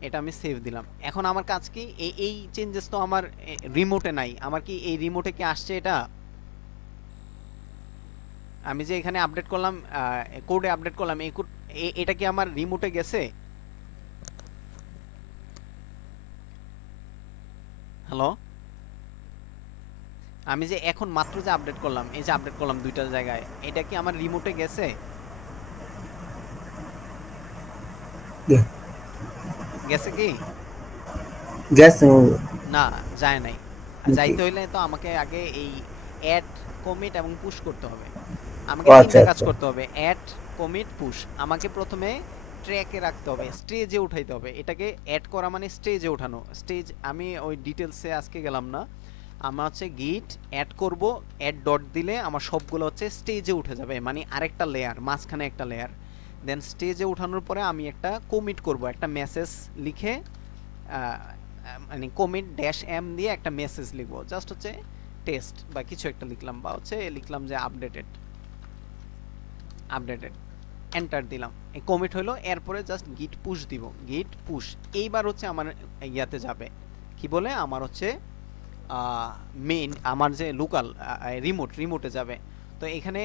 এটা আমি সেভ দিলাম। এখন আমার কাজ কি, এই চেঞ্জেস তো আমার রিমোটে নাই। আমার কি এই রিমোটে কি আসছে এটা? আমি যে এখানে আপডেট করলাম, কোডে আপডেট করলাম, এই কোড এটা কি আমার রিমোটে গেছে? হ্যালো, আমি যে এখন মাত্র যে আপডেট করলাম, এই যে আপডেট করলাম দুইটা জায়গায়, এটা কি আমার রিমোটে গেছে? গেছে কি? না, যায় নাই। যাইতে হইলে তো আমাকে আগে এই অ্যাড, কমিট এবং পুশ করতে হবে। আমাকে তিনটা কাজ করতে হবে, অ্যাড, কমিট, পুশ। আমাকে প্রথমে ট্র্যাকে রাখতে হবে, স্টেজে উঠাইতে হবে। এটাকে অ্যাড করা মানে স্টেজে ওঠানো। স্টেজ আমি ওই ডিটেলসে আজকে গেলাম না। আমার হচ্ছে গিট অ্যাড করব, অ্যাড ডট দিলে আমার সবগুলো হচ্ছে স্টেজে উঠে যাবে, মানে আরেকটা লেয়ার, মাঝখানে একটা লেয়ার। দেন স্টেজে উঠানোর পরে আমি একটা কমিট করব, একটা মেসেজ লিখে, মানে কমিট ড্যাশ এম দিয়ে একটা মেসেজ লিখবো, জাস্ট হচ্ছে টেস্ট বা কিছু একটা লিখলাম, বা হচ্ছে লিখলাম যে আপডেটেড, এন্টার দিলাম। এই কমিট হলো। এরপরে জাস্ট গিট পুশ দিব, গিট পুশ। এইবার হচ্ছে আমার ইয়াতে যাবে, কি বলে, আমার হচ্ছে মেইন, আমার যে লোকাল রিমোটে যাবে। তো এখানে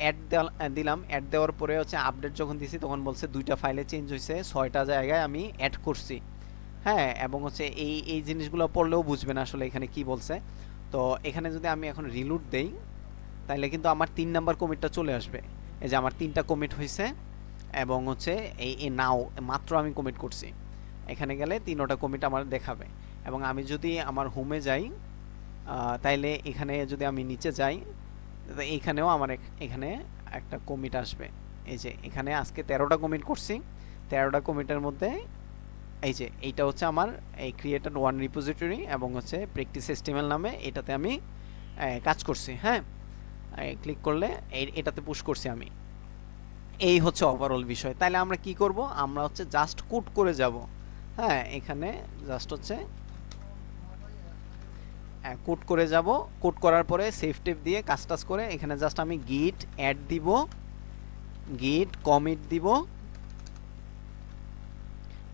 অ্যাড দিলাম। অ্যাড দেওয়ার পরে হচ্ছে আপডেট যখন দিছি, তখন বলছে দুইটা ফাইলে চেঞ্জ হয়েছে, 6টা জায়গায় আমি অ্যাড করছি। হ্যাঁ, এবং হচ্ছে এই জিনিসগুলো পড়লেও বুঝবে না আসলে এখানে কি বলছে। তো এখানে যদি আমি এখন রিলোড দেই, তাহলে কিন্তু আমার 3 নাম্বার কমিটটা চলে আসবে। এই যে আমার 3টা কমিট হয়েছে, এবং হচ্ছে এই নাও মাত্র আমি কমিট করছি। এখানে গেলে 3টা কমিট আমার দেখাবে। এবং আমি যদি আমার হোমে যাই, তাইলে এখানে যদি আমি নিচে যাই, এইখানেও আমার এখানে একটা কমিট আসবে। এই যে এখানে আজকে 13টা কমিট করছি। 13টা কমিটের মধ্যে এই যে এইটা হচ্ছে আমার এই ক্রিয়েটেড ওয়ান রিপোজিটরি, এবং হচ্ছে প্র্যাকটিস HTML নামে এটাতে আমি কাজ করছি। হ্যাঁ, ক্লিক করলে এটাতে পুশ করছি আমি। এই হচ্ছে ওভারঅল বিষয়। তাহলে আমরা কি করব, আমরা হচ্ছে জাস্ট কোড করে যাব। হ্যাঁ, এখানে জাস্ট হচ্ছে কোড করে যাব। কোড করার পরে সেভ টেপ দিয়ে কাজ করে এখানে জাস্ট আমি গিট অ্যাড দিব, গিট কমিট দিব,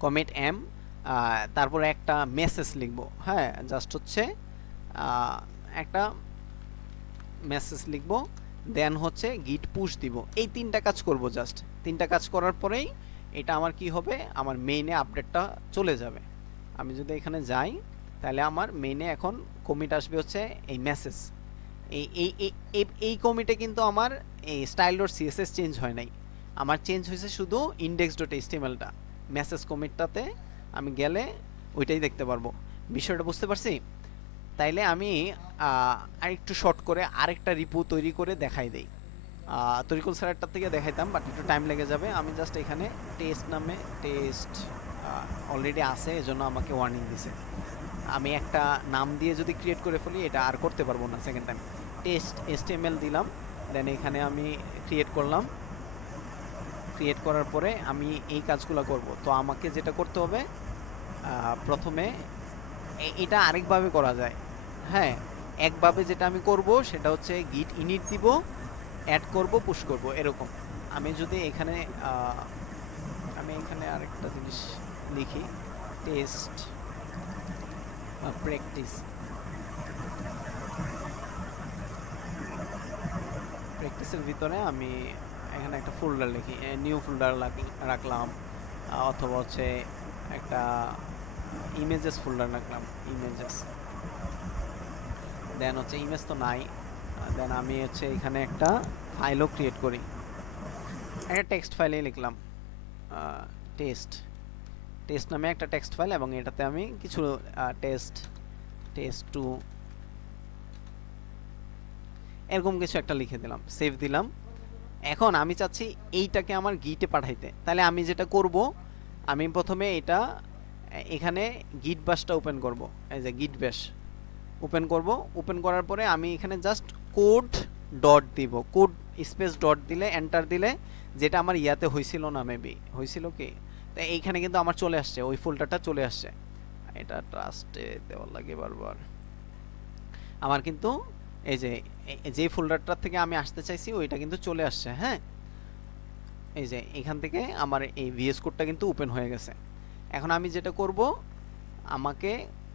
কমিট এম, তারপরে একটা মেসেজ লিখব। হ্যাঁ, জাস্ট হচ্ছে একটা মেসেজ লিখব, দেন হচ্ছে গিট পুশ দিব। এই 3টা কাজ করব। জাস্ট 3টা কাজ করার পরেই এটা আমার কি হবে, আমার মেইনে আপডেটটা চলে যাবে। আমি যদি এখানে যাই, তাহলে আমার মেইনে এখন কমিট আসবে হচ্ছে এই মেসেজ। এই এই এই এই কমিটে কিন্তু আমার এই style.css চেঞ্জ হয় নাই, আমার চেঞ্জ হয়েছে শুধু index.htmlটা। মেসেজ কমিটটাতে আমি গেলে ওইটাই দেখতে পারবো। বিষয়টা বুঝতে পারছি? তাইলে আমি আরেকটু শর্ট করে আরেকটা রিপো তৈরি করে দেখাই দেই। তরিকুল স্যারেরটার থেকে দেখাইতাম, বাট একটু টাইম লেগে যাবে। আমি জাস্ট এখানে টেস্ট নামে, টেস্ট অলরেডি আছে, এজন্য আমাকে ওয়ার্নিং দিছে। আমি একটা নাম দিয়ে যদি ক্রিয়েট করে ফেলি, এটা আর করতে পারবো না সেকেন্ড টাইম। টেস্ট HTML দিলাম, দেন এখানে আমি ক্রিয়েট করলাম। ক্রিয়েট করার পরে আমি এই কাজগুলো করব। তো আমাকে যেটা করতে হবে, প্রথমে এটা আরেকভাবে করা যায়। হ্যাঁ, একভাবে যেটা আমি করব সেটা হচ্ছে গিট ইনিট দিব, অ্যাড করব, পুশ করব, এরকম। আমি যদি এখানে আমি এখানে আরেকটা জিনিস লিখি, টেস্ট বা প্র্যাকটিস, প্র্যাকটিসের ভিতরে আমি এখানে একটা ফোল্ডার লিখি, নিউ ফোল্ডার রাখলাম, অথবা হচ্ছে একটা ইমেজেস ফোল্ডার রাখলাম, ইমেজেস। দেন হচ্ছে ইমেজ তো নাই, দেন আমি হচ্ছে এখানে একটা ফাইলও ক্রিয়েট করি, একটা টেক্সট ফাইলে লিখলাম টেস্ট, টেস্ট নামে একটা টেক্সট ফাইল, এবং এটাতে আমি কিছু টেস্ট, টেস্ট টু, এরকম কিছু একটা লিখে দিলাম, সেভ দিলাম। এখন আমি চাচ্ছি এইটাকে আমার গিটে পাঠাইতে, তাহলে আমি যেটা করব, আমি প্রথমে এটা এখানে গিট বাশটা ওপেন করব, এই যে গিট ব্যাশ ওপেন করব। ওপেন করার পরে আমি এখানে জাস্ট কোড ডট দিব, কোড স্পেস ডট দিলে, এন্টার দিলে, যেটা আমার ইয়াতে হয়েছিল না, মেবি হয়েছিল কি, তাই এইখানে কিন্তু আমার চলে আসছে, ওই ফোল্ডারটা চলে আসছে। এটা ট্রাস্টে দেওয়ার লাগে বারবার, আমার কিন্তু এই যে ফোল্ডারটার থেকে আমি আসতে চাইছি ওইটা কিন্তু চলে আসছে। হ্যাঁ, এই যে এখান থেকে আমার এই ভিএস কোডটা কিন্তু ওপেন হয়ে গেছে। এখন আমি যেটা করব, আমাকে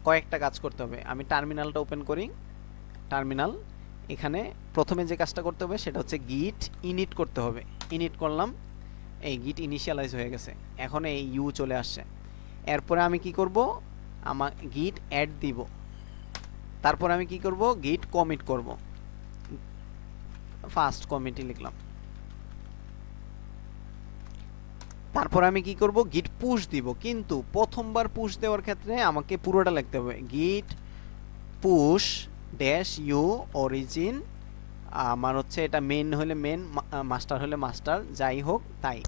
কয়েকটা কাজ করতে হবে। আমি টার্মিনালটা ওপেন করি, টার্মিনাল, এখানে প্রথমে যে কাজটা করতে হবে সেটা হচ্ছে গিট ইনিট করতে হবে। ইনিট করলাম, এই গিট ইনিশিয়ালাইজ হয়ে গেছে, এখন এই ইউ চলে আসছে। এরপরে আমি কি করব, আমার গিট অ্যাড দিব, তারপর আমি কি করব, গিট কমিট করব, ফার্স্ট কমিটই লিখলাম। তারপর আমি কি করব, গিট পুশ দিব, কিন্তু প্রথমবার পুশ দেওয়ার ক্ষেত্রে আমাকে পুরোটা লিখতে হবে, git push dash U origin. আমার হচ্ছে এটা মেন হলে মেন, মাস্টার হলে মাস্টার, যাই হোক তাই।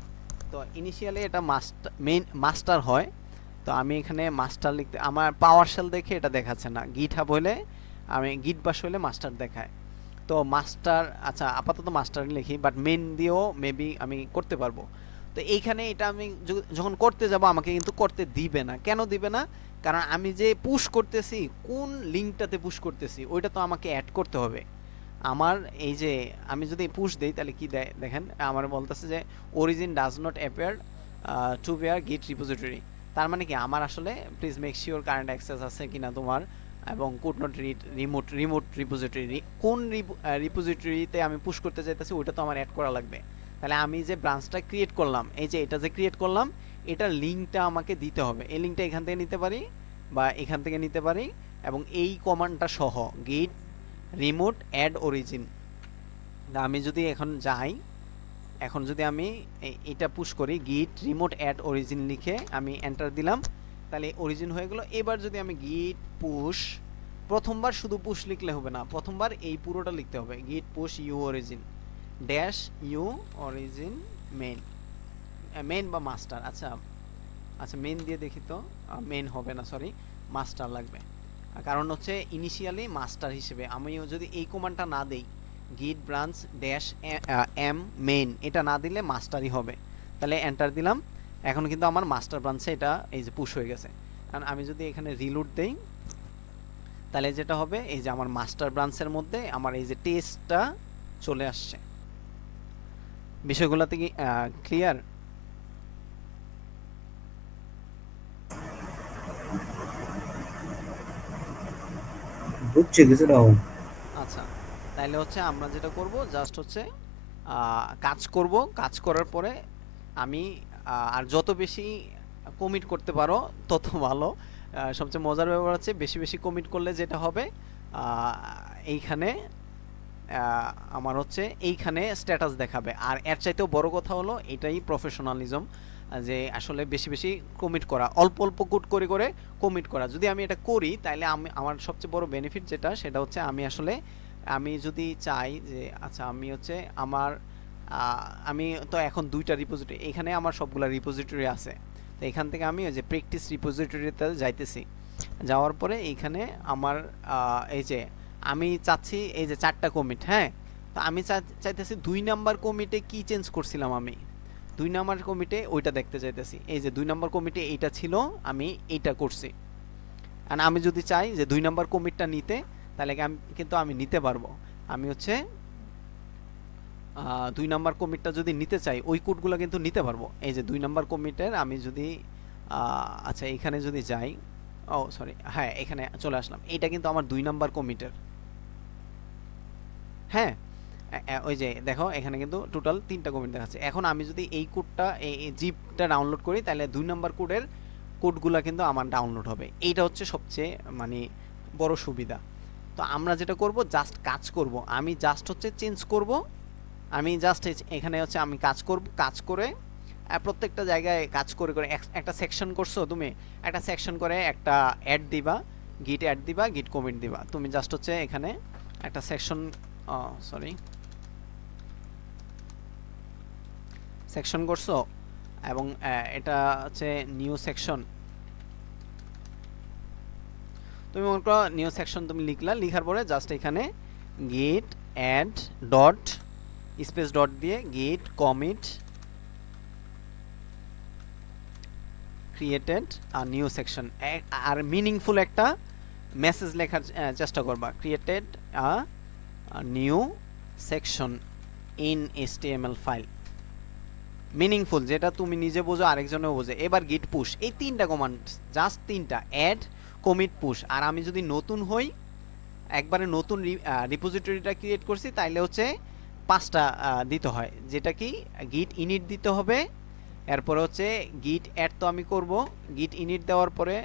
তো ইনিশিয়ালি এটা মাস্টার, মেন মাস্টার হয়, তো আমি এখানে মাস্টার লিখতে, আমার পাওয়ার শেল দেখে এটা দেখাচ্ছে না, গিট হাব হলে, আমি গিট বাশ হলে মাস্টার দেখায়। তো মাস্টার, আচ্ছা আপাতত মাস্টার লিখি, বাট মেন দিয়েও মেবি আমি করতে পারবো। তো এইখানে এটা আমি যখন করতে যাব আমাকে কিন্তু করতে দিবে না। কেন দিবে না? কারণ আমি যে পুশ করতেছি, কোন লিঙ্কটাতে পুশ করতেছি ওইটা তো আমাকে অ্যাড করতে হবে। আমার এই যে আমি যদি পুশ দেই তাহলে কি দেয় দেখেন, আমার বলতেছে যে origin does not appear to bare git repository. তার মানে কি, আমার আসলে please make sure current access আছে কিনা তোমার, এবং could not read remote repository, কোন রিপোজিটরিতে আমি পুশ করতে চাইতেছি ওইটা তো আমার অ্যাড করা লাগবে। তাহলে আমি যে ব্রাঞ্চটা ক্রিয়েট করলাম, এই যে এটা যে ক্রিয়েট করলাম, এটার লিঙ্কটা আমাকে দিতে হবে। এই লিঙ্কটা এখান থেকে নিতে পারি বা এখান থেকে নিতে পারি, এবং এই কমান্ডটা সহ গিট রিমোট অ্যাড অরিজিন। আমি যদি এখন যাই, এখন যদি আমি এটা পুশ করি, গিট রিমোট অ্যাড অরিজিন লিখে আমি এন্টার দিলাম, তাহলে অরিজিন হয়ে গেল। এবার যদি আমি গিট পুশ, প্রথমবার শুধু পুশ লিখলে হবে না, প্রথমবার এই পুরোটা লিখতে হবে, git push U origin dash U origin main, main বা মাস্টার। আচ্ছা আচ্ছা, মেন দিয়ে দেখি তো, মেন হবে না, সরি, মাস্টার লাগবে। কারণ হচ্ছে ইনিশিয়ালি মাস্টার হিসেবে আমিও যদি এই কমান্ডটা না দেই, গিট ব্রাঞ্চ ড্যাশ এম মেন, এটা না দিলে মাস্টারই হবে। তাহলে এন্টার দিলাম, এখন কিন্তু আমার মাস্টার ব্রাঞ্চে এটা এই যে পুশ হয়ে গেছে। কারণ আমি যদি এখানে রিলোড দেই, তাহলে যেটা হবে, এই যে আমার মাস্টার ব্রাঞ্চের মধ্যে আমার এই যে টেস্টটা চলে আসছে। বিষয়গুলোতে কি ক্লিয়ার? বুঝছি কিছুটা। আচ্ছা, তাইলে হচ্ছে আমরা যেটা করব, জাস্ট হচ্ছে কাজ করব, কাজ করার পরে আমি আর যত বেশি কমিট করতে পারো তত ভালো। সবচেয়ে মজার ব্যাপার হচ্ছে বেশি বেশি কমিট করলে যেটা হবে, এইখানে আমার হচ্ছে এইখানে স্ট্যাটাস দেখাবে। আর এর চাইতেও বড় কথা হলো, এটাই প্রফেশনালিজম, যে আসলে বেশি বেশি কমিট করা, অল্প অল্প কোড করে করে কমিট করা। যদি আমি এটা করি তাহলে আমি, আমার সবচেয়ে বড় বেনিফিট যেটা, সেটা হচ্ছে আমি আসলে, আমি যদি চাই যে আচ্ছা আমি হচ্ছে আমার আমি তো এখন দুইটা রিপোজিটরি, এখানে আমার সবগুলা রিপোজিটরি আছে, তো এখান থেকে আমি ওই যে প্র্যাকটিস রিপোজিটরিতে যাইতেছি, যাওয়ার পরে এইখানে আমার এই যে আমি চাচ্ছি এই যে 4টা কমিট। হ্যাঁ, তো আমি চাইতেছি 2 নাম্বার কমিটে কি চেঞ্জ করছিলাম আমি, 2 নাম্বার কমিটে ওইটা দেখতে চাইতেছি। এই যে 2 নাম্বার কমিটে এইটা ছিল, আমি এইটা করছি। আর আমি যদি চাই যে 2 নাম্বার কমিটটা নিতে, তাহলে কিন্তু আমি নিতে পারবো। আমি হচ্ছে 2 নাম্বার কমিটটা যদি নিতে চাই ওই কোডগুলো কিন্তু নিতে পারবো। এই যে 2 নাম্বার কমিটের আমি যদি আচ্ছা এখানে যদি যাই, ও সরি, হ্যাঁ এখানে চলে আসলাম। এটা কিন্তু আমার 2 নাম্বার কমিটের, হ্যাঁ। ওই যে দেখো এখানে কিন্তু টোটাল 3টা কমিট দেখাচ্ছে। এখন আমি যদি এই কোডটা এই জিপটা ডাউনলোড করি তাহলে 2 নাম্বার কোডের কোডগুলা কিন্তু আমার ডাউনলোড হবে। এইটা হচ্ছে সবচেয়ে মানে বড় সুবিধা। তো আমরা যেটা করব জাস্ট কাজ করব, আমি জাস্ট হচ্ছে চেঞ্জ করব। আমি জাস্ট এখানে হচ্ছে আমি কাজ করব, কাজ করে প্রত্যেকটা জায়গায় কাজ করে করে একটা সেকশন করছো তুমি, একটা সেকশন করে একটা অ্যাড দিবা, গিট অ্যাড দিবা, গিট কমিট দিবা। তুমি জাস্ট হচ্ছে এখানে একটা সেকশন, সরি, সেকশন করছো এবং এটা হচ্ছে নিউ সেকশন। তুমি মনে করো নিউ সেকশন তুমি লিখলা, লিখার পরে জাস্ট এখানে গিট অ্যাড ডট স্পেস ডট দিয়ে গিট কমিট ক্রিয়েটেড আর নিউ সেকশন, আর মিনিংফুল একটা মেসেজ লেখার চেষ্টা করবা, created a new section in HTML file. Meaningful, যেটা তুমি নিজে বোঝো আরেকজনেও বোঝে। এবার গিট পুশ, এই 3টা কমান্ড, জাস্ট 3টা, অ্যাড কমিট পুশ। আর আমি যদি নতুন হই, একবারে নতুন রিপোজিটরিটা ক্রিয়েট করছি, তাইলে হচ্ছে 5টা দিতে হয়, যেটা কি গিট ইনিট দিতে হবে, এরপরে হচ্ছে গিট অ্যাড তো আমি করব, গিট ইনিট দেওয়ার পরে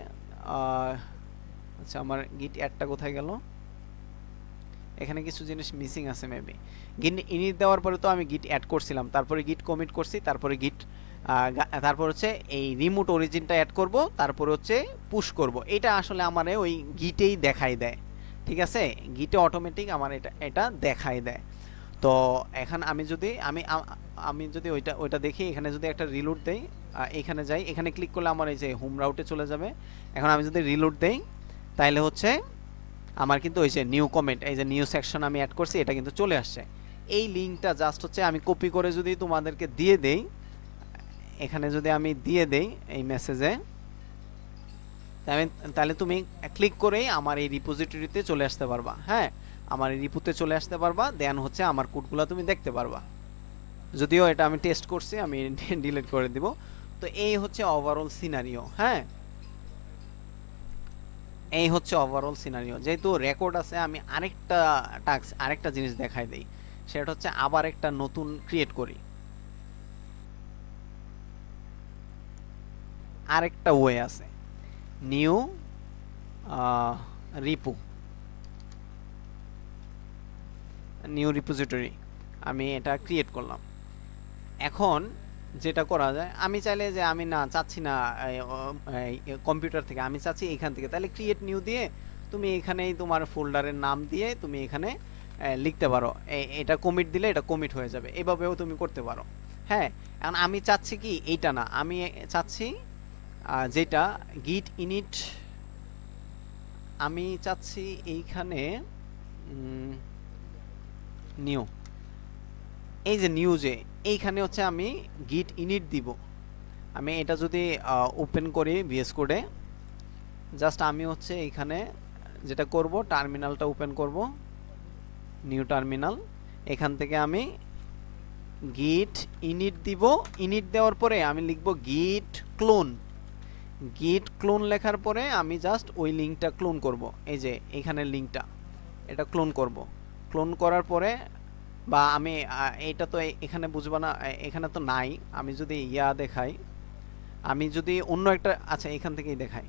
আচ্ছা আমার গিট অ্যাডটা কোথায় গেল, এখানে কিছু জিনিস মিসিং আছে মেবি। গিট ইনিট দেওয়ার পরে তো আমি গিট অ্যাড করছিলাম, তারপরে গিট কমিট করছি, তারপরে গিট তারপর হচ্ছে এই রিমোট অরিজিনটা অ্যাড করব, তারপরে হচ্ছে পুশ করব। এটা আসলে আমারে ওই গিটেই দেখাই দেয়, ঠিক আছে, গিটে অটোমেটিক আমার এটা এটা দেখাই দেয়। তো এখন আমি যদি আমি যদি ওইটা দেখি, এখানে যদি একটা রিলোড দেই, এখানে যাই, এখানে ক্লিক করলে আমার এই যে হোম রাউটে চলে যাবে। এখন আমি যদি রিলোড দেই তাহলে হচ্ছে আমার কিন্তু ওই যে নিউ কমেন্ট, এই যে নিউ সেকশন আমি অ্যাড করছি, এটা কিন্তু চলে আসছে। এই লিঙ্কটা জাস্ট হচ্ছে আমি কপি করে যদি তোমাদেরকে দিয়ে দেই, এখানে যদি আমি দিয়ে দেই এই মেসেজে, তাহলে তুমি ক্লিক করেই আমার এই রিপোজিটরিতে চলে আসতে পারবা। হ্যাঁ, আমার এই রিপোতে চলে আসতে পারবা, দেন হচ্ছে আমার কোডগুলো তুমি দেখতে পারবা। যদিও এটা আমি টেস্ট করছি, আমি ডিলিট করে দিব। তো এই হচ্ছে ওভারঅল সিনারিও। হ্যাঁ, এই হচ্ছে ওভারঅল সিনারিও। যেহেতু রেকর্ড আছে, আমি আরেকটা টাস্ক, আরেকটা জিনিস দেখাই দেই, সেটা হচ্ছে আবার একটা নতুন ক্রিয়েট করি। আরেকটা ওয়ে আছে, নিউ রিপো, নিউ রিপোজিটরি, আমি এটা ক্রিয়েট করলাম। এখন যেটা করা যায়, আমি চাইলে যে আমি না চাচ্ছি না কম্পিউটার থেকে, আমি চাচ্ছি এখান থেকে, তাহলে ক্রিয়েট নিউ দিয়ে তুমি এখানেই তোমার ফোল্ডারের নাম দিয়ে তুমি এখানে লিখতে পারো। এটা কমিট দিলে এটা কমিট হয়ে যাবে, এভাবেও তুমি করতে পারো। হ্যাঁ, এখন আমি চাচ্ছি কি এইটা না, আমি চাচ্ছি যেটা গিট ইনিট, আমি চাচ্ছি এইখানে নিউ, এই যে নিউ, যে এইখানে হচ্ছে আমি গিট ইনিট দিব। আমি এটা যদি ওপেন করি ভিএস কোডে, জাস্ট আমি হচ্ছে এইখানে যেটা করব, টার্মিনালটা ওপেন করব, নিউ টার্মিনাল, এখান থেকে আমি গিট ইনিট দিব। ইনিট দেওয়ার পরে আমি লিখব গিট ক্লোন। গিট ক্লোন লেখার পরে আমি জাস্ট ওই লিঙ্কটা ক্লোন করব, এই যে এইখানের লিঙ্কটা, এটা ক্লোন করব। ক্লোন করার পরে, বা আমি এইটা তো এখানে বুঝবা না, এখানে তো নাই, আমি যদি ইয়া দেখাই, আমি যদি অন্য একটা, আচ্ছা এখান থেকেই দেখাই,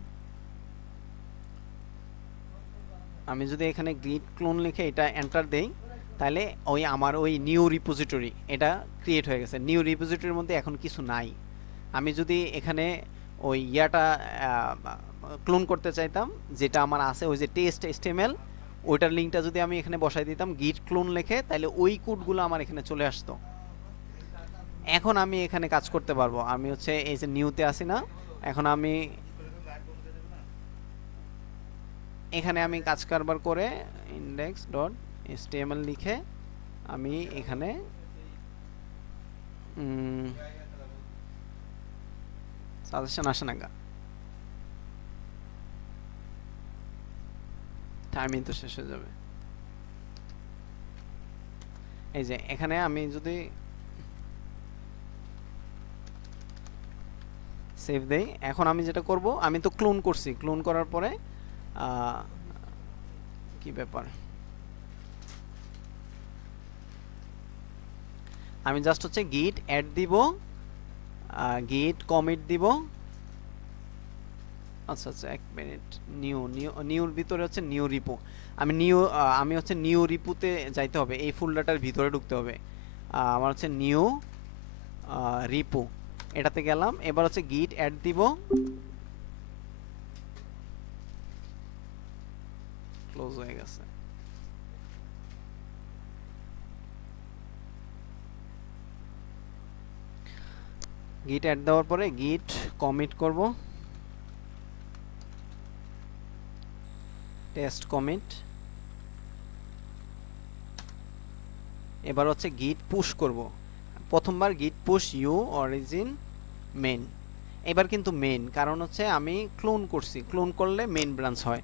আমি যদি এখানে গিট ক্লোন লিখে এটা এন্টার দেই, তাহলে ওই আমার ওই নিউ রিপোজিটরি এটা ক্রিয়েট হয়ে গেছে। নিউ রিপোজিটরির মধ্যে এখন কিছু নাই। আমি যদি এখানে ওই ইয়াটা ক্লোন করতে চাইতাম, যেটা আমার আছে ওই যে টেস্ট HTML, ওইটার লিঙ্কটা যদি আমি এখানে বসাই দিতাম গিট ক্লোন লিখে, তাহলে ওই কোডগুলো আমার এখানে চলে আসতো। এখন আমি এখানে কাজ করতে পারবো। আমি হচ্ছে এই যে নিউতে আসি না, এখন আমি এখানে আমি কাজ কারবার করে index.html লিখে আমি এখানে সাজেশন আসে না, টাইমিং তো শেষ হয়ে যাবে। এই যে এখানে আমি যদি সেভ দেই, এখন আমি যেটা করব, আমি তো ক্লোন করছি, ক্লোন করার পরে কি ব্যাপার, আমি জাস্ট হচ্ছে গিট অ্যাড দিব, গিট কমিট দিব। আচ্ছা আচ্ছা, এক মিনিট, নিউর ভিতরে হচ্ছে নিউ রিপো, আমি হচ্ছে নিউ রিপুতে যাইতে হবে, এই ফোল্ডারটার ভিতরে ঢুকতে হবে। আমার হচ্ছে নিউ রিপো, এটাতে গেলাম, এবার হচ্ছে গিট অ্যাড দিব, ক্লোজ হয়ে গেছে। গিট অ্যাড দেওয়ার পরে গিট কমিট করব, টেস্ট কমিট। এবার হচ্ছে গিট পুশ করব, প্রথমবার গিট পুশ ইউ অরিজিন মেন, এবার কিন্তু মেন, কারণ হচ্ছে আমি ক্লোন করছি, ক্লোন করলে মেন ব্রাঞ্চ হয়।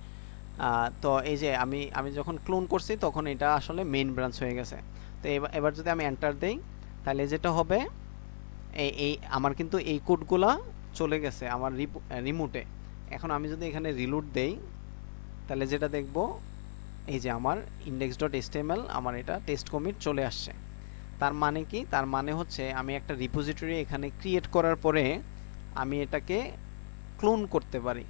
তো এই যে আমি যখন ক্লোন করছি তখন এটা আসলে মেন ব্রাঞ্চ হয়ে গেছে। তো এবার যদি আমি এন্টার দেই, তাহলে যেটা হবে, এই আমার কিন্তু এই কোডগুলা চলে গেছে আমার রিমোটে। এখন আমি যদি এখানে রিলোড দেই, তাহলে যেটা দেখব, এই যে আমার index.html, আমার এটা টেস্ট কমিট চলে আসছে। তার মানে কি, তার মানে হচ্ছে আমি একটা রিপোজিটরি এখানে ক্রিয়েট করার পরে আমি এটাকে ক্লোন করতে পারি।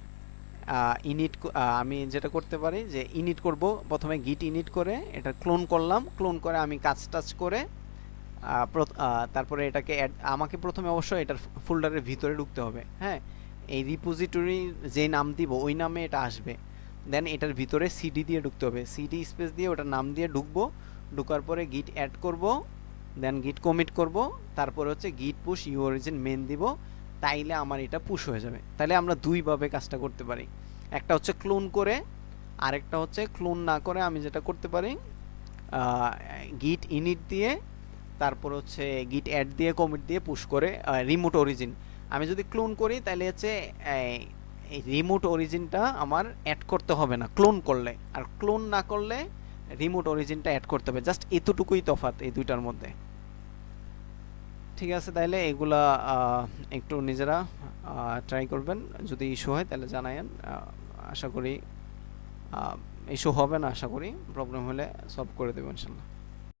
আমি যেটা করতে পারি যে ইনিট করব, প্রথমে গিট ইনিট করে এটা ক্লোন করলাম, ক্লোন করে আমি কাজ টাচ করে তারপরে এটাকে আমাকে প্রথমে অবশ্যই এটার ফোল্ডারের ভিতরে ঢুকতে হবে। হ্যাঁ, এই রিপোজিটরি যে নাম দিব ওই নামে এটা আসবে। দেন এটার ভিতরে সিডি দিয়ে ঢুকতে হবে, সিডি স্পেস দিয়ে ওটার নাম দিয়ে ঢুকবো, ঢুকার পরে গিট অ্যাড করব, দেন গিট কমিট করব, তারপরে হচ্ছে গিট পুশ ইউ অরিজিন মেন দিব, তাইলে আমার এটা পুশ হয়ে যাবে। তাইলে আমরা দুইভাবে কাজটা করতে পারি, একটা হচ্ছে ক্লোন করে, আরেকটা হচ্ছে ক্লোন না করে আমি যেটা করতে পারি, গিট ইনিট দিয়ে, তারপর হচ্ছে গিট অ্যাড দিয়ে কমিট দিয়ে পুশ করে রিমোট অরিজিন। আমি যদি ক্লোন করি তাহলে হচ্ছে এই রিমোট অরিজিনটা আমার অ্যাড করতে হবে না ক্লোন করলে, আর ক্লোন না করলে রিমোট অরিজিনটা অ্যাড করতে হবে। জাস্ট এতটুকুই তফাৎ এই দুইটার মধ্যে। ঠিক আছে, তাইলে এগুলা একটু নিজেরা ট্রাই করবেন, যদি ইস্যু হয় তাহলে জানায়েন। আশা করি ইস্যু হবে না, আশা করি প্রবলেম হলে সলভ করে দেবো ইনশাল্লাহ।